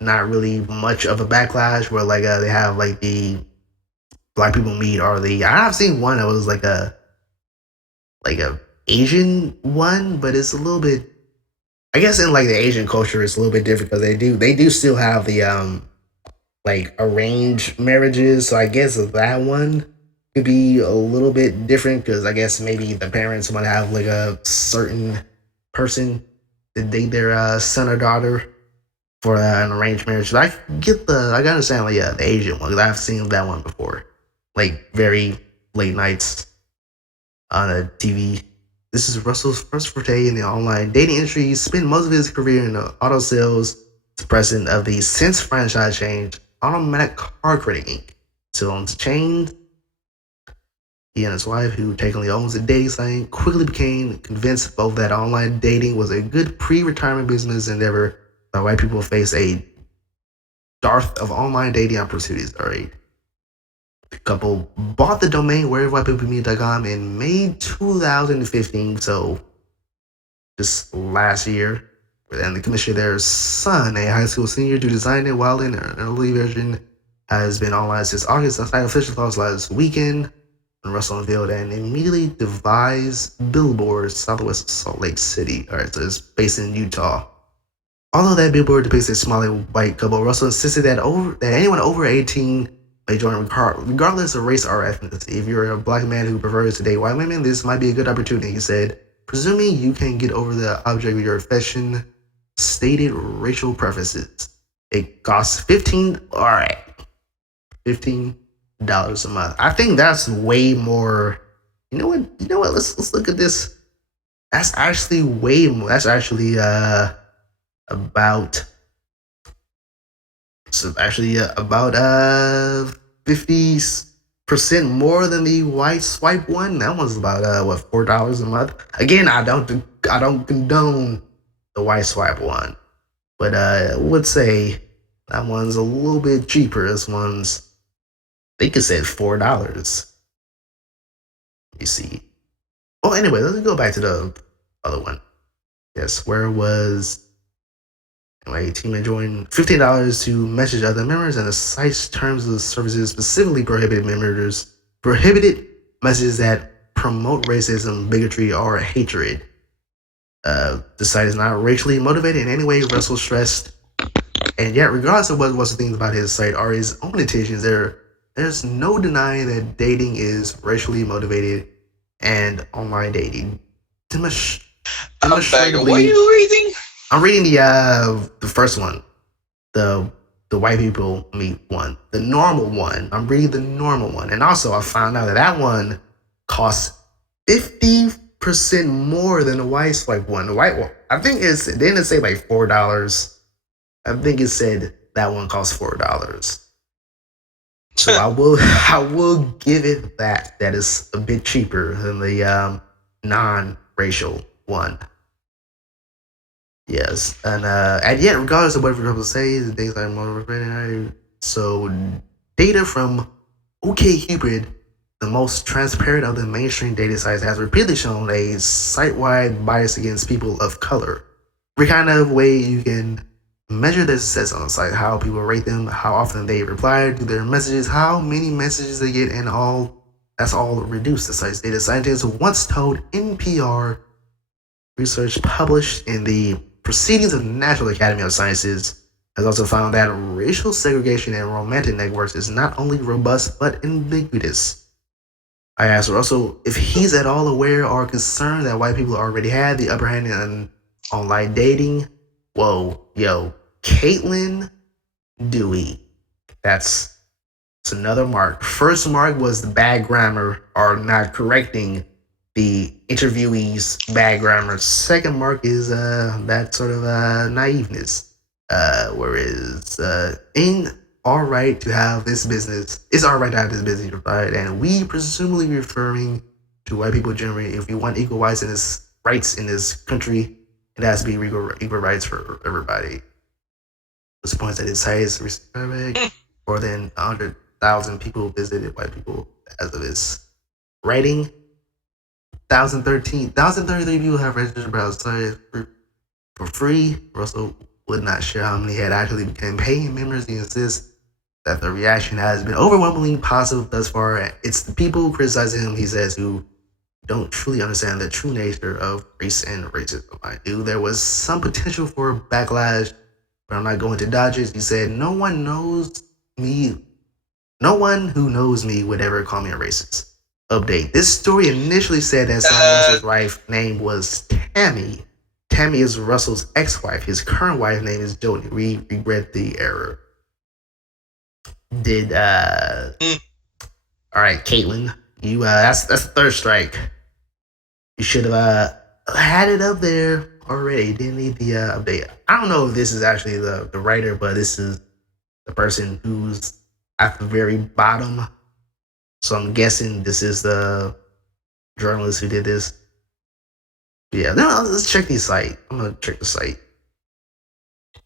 not really much of a backlash where like they have like the black people meet or the I've seen one that was like a Asian one, but it's a little bit. I guess in like the Asian culture, it's a little bit different because they do still have the like arranged marriages. So I guess that one could be a little bit different because I guess maybe the parents want to have like a certain person to date their son or daughter for an arranged marriage. I can understand like the Asian one because I've seen that one before, like very late nights on a TV. This is Russell's first forte in the online dating industry. He spent most of his career in the auto sales. The president of the since franchise change Automatic Car Credit Inc. Still owns the chain. He and his wife, who technically owns the dating site, quickly became convinced both that online dating was a good pre-retirement business endeavor, that white people face a dearth of online dating opportunities. All right. The couple bought the domain wherewhitepeoplemeet.com in May 2015, so just last year. And the commissioner, their son, a high school senior, to design it while in an early version has been online since August. The site officially launched last weekend when Russell unveiled and immediately devised billboards southwest of Salt Lake City. All right, so it's based in Utah. Although that billboard depicts a smiling white couple, Russell insisted that anyone over 18 may join regardless of race or ethnicity. If you're a black man who prefers to date white women, this might be a good opportunity, he said. Presuming you can get over the object of your affection, stated racial preferences. It costs $15 a month. I think that's way more. You know what? Let's look at this. That's actually way more. That's actually about. So actually about 50% more than the white swipe one. That one's about $4 a month. Again, I don't condone the white swipe one, but I would say that one's a little bit cheaper. This one's, I think it said $4. Let me see. Oh, anyway, let's go back to the other one. Yes, where was my team enjoying $15 to message other members, and the site's terms of services specifically prohibited messages that promote racism, bigotry, or hatred. The site is not racially motivated in any way, Russell stressed. And yet, regardless of what's the things about his site or his own intentions, there's no denying that dating is racially motivated and online dating. Demonstrably, what are you reading? I'm reading the first one, the white people meet one, the normal one. I'm reading the normal one, and also I found out that one costs 50% more than the white swipe one. The white one, I think it didn't say like $4. I think it said that one costs $4. So I will give it that is a bit cheaper than the non-racial one. Yes, and yet, regardless of what people say, the things like motivated. So, data from OkCupid, the most transparent of the mainstream data sites, has repeatedly shown a site-wide bias against people of color. Every kind of way you can measure their success on the site, how people rate them, how often they reply to their messages, how many messages they get, and that's all reduced. The site's data scientists once told NPR research published in the Proceedings of the National Academy of Sciences has also found that racial segregation in romantic networks is not only robust but ambiguous. I asked Russell if he's at all aware or concerned that white people already had the upper hand in online dating. Whoa, yo, Caitlin Dewey. That's another mark. First mark was the bad grammar or not correcting the interviewee's bad grammar. Second mark is that sort of naiveness. Whereas in all right to have this business, it's all right to have this business replied, and we presumably referring to white people generally. If you want equal rights in this country, it has to be equal rights for everybody. This points that its highest respect, more than 100,000 people visited white people as of its writing. 1,033 people have registered about site for free. Russell would not share how many had actually become paying members. He insists that the reaction has been overwhelmingly positive thus far. It's the people criticizing him, he says, who don't truly understand the true nature of race and racism. I knew there was some potential for backlash, but I'm not going to dodge it. He said, no one who knows me would ever call me a racist. Update. This story initially said that Russell's wife name was Tammy Tammy is Russell's ex-wife. His current wife's name is Jody. We regret the error. Did all right, Caitlin. You that's the third strike. You should have had it up there already. Didn't need the update. I don't know if this is actually the writer, but this is the person who's at the very bottom. So I'm guessing this is the journalist who did this. Yeah, no, let's check the site. I'm gonna check the site.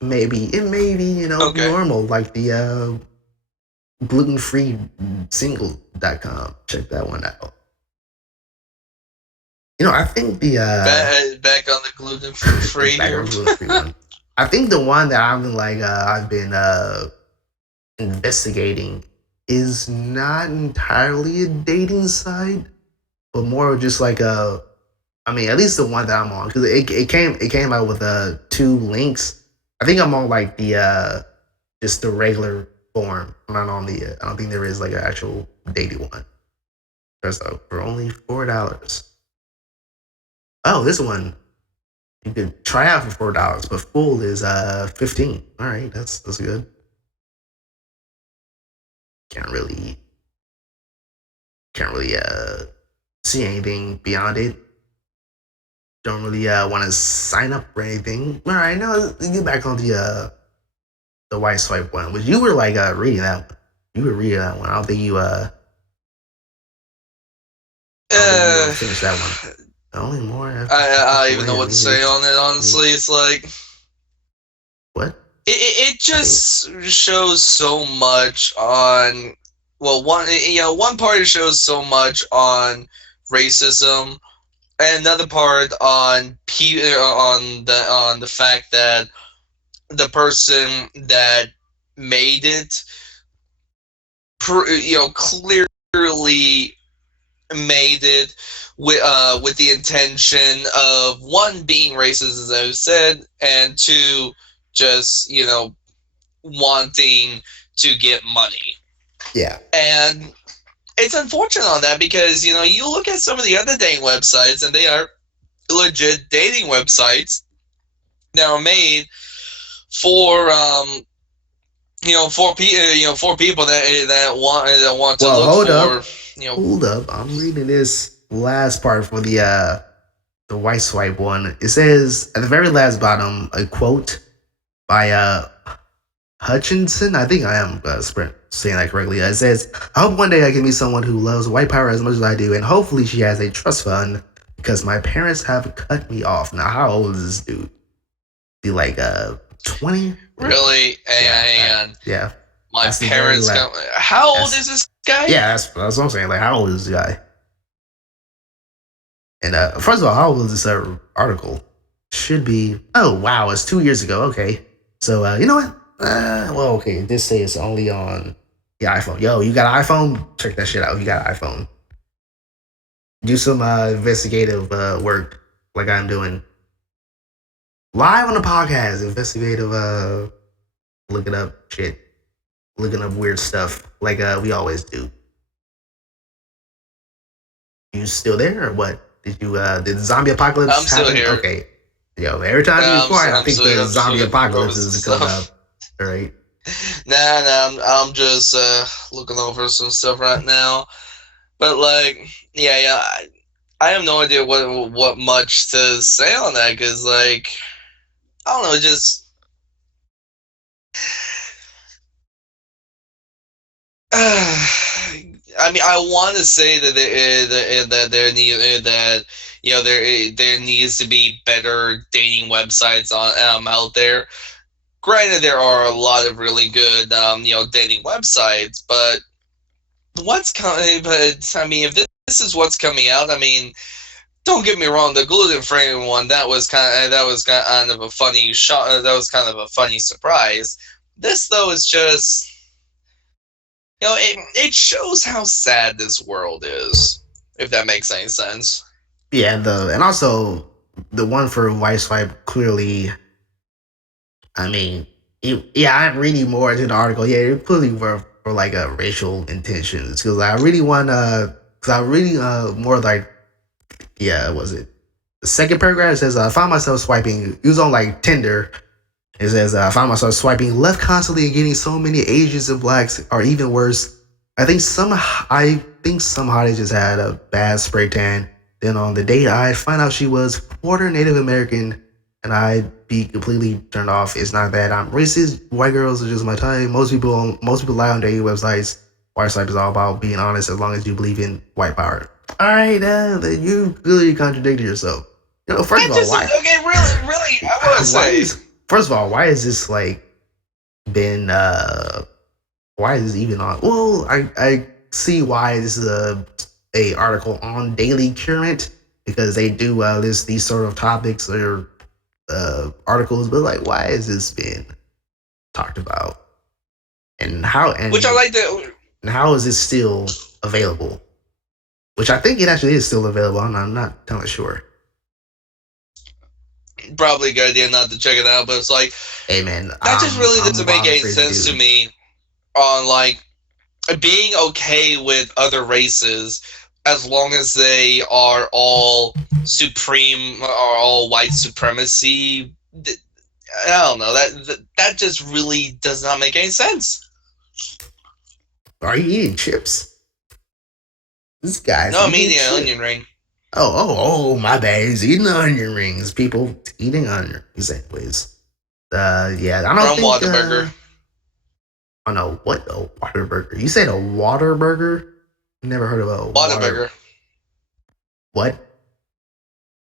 Maybe it may be normal like the gluten-free single.com. Check that one out. I think the back on the gluten-free back on the gluten-free one. I think the one that I've been investigating is not entirely a dating site, but more just like at least the one that I'm on, because it came out with 2 links. I think I'm on like the just the regular form. I'm not on the. I don't think there is like an actual dating one. For only $4. Oh, this one you could try out for $4, but full is $15. All right, that's good. Can't really see anything beyond it. Don't really want to sign up for anything. All right, now let's get back on the white swipe one, which you were like reading that one. You were reading that one. I don't think you finished that one. Only more. I don't even know what to say on it. Honestly, it's like what? It just shows so much on. Well, one part shows so much on racism, and another part on the fact that the person that made it, clearly made it with the intention of, 1, being racist, as I said, and 2, just wanting to get money. Yeah. And it's unfortunate on that, because you look at some of the other dating websites, and they are legit dating websites that are made for for people that want to look for. Hold up. I'm reading this last part for the white swipe one. It says at the very last bottom a quote by Hutchinson. I think I am saying that correctly. It says, "I hope one day I can meet someone who loves white power as much as I do, and hopefully she has a trust fund because my parents have cut me off." Now, how old is this dude? Be like 20? Really? And yeah. My parents got. How old is this guy? Yeah, that's what I'm saying. Like, how old is this guy? And first of all, how old is this article? Should be. Oh wow, it's 2 years ago. Okay, so you know what? Well, okay. This say it's only on the iPhone. Yo, you got an iPhone? Check that shit out. You got an iPhone. Do some investigative work like I'm doing live on the podcast. Investigative. Looking up shit. Looking up weird stuff like we always do. You still there or what? Did the zombie apocalypse I'm still happen? here. Okay. Yo, every time you're quiet, I think the zombie apocalypse is coming up. All right. Nah, I'm just looking over some stuff right now. But like, yeah, I have no idea what much to say on that, because like, I don't know, just I mean, I want to say that there needs to be better dating websites out there. Granted, there are a lot of really good dating websites, but what's coming? But I mean, if this is what's coming out, I mean, don't get me wrong, the gluten-free one, that was kind of a funny shot. That was kind of a funny surprise. This though is just. It shows how sad this world is, if that makes any sense. Yeah, and also the one for white swipe clearly. I mean, I'm reading more into the article. Yeah, it clearly for like racial intentions, because I really want more like, yeah, was it The second paragraph says, I found myself swiping. It was on like Tinder. It says, I found myself swiping left constantly and getting so many Asians and blacks, or even worse. I think some hottie just had a bad spray tan. Then on the date, I find out she was quarter Native American, and I'd be completely turned off. It's not that I'm racist. White girls are just my type. Most people lie on dating websites. White site is all about being honest as long as you believe in white power. All right, you clearly contradicted yourself. First of all, why? Okay, really, I want to say. First of all, why is this like been? Why is this even on? Well, I see why this is a article on Daily Current, because they do list these sort of topics or articles, but like, why has this been talked about? And how? And which I like that. And how is it still available? Which I think it actually is still available. I'm not totally sure. Probably a good idea not to check it out, but it's like, hey man, that just really doesn't make any sense to me on like being okay with other races as long as they are all supreme or all white supremacy. I don't know, that just really does not make any sense. Are you eating chips? This guy's no, I'm eating an onion ring. Oh, my bad. He's eating onion rings. People eating onion rings anyways. Yeah, I don't think... Whataburger. Oh, no, what? A Whataburger? You said a Whataburger? Never heard of a Whataburger. What?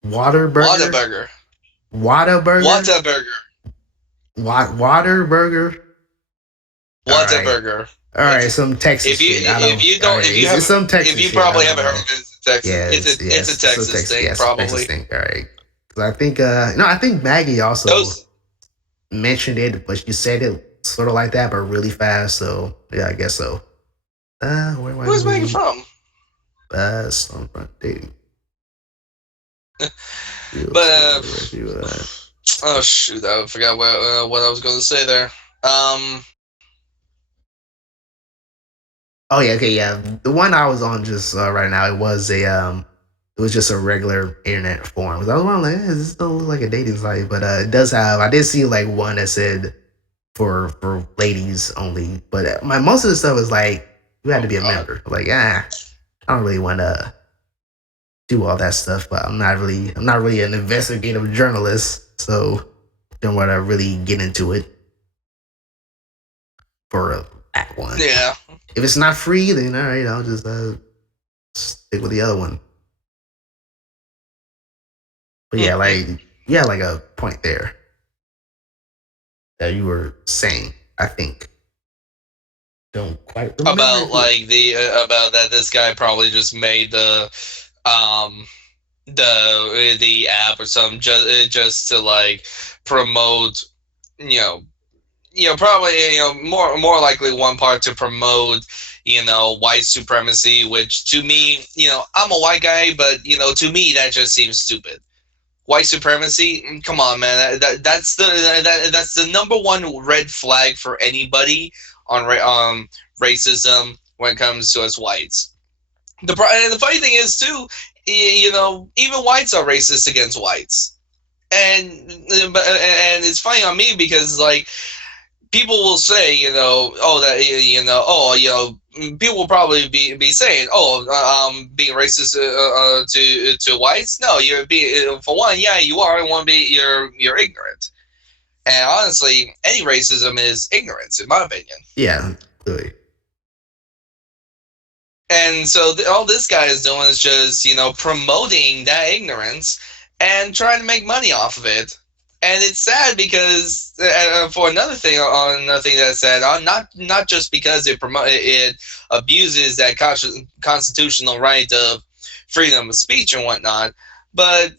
Whataburger? Whataburger. Whataburger? Whataburger. All right, some Texas shit. If you probably haven't heard of it, it's Texas. Yeah, it's a Texas thing, probably. Texas thing. All right, because I think Maggie also mentioned it, but she said it sort of like that, but really fast. So yeah, I guess so. Where's Maggie from? Stormfront dating. But oh shoot, I forgot what I was going to say there. Oh yeah, okay, yeah. The one I was on just right now, it was just a regular internet forum. I was like, this don't look like a dating site, but it does have. I did see like one that said for ladies only, but most of the stuff is like you had to be a member. Like, I don't really want to do all that stuff, but I'm not really an investigative journalist, so don't want to really get into it for that one. Yeah. If it's not free, then all right, I'll just stick with the other one. But yeah, like you had like a point there that you were saying. I think don't quite remember about like about that this guy probably just made the app or something just to like promote, probably, more likely one part to promote, white supremacy, which to me, I'm a white guy, but, to me, that just seems stupid. White supremacy, come on, man. That's the number one red flag for anybody on racism when it comes to us whites. And the funny thing is, too, even whites are racist against whites. And it's funny on me because, like, people will say, people will probably be saying, being racist to whites. No, you're being, for one, yeah, you are. And one, you're ignorant. And honestly, any racism is ignorance, in my opinion. Yeah, really. And so all this guy is doing is just, promoting that ignorance and trying to make money off of it. And it's sad because for another thing that's sad, not just because it abuses that constitutional right of freedom of speech and whatnot, but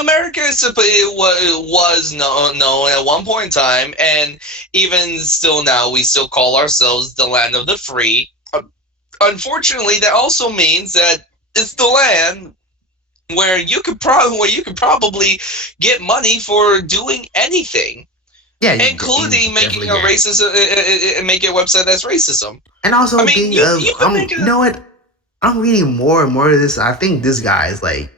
America was known at one point in time, and even still now, we still call ourselves the land of the free. Unfortunately, that also means that it's the land where you could probably get money for doing anything, including making a racist, making a website that's racism. And also, I mean, you know what? I'm reading more and more of this. I think this guy is like,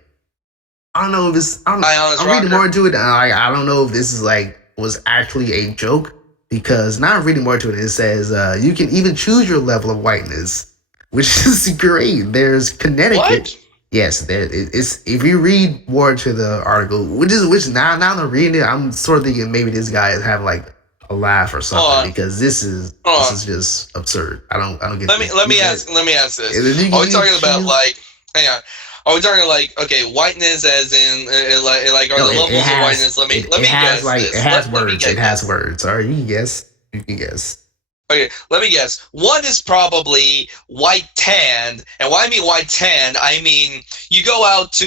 I don't know if it's. Honest I'm reading rocker. more into it. And I don't know if this is like was actually a joke because now I'm reading more into it. It says you can even choose your level of whiteness, which is great. There's Connecticut. What? Yes, it's if you read more to the article, which now I'm reading it, I'm sort of thinking maybe this guy is having like a laugh or something because this is just absurd. I don't get this. Let me ask this. Are we talking about choose, like? Hang on. Are we talking like okay, whiteness as in like are no, the levels of whiteness? Let me has guess like this. it has Let me words. get It has this. words. All right, you can guess. You can guess. Okay, let me guess. One is probably white tanned, and when I mean white tanned, I mean you go out to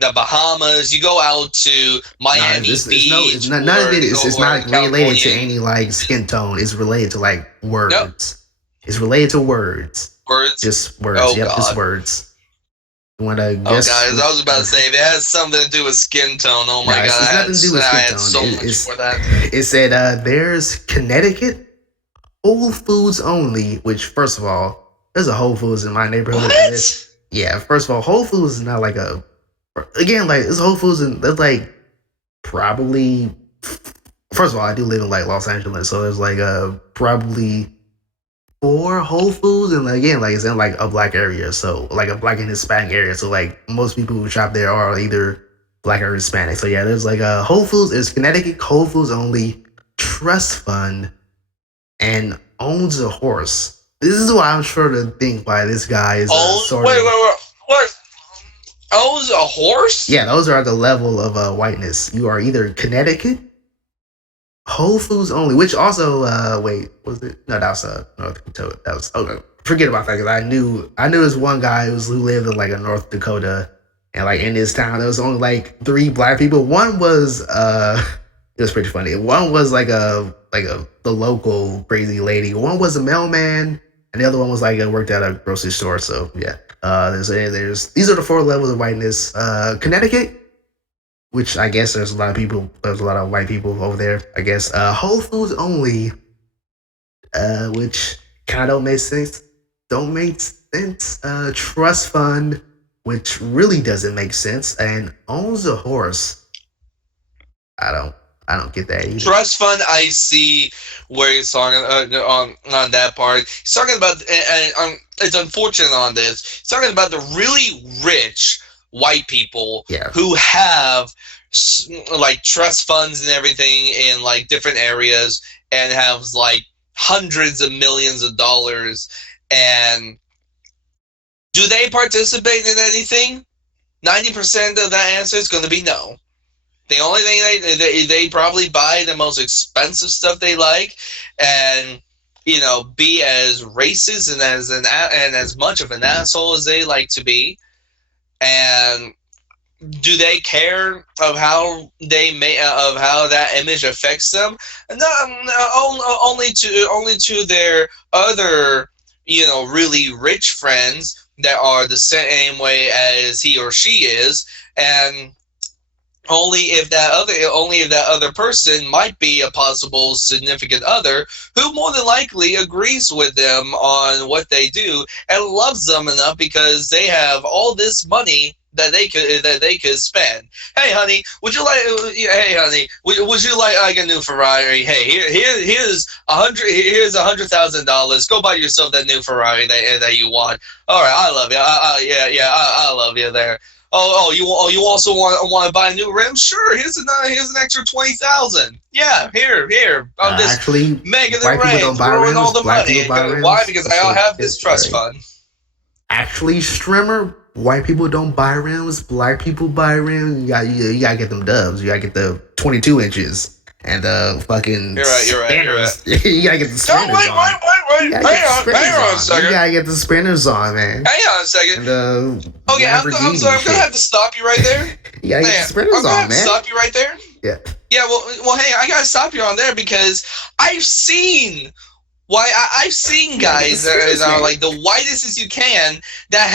the Bahamas, you go out to No, Miami it's Beach, not, none of or it is. It's or not related to California. any like skin tone. It's related to like Nope, words. It's related to words. words. Just words. Oh Yep, just God. words. You want to Oh guess guys, I was which? about to say if it has something to do with skin tone. Oh No, my God, it's nothing to do with I skin had tone. so much for that. It said there's Connecticut Whole Foods only. Which first of all, there's a Whole Foods in my neighborhood. And What? yeah, first of all, Whole Foods is not like a again like it's Whole Foods and that's like probably first of all I do live in like Los Angeles, so there's like probably four Whole Foods and like, again like it's in like a black area, so like a black and Hispanic area, so like most people who shop there are either black or Hispanic. So yeah, there's like a Whole Foods is Connecticut Whole Foods only trust fund and owns a horse. This is why I'm sure to think why this guy is Oh sort wait, of what? Owns a horse? yeah. Those are the level of whiteness. You are either Connecticut Whole Foods only, which also wait, was it? No, that was North Dakota. That was okay. Forget about that because I knew this one guy who lived in like a North Dakota, and like in this town there was only like three black people. One was it was pretty funny. One was like a the local crazy lady. One was a mailman, and the other one was like worked at a grocery store. So yeah, there's these are the four levels of whiteness. Connecticut, which I guess there's a lot of people. There's a lot of white people over there. I guess Whole Foods only, which kind of don't make sense. Don't make sense. Trust fund, which really doesn't make sense, and owns a horse. I don't. I don't get that either. Trust fund, I see where he's talking on that part. He's talking about, and it's unfortunate on this. He's talking about the really rich white people Yeah. who have like trust funds and everything in like different areas and have like hundreds of millions of dollars. And do they participate in anything? 90% of that answer is going to be no. The only thing they probably buy the most expensive stuff they like, and be as racist and as much of an asshole as they like to be. And do they care of how of how that image affects them? No, only to their other really rich friends that are the same way as he or she is, and only if that other person might be a possible significant other who more than likely agrees with them on what they do and loves them enough because they have all this money that they could spend. Hey honey, would you like? Hey honey, would you like a new Ferrari? Hey, here's $100,000. Go buy yourself that new Ferrari that you want. All right, I love you. I love you there. You also want to buy a new rim? Sure, here's an extra 20,000. Yeah, here. I'm just Actually, making white it people rain, don't buy throwing rims. all the Black money. people buy rims. Why? Because I have this It's trust right. fund. Actually, Strimmer, white people don't buy rims. Black people buy rims. You gotta get them dubs. You gotta get the 22 inches and the fucking You're right. spinners. You gotta get the spinners on. Wait. Hang on a second. You gotta get the spinners on, man. Hang on a second. And the Okay, I'm sorry. I'm gonna have to stop you right there. You gotta get the spinners I'm gonna on, have to man. stop you right there. Yeah. Yeah. Well, hey, I gotta stop you on there because I've seen. I've seen guys that are like the whitest as you can that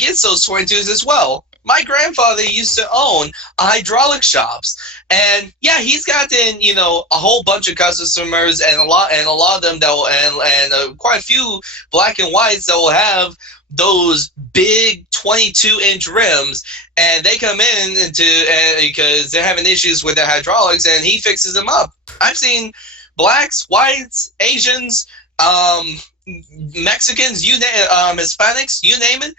gets those 22s as well. My grandfather used to own hydraulic shops, and yeah, he's gotten a whole bunch of customers and a lot of them that will, and quite a few black and whites that will have those big 22-inch rims, and they come in because they're having issues with the hydraulics, and he fixes them up. I've seen blacks, whites, Asians, Mexicans, Hispanics, you name it.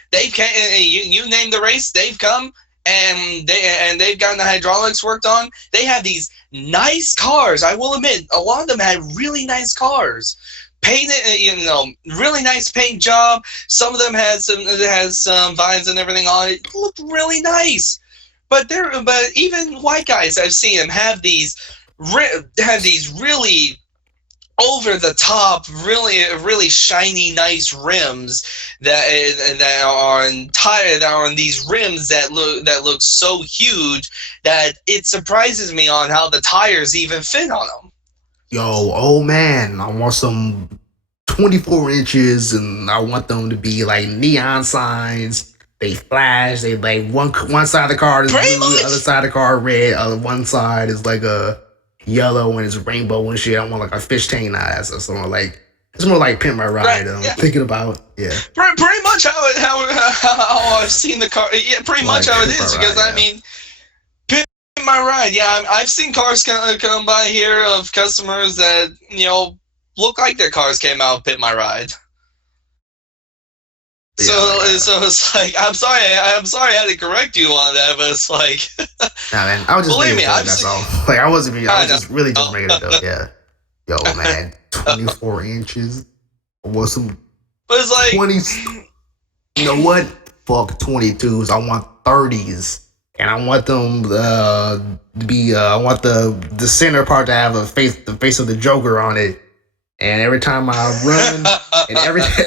You name the race, they've come and they've gotten the hydraulics worked on. They have these nice cars. I will admit, a lot of them had really nice cars. Painted, really nice paint job. Some of them had some vines and everything on it. It looked really nice. But even white guys, I've seen them have these really over the top, really shiny, nice rims that are on these rims that look so huge that it surprises me on how the tires even fit on them. Yo, oh man, I want some 24 inches, and I want them to be like neon signs. They flash. They like one side of the car is blue, the other side of the car red. One side is like a yellow and it's rainbow and shit. I want like a fish tank eyes or something like. It's more like Pimp My Ride. Right, yeah. Thinking about Pretty much how I've seen the car. Yeah, pretty much how it is because I mean. Pimp My Ride, yeah, I've seen cars come by here of customers that look like their cars came out of Pimp My Ride. So it's like I'm sorry I had to correct you on that, but it's like nah, man, I was just believe me, that's all. Like I was just really just making it up. Yeah, yo, man, 24 inches. Was some? But it's like 20s. You know what? Fuck 22s. I want 30s. And I want them to be. I want the center part to have the face of the Joker on it. And every time I run, and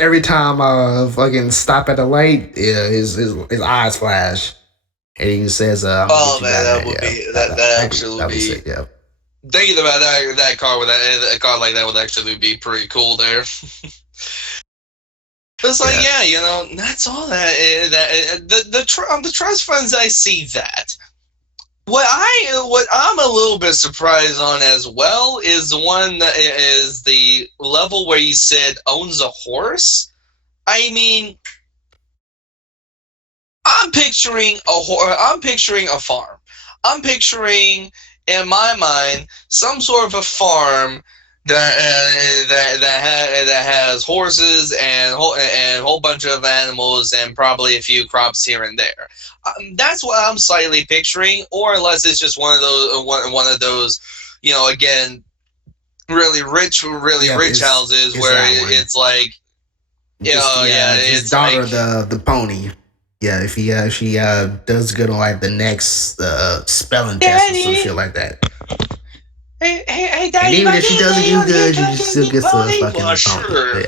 every time I fucking stop at the light, his eyes flash, and he says, "Oh man, that actually would be sick, yeah." Thinking about that car with a car like that would actually be pretty cool there. It's like that's all the trust funds. I see that. What I'm a little bit surprised on as well is the one that is the level where you said owns a horse. I mean, I'm picturing a farm. I'm picturing in my mind some sort of a farm that has horses and a whole bunch of animals and probably a few crops here and there. That's what I'm slightly picturing, or unless it's just one of those, again, really rich houses where it's like, his daughter, like, the pony. Yeah, if she does good on like the next spelling test or some shit like that. Hey, Daddy. And even if she doesn't do good, you still get the fucking well, sure.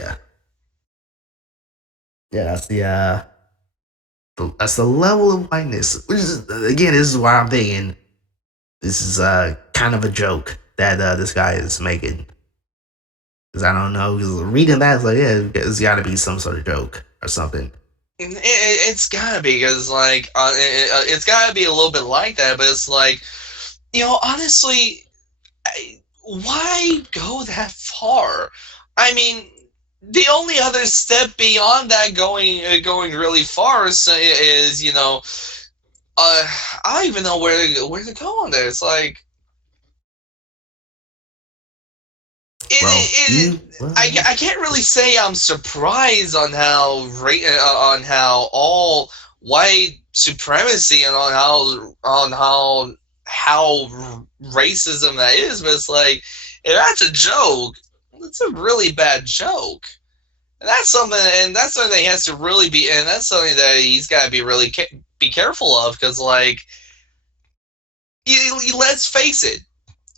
Yeah, that's the level of whiteness. Which is, again, this is why I'm thinking this is kind of a joke that this guy is making. Because I don't know. Because reading that, it's like, it's got to be some sort of joke or something. It's gotta be because like it's gotta be a little bit like that, but it's like honestly. Why go that far? I mean, the only other step beyond that going really far is I don't even know where to go on there. It's like I can't really say I'm surprised on how all white supremacy and on how racism that is, but it's like if that's a joke, it's a really bad joke, and that's something he has to really be, and that's something that he's got to be really be careful of, because like let's face it,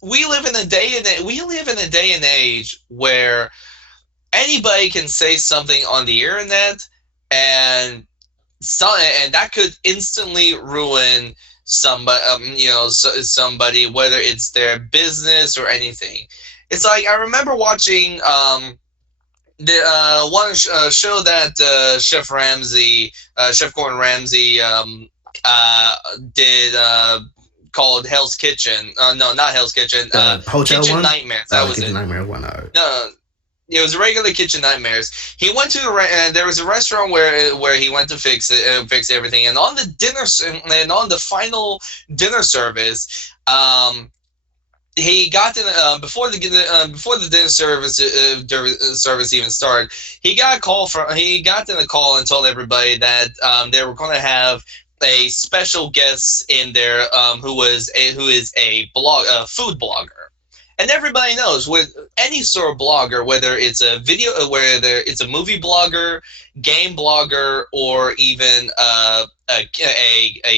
we live in a day and age where anybody can say something on the internet, and that could instantly ruin somebody, whether it's their business or anything. It's like I remember watching the one show that Chef Gordon Ramsay did called Hell's Kitchen. No, not Hell's Kitchen. Hotel Kitchen one? Nightmares. That was Kitchen it. Nightmare one. No, It was regular kitchen nightmares. He went to there was a restaurant where he went to fix everything, and on the and on the final dinner service, he got in before the dinner service even started. He got in a call and told everybody that they were going to have a special guest in there who is a food blogger. And everybody knows with any sort of blogger, whether it's a video, whether it's a movie blogger, game blogger, or even a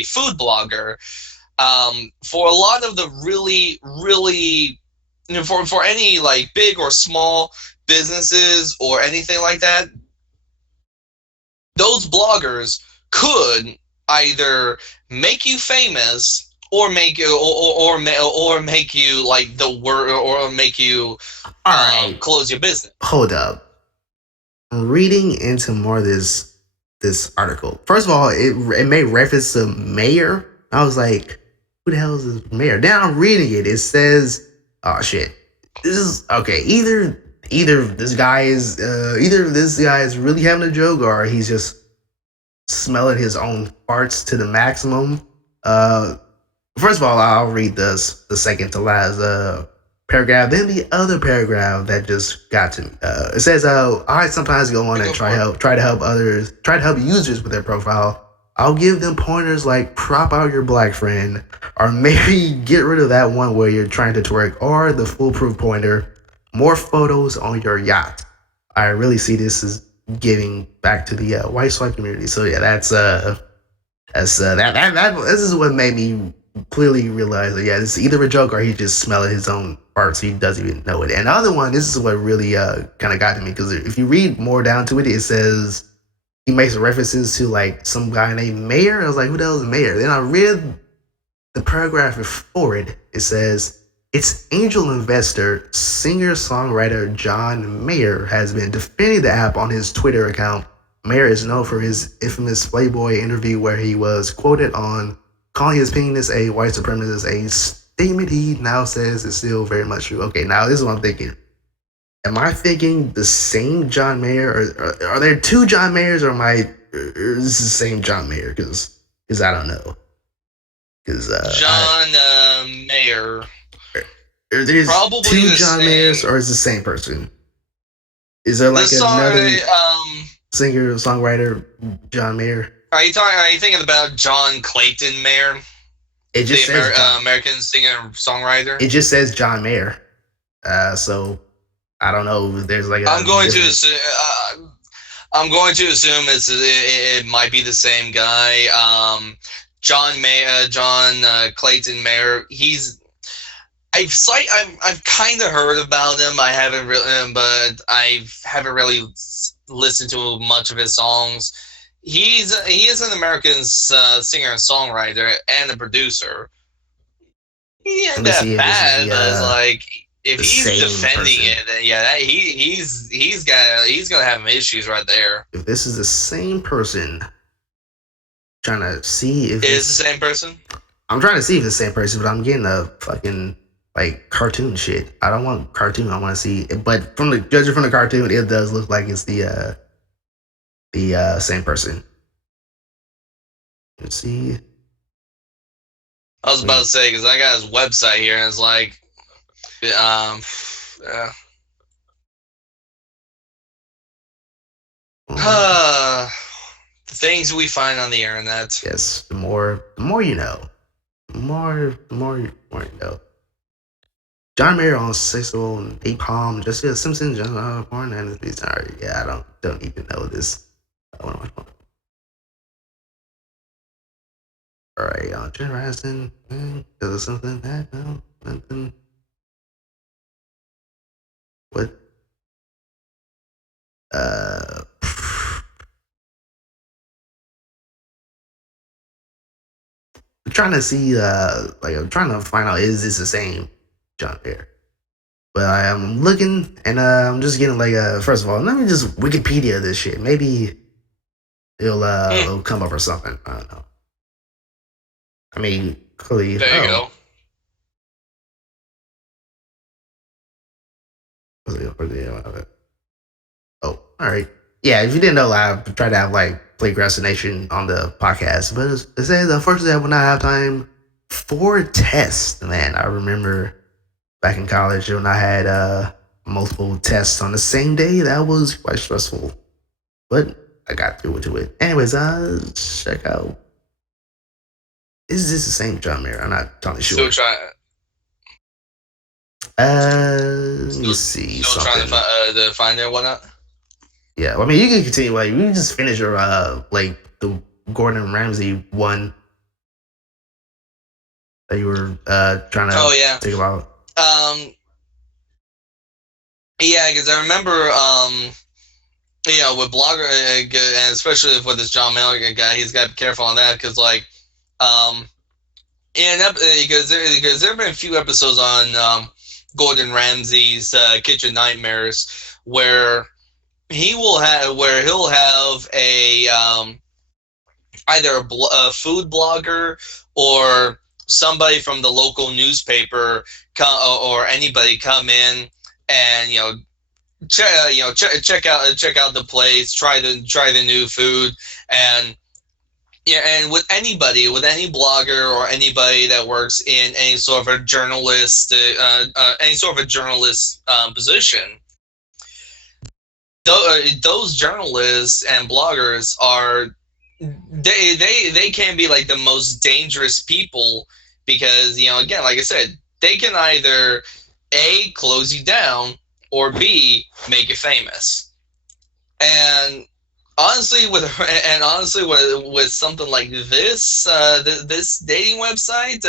food blogger, for a lot of the really, for any like big or small businesses or anything like that, those bloggers could either make you famous or make you or make you like the word or make you All right, close your business. hold up. I'm reading into more of this article. First of all, it made reference to mayor. I was like, who the hell is this mayor? Now I'm reading it. It says, oh shit, this is okay. Either this guy is really having a joke, or he's just smelling his own farts to the maximum. Uh, First of all, I'll read the second to last paragraph. Then the other paragraph that just got to me. It says, I sometimes go on and try to help users with their profile. I'll give them pointers like crop out your black friend, or maybe get rid of that one where you're trying to twerk, or the foolproof pointer, more photos on your yacht. I really see this as giving back to the white swipe community. So yeah, that this is what made me clearly realize that yeah, it's either a joke or he's just smelling his own farts. He doesn't even know it. And the other one, this is what really kind of got to me, because if you read more down to it, it says he makes references to like some guy named Mayer. I was like, who the hell is Mayer? Then I read the paragraph before it. It says its angel investor, singer songwriter John Mayer has been defending the app on his Twitter account. Mayer is known for his infamous Playboy interview where he was quoted on calling his penis a white supremacist, a statement he now says is still very much true. Okay, now this is what I'm thinking. Am I thinking the same John Mayer, or are there two John Mayers, or is this the same John Mayer? Because I don't know. Because John Mayer. There's Probably two the John same. Mayers, or is it the same person? Is there like another singer songwriter John Mayer? Are you thinking about John Clayton Mayer? It just says American singer songwriter. It just says John Mayer. So I don't know if there's like. I'm going to assume it might be the same guy. John Clayton Mayer. I've kind of heard about him. I haven't really, but I haven't really listened to much of his songs. He is an American singer and songwriter and a producer. He ain't that bad, but it's like if he's defending it, then yeah, he's gonna have issues right there. If this is the same person, trying to see if it's the same person. I'm trying to see if it's the same person, but I'm getting a fucking like cartoon shit. I don't want cartoon. I want to see, but judging from the cartoon, it does look like it's the same person. Let's see. I was about to say, because I got his website here, and it's like, yeah. The things we find on the internet. Yes, the more you know. The more you know. John Mayer on Sexual and Napalm, Jessica Simpson, John Porn, and sorry, yeah, I don't even know this. All right, Jen Raston, there's something that no, nothing. What? I'm trying to see, I'm trying to find out, is this the same John Mayer? But I'm looking, and I'm just getting first of all, let me just Wikipedia this shit. Maybe it'll come up or something. I don't know. I mean, clearly. There you go. All right. Yeah, if you didn't know, I try to have like procrastination on the podcast, but it says the first day when I have time for tests. Man, I remember back in college when I had multiple tests on the same day. That was quite stressful, but I got through it. Anyways, check out. Is this the same John Mayer? I'm not totally sure. Still trying. Let me see Still something. trying to find it, whatnot. Yeah, well, I mean, you can continue. Like, you can just finish your like the Gordon Ramsay one that you were trying to think about. Yeah, because I remember with Blogger, and especially with this John Mayer guy, he's got to be careful on that because because there have been a few episodes on Gordon Ramsay's Kitchen Nightmares where he'll have a either a food blogger or somebody from the local newspaper or anybody come in and check out the place, try the new food, and and with any blogger or anybody that works in any sort of a journalist position, those journalists and bloggers are they can be like the most dangerous people because again, like I said, they can either A, close you down, or B, make you famous. And honestly with something like this this dating website,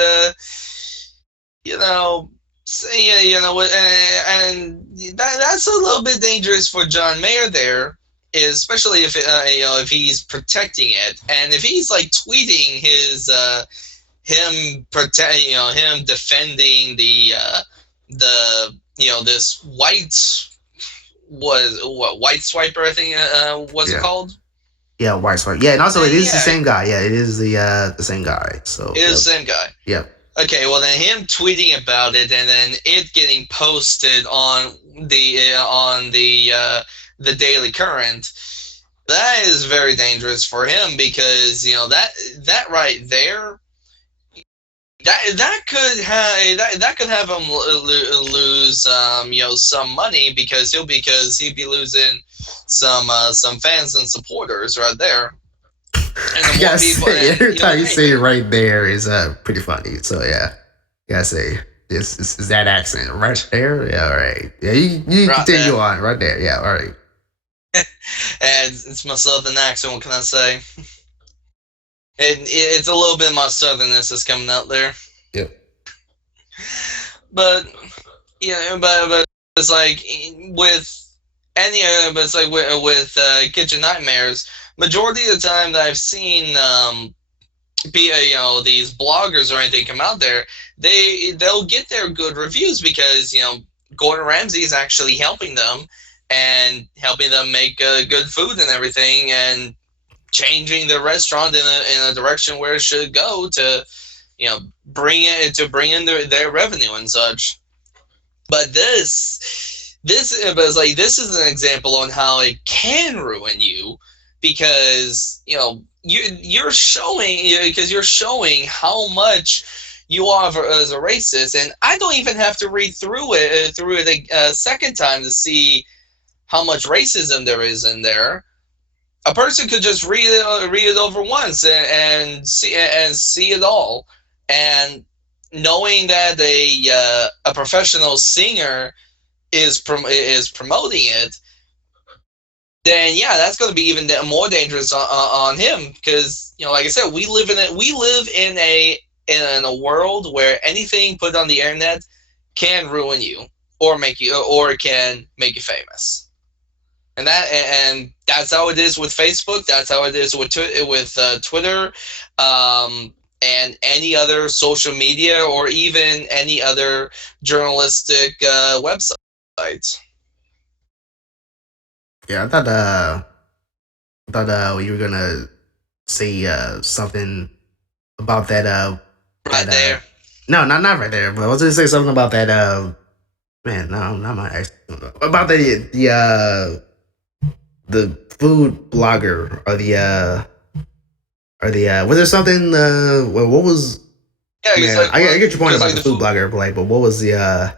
and that's a little bit dangerous for John Mayer there, especially if he's protecting it, and if he's like tweeting his him defending the this white swiper, I think what's it called? Yeah, white swiper. Yeah, and also it is the same guy. Yeah, it is the same guy. So it is the same guy. Yep. Okay, well then him tweeting about it and then it getting posted on the Daily Current, that is very dangerous for him because that right there, that could have him lose some money because he'd be losing some fans and supporters right there. And the more people, every time you say it right there is pretty funny. So yeah, gotta say this is that accent right there. Yeah, all right. Yeah, you right continue there. On right there. Yeah, all right. And it's my southern accent. What can I say? It's a little bit of my southernness that's coming out there. Yep. But but it's like with but it's like with Kitchen Nightmares. Majority of the time that I've seen these bloggers or anything come out there, they'll get their good reviews because Gordon Ramsay is actually helping them and helping them make good food and everything and changing the restaurant in a direction where it should go to bring in their revenue and such. But this is an example on how it can ruin you because you're showing how much you are as a racist, and I don't even have to read through it a second time to see how much racism there is in there. A person could just read it over once and see it all, and knowing that a professional singer is promoting it, then yeah, that's going to be even more dangerous on him because like I said, we live in a world where anything put on the internet can ruin you or can make you famous, and that's how it is with Facebook. That's how it is with Twitter, and any other social media or even any other journalistic website. Yeah, I thought you were gonna say something about that. Right there. No, not right there. But I was gonna say something about that. Man, no, not my ex. About the the food blogger was there something what was Yeah, man like, I get your point about like the food blogger like, but what was the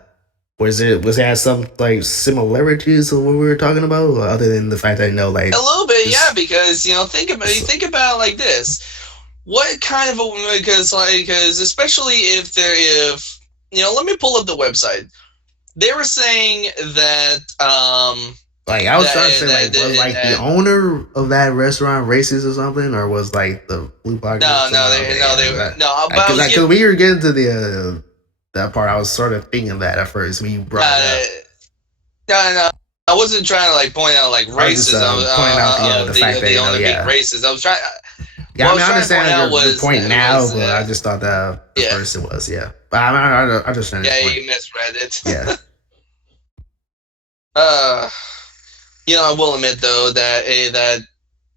was it had some like similarities to what we were talking about, other than the fact that like a little bit, just, yeah, because think about it like this. What kind of a, because especially if let me pull up the website. They were saying that like I was trying to say like, was like the owner of that restaurant racist or something, or was like the blue blogger because we were getting to the that part. I was sort of thinking that at first when you brought it up. No, I wasn't trying to like point out like racism. Pointing out the fact that the owner being racist. I was trying. Yeah, I mean, I understand your point now, but I just thought that the first it was, yeah. But I understand. Yeah, you misread it. Yeah. I will admit though that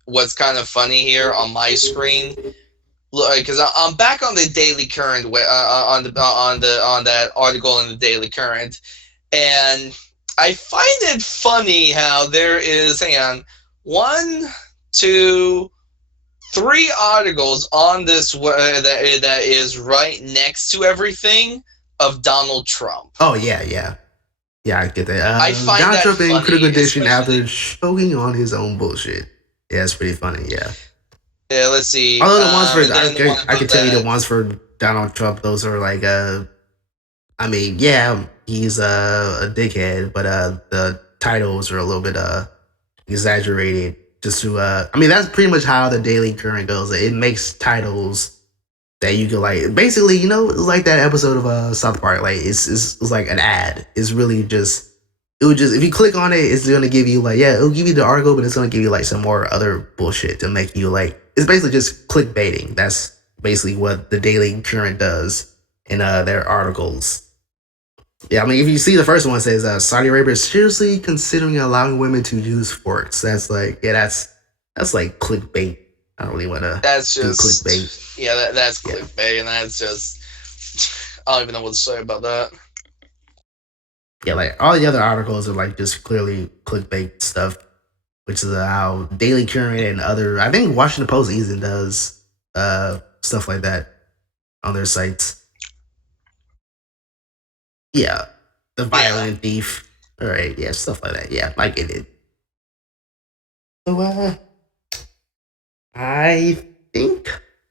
what's kind of funny here on my screen, because I'm back on the Daily Current on that article in the Daily Current, and I find it funny how there is, hang on, 1, 2, 3 articles on this that is right next to everything of Donald Trump. Oh yeah, I get that. I find Donald that Trump in funny, critical edition after choking on his own bullshit. Yeah, it's pretty funny. Yeah. Yeah, let's see. Although the ones for I can tell you the ones for Donald Trump, those are like I mean, yeah, he's a dickhead, but the titles are a little bit exaggerated. Just to I mean, that's pretty much how the Daily Current goes. It makes titles that you can like, basically, it's like that episode of South Park. Like it's like an ad. It's really just, if you click on it, it's gonna give you like, it'll give you the article, but it's gonna give you like some more other bullshit to make you like, it's basically just clickbaiting. That's basically what the Daily Current does in their articles. Yeah, I mean, if you see the first one, it says Saudi Arabia is seriously considering allowing women to use forks. That's like, that's like clickbait. I don't really want to do clickbait. Yeah, that's clickbait, and that's just, I don't even know what to say about that. Yeah, like all the other articles are like just clearly clickbait stuff, which is how Daily Current and other, I think Washington Post even does stuff like that on their sites. Yeah, the violent thief. All right, yeah, stuff like that. Yeah, I get it. So, I think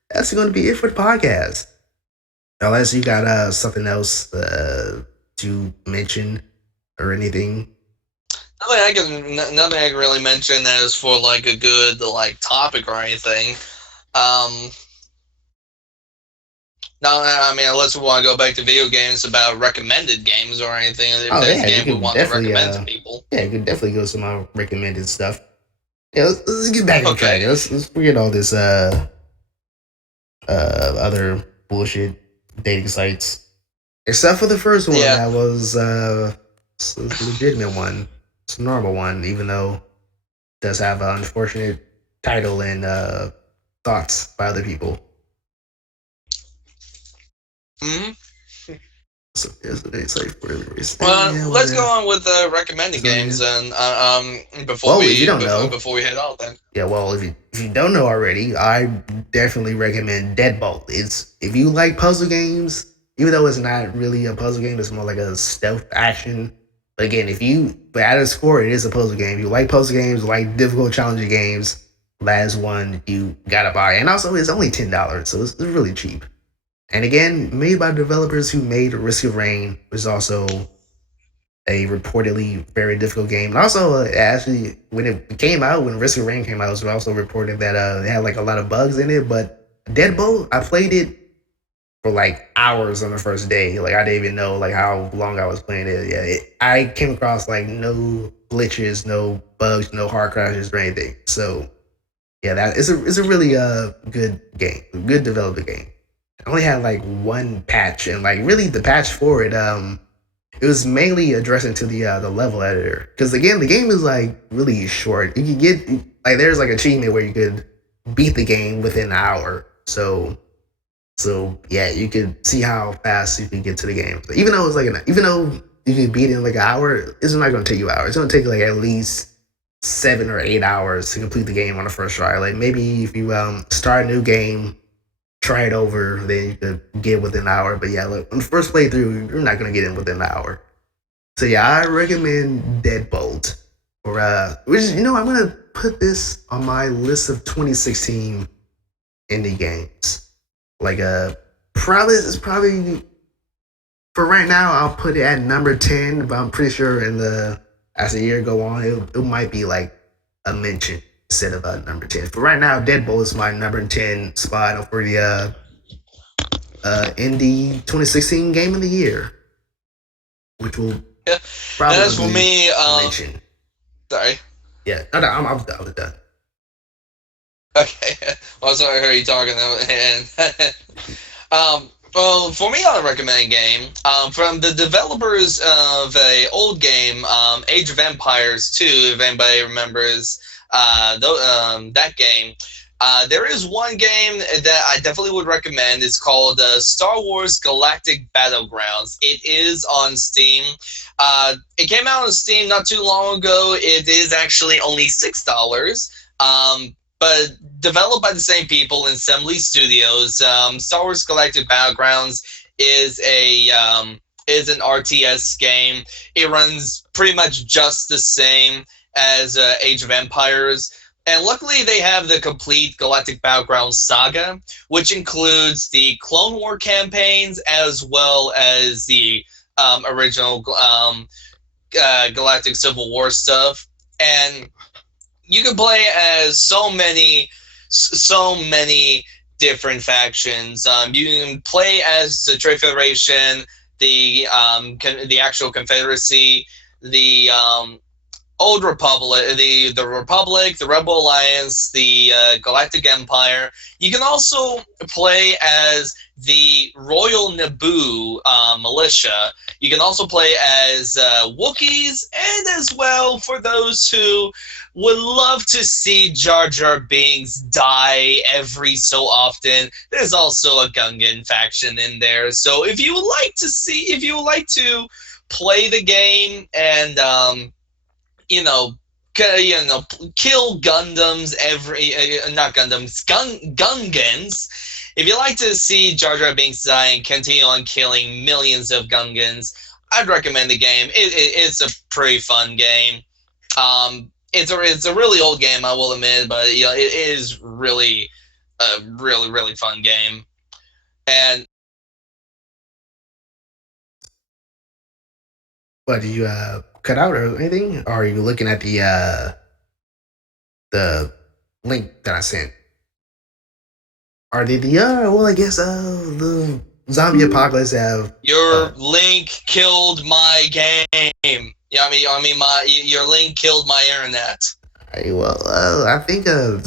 that's going to be it for the podcast. Unless you got something else to mention or anything. Nothing I can really mention as for like a good like topic or anything. No, I mean, unless we want to go back to video games about recommended games or anything. If there's a game we want to recommend to people. Yeah, you could definitely go to some recommended stuff. Yeah, let's get back on track. Let's forget all this other bullshit dating sites. Except for the first one, that was a legitimate one. It's a normal one, even though it does have an unfortunate title and thoughts by other people. Mm-hmm. So it's like let's go on with recommending games and before we head out then. Yeah, well, if you don't know already, I definitely recommend Deadbolt. It's, if you like puzzle games, even though it's not really a puzzle game, it's more like a stealth action. But again, but at its core, it is a puzzle game. You like puzzle games, like difficult, challenging games, last one you gotta buy. And also, it's only $10, so it's really cheap. And again, made by developers who made Risk of Rain, which is also a reportedly very difficult game. And also, actually, when it came out, when Risk of Rain came out, it was also reported that it had like a lot of bugs in it. But Deadbolt, I played it for like hours on the first day. Like, I didn't even know like how long I was playing it. Yeah, I came across like no glitches, no bugs, no hard crashes or anything. So yeah, it's a really good game, good developed game. I only had like one patch, and like really the patch for it, it was mainly addressing to the level editor. Because again, the game is like really short. You can get like, there's like an achievement where you could beat the game within an hour. So yeah, you could see how fast you can get to the game. So even though it's like even though you can beat it in like an hour, it's not going to take you hours. It's going to take like at least 7 or 8 hours to complete the game on the first try. Like maybe if you start a new game, try it over, then you could get within an hour. But yeah, look, on the first playthrough, you're not gonna get in within an hour. So yeah, I recommend Deadbolt. Or which I'm gonna put this on my list of 2016 indie games. Like probably for right now, I'll put it at number 10, but I'm pretty sure as the year go on, it might be like a mention instead of a number 10. For right now, Deadbolt is my number 10 spot for the indie 2016 game of the year, which will probably as for me, mention. Sorry. Yeah, no, I'm done. Okay. Well, sorry, I heard you talking. Well, for me, I'll recommend a game from the developers of a old game, Age of Empires 2, if anybody remembers that game. There is one game that I definitely would recommend. It's called Star Wars Galactic Battlegrounds. It is on Steam. It came out on Steam not too long ago. It is actually only $6. But developed by the same people in Assembly Studios. Star Wars Galactic Battlegrounds is an RTS game. It runs pretty much just the same as Age of Empires. And luckily, they have the complete Galactic Battlegrounds saga, which includes the Clone War campaigns as well as the original Galactic Civil War stuff. And you can play as so many different factions. You can play as the Trade Federation, the actual Confederacy, the Old Republic, the Republic, the Rebel Alliance, the Galactic Empire. You can also play as the Royal Naboo militia. You can also play as Wookiees, and as well for those who would love to see Jar Jar Binks die every so often, there's also a Gungan faction in there. So if you would like to play the game and kill Gundams Gungans. If you like to see Jar Jar Binks die and continue on killing millions of Gungans, I'd recommend the game. It's a pretty fun game. It's a really old game, I will admit, but it is really a really fun game. And But did you cut out or anything? Or are you looking at the link that I sent? Or did I guess the zombie apocalypse have your link killed my game. Yeah, your link killed my internet. Well, I think the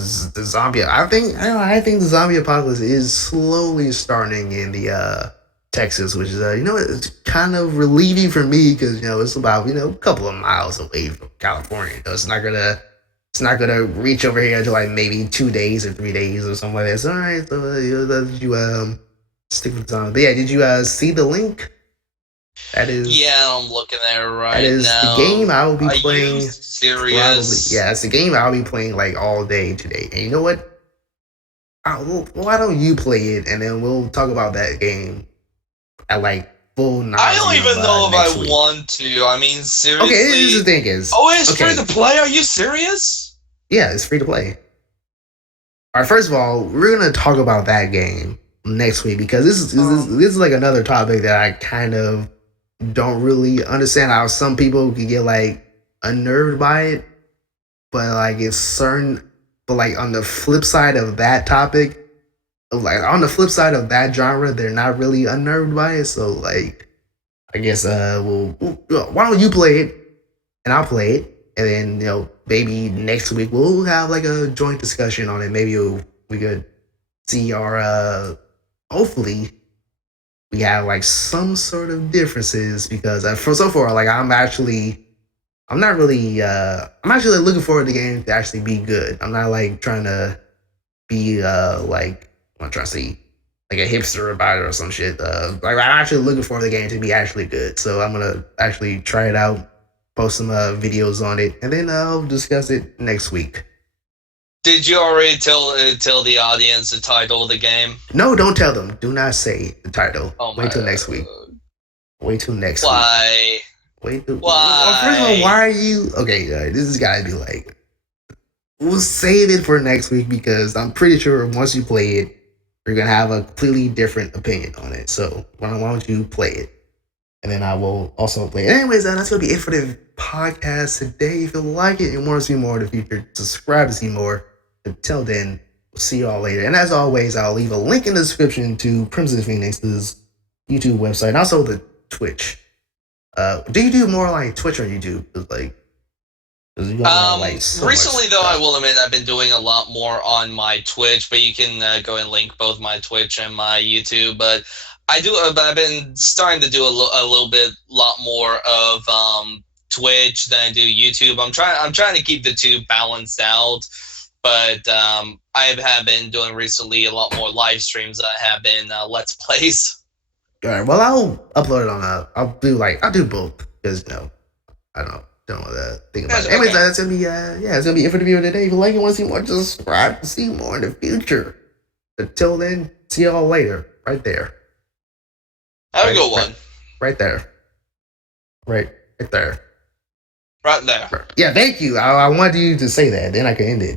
zombie. I think the zombie apocalypse is slowly starting in the Texas, which is it's kind of relieving for me because it's about a couple of miles away from California. It's not gonna reach over here until like maybe 2 days or 3 days or something like that. So, all right, so you stick with the zombie. But yeah, did you see the link? That is I'm looking at it right now. That is now. The game I will be playing. You serious? Yeah, it's the game I'll be playing like all day today. And you know what? Why don't you play it and then we'll talk about that game at like full nauseam. I don't even know if I want to. I mean, seriously. Okay, this is the thing is. Oh, it's free to play? Are you serious? Yeah, it's free to play. All right, first of all, we're gonna talk about that game next week because this is like another topic that I kind of don't really understand how some people could get like unnerved by it, but like it's certain. But like on the flip side of that topic, like on the flip side of that genre, they're not really unnerved by it. So like, I guess why don't you play it and I'll play it, and then maybe next week we'll have like a joint discussion on it. Maybe we could see our hopefully we have like some sort of differences because so far like I'm actually looking forward to the game to actually be good. I'm not like trying to be like I'm trying to see like a hipster about it or some shit. Like I'm actually looking for the game to be actually good. So I'm gonna actually try it out. post some videos on it, and then I'll discuss it next week. Did you already tell the audience the title of the game? No, don't tell them. Do not say the title. Oh Wait till next week. Wait till next Why? week. Why? Well, first of all, why are you? Okay, this is gotta be like. We'll save it for next week because I'm pretty sure once you play it, you're gonna have a completely different opinion on it. So why don't you play it, and then I will also play it. Anyways, that's gonna be it for the podcast today. If you like it and want to see more in the future, subscribe to see more. Until then, we'll see y'all later. And as always, I'll leave a link in the description to Crimson Phoenix's YouTube website and also the Twitch. Do you do more like Twitch or YouTube? Like, recently though, I will admit I've been doing a lot more on my Twitch, but you can go and link both my Twitch and my YouTube. But I've been starting to do a lot more of Twitch than I do YouTube. I'm trying to keep the two balanced out. But I have been doing recently a lot more live streams that have been Let's Plays. All right. Well, I'll upload it on. I'll do both because I don't want to think about it. Anyways, that's gonna be it's gonna be it for the video today. If you like it, want to see more, just subscribe to see more in the future. Until then, see y'all later. Right there. Have a good one. Right there. Right there. Right there. Yeah, thank you. I wanted you to say that. Then I can end it.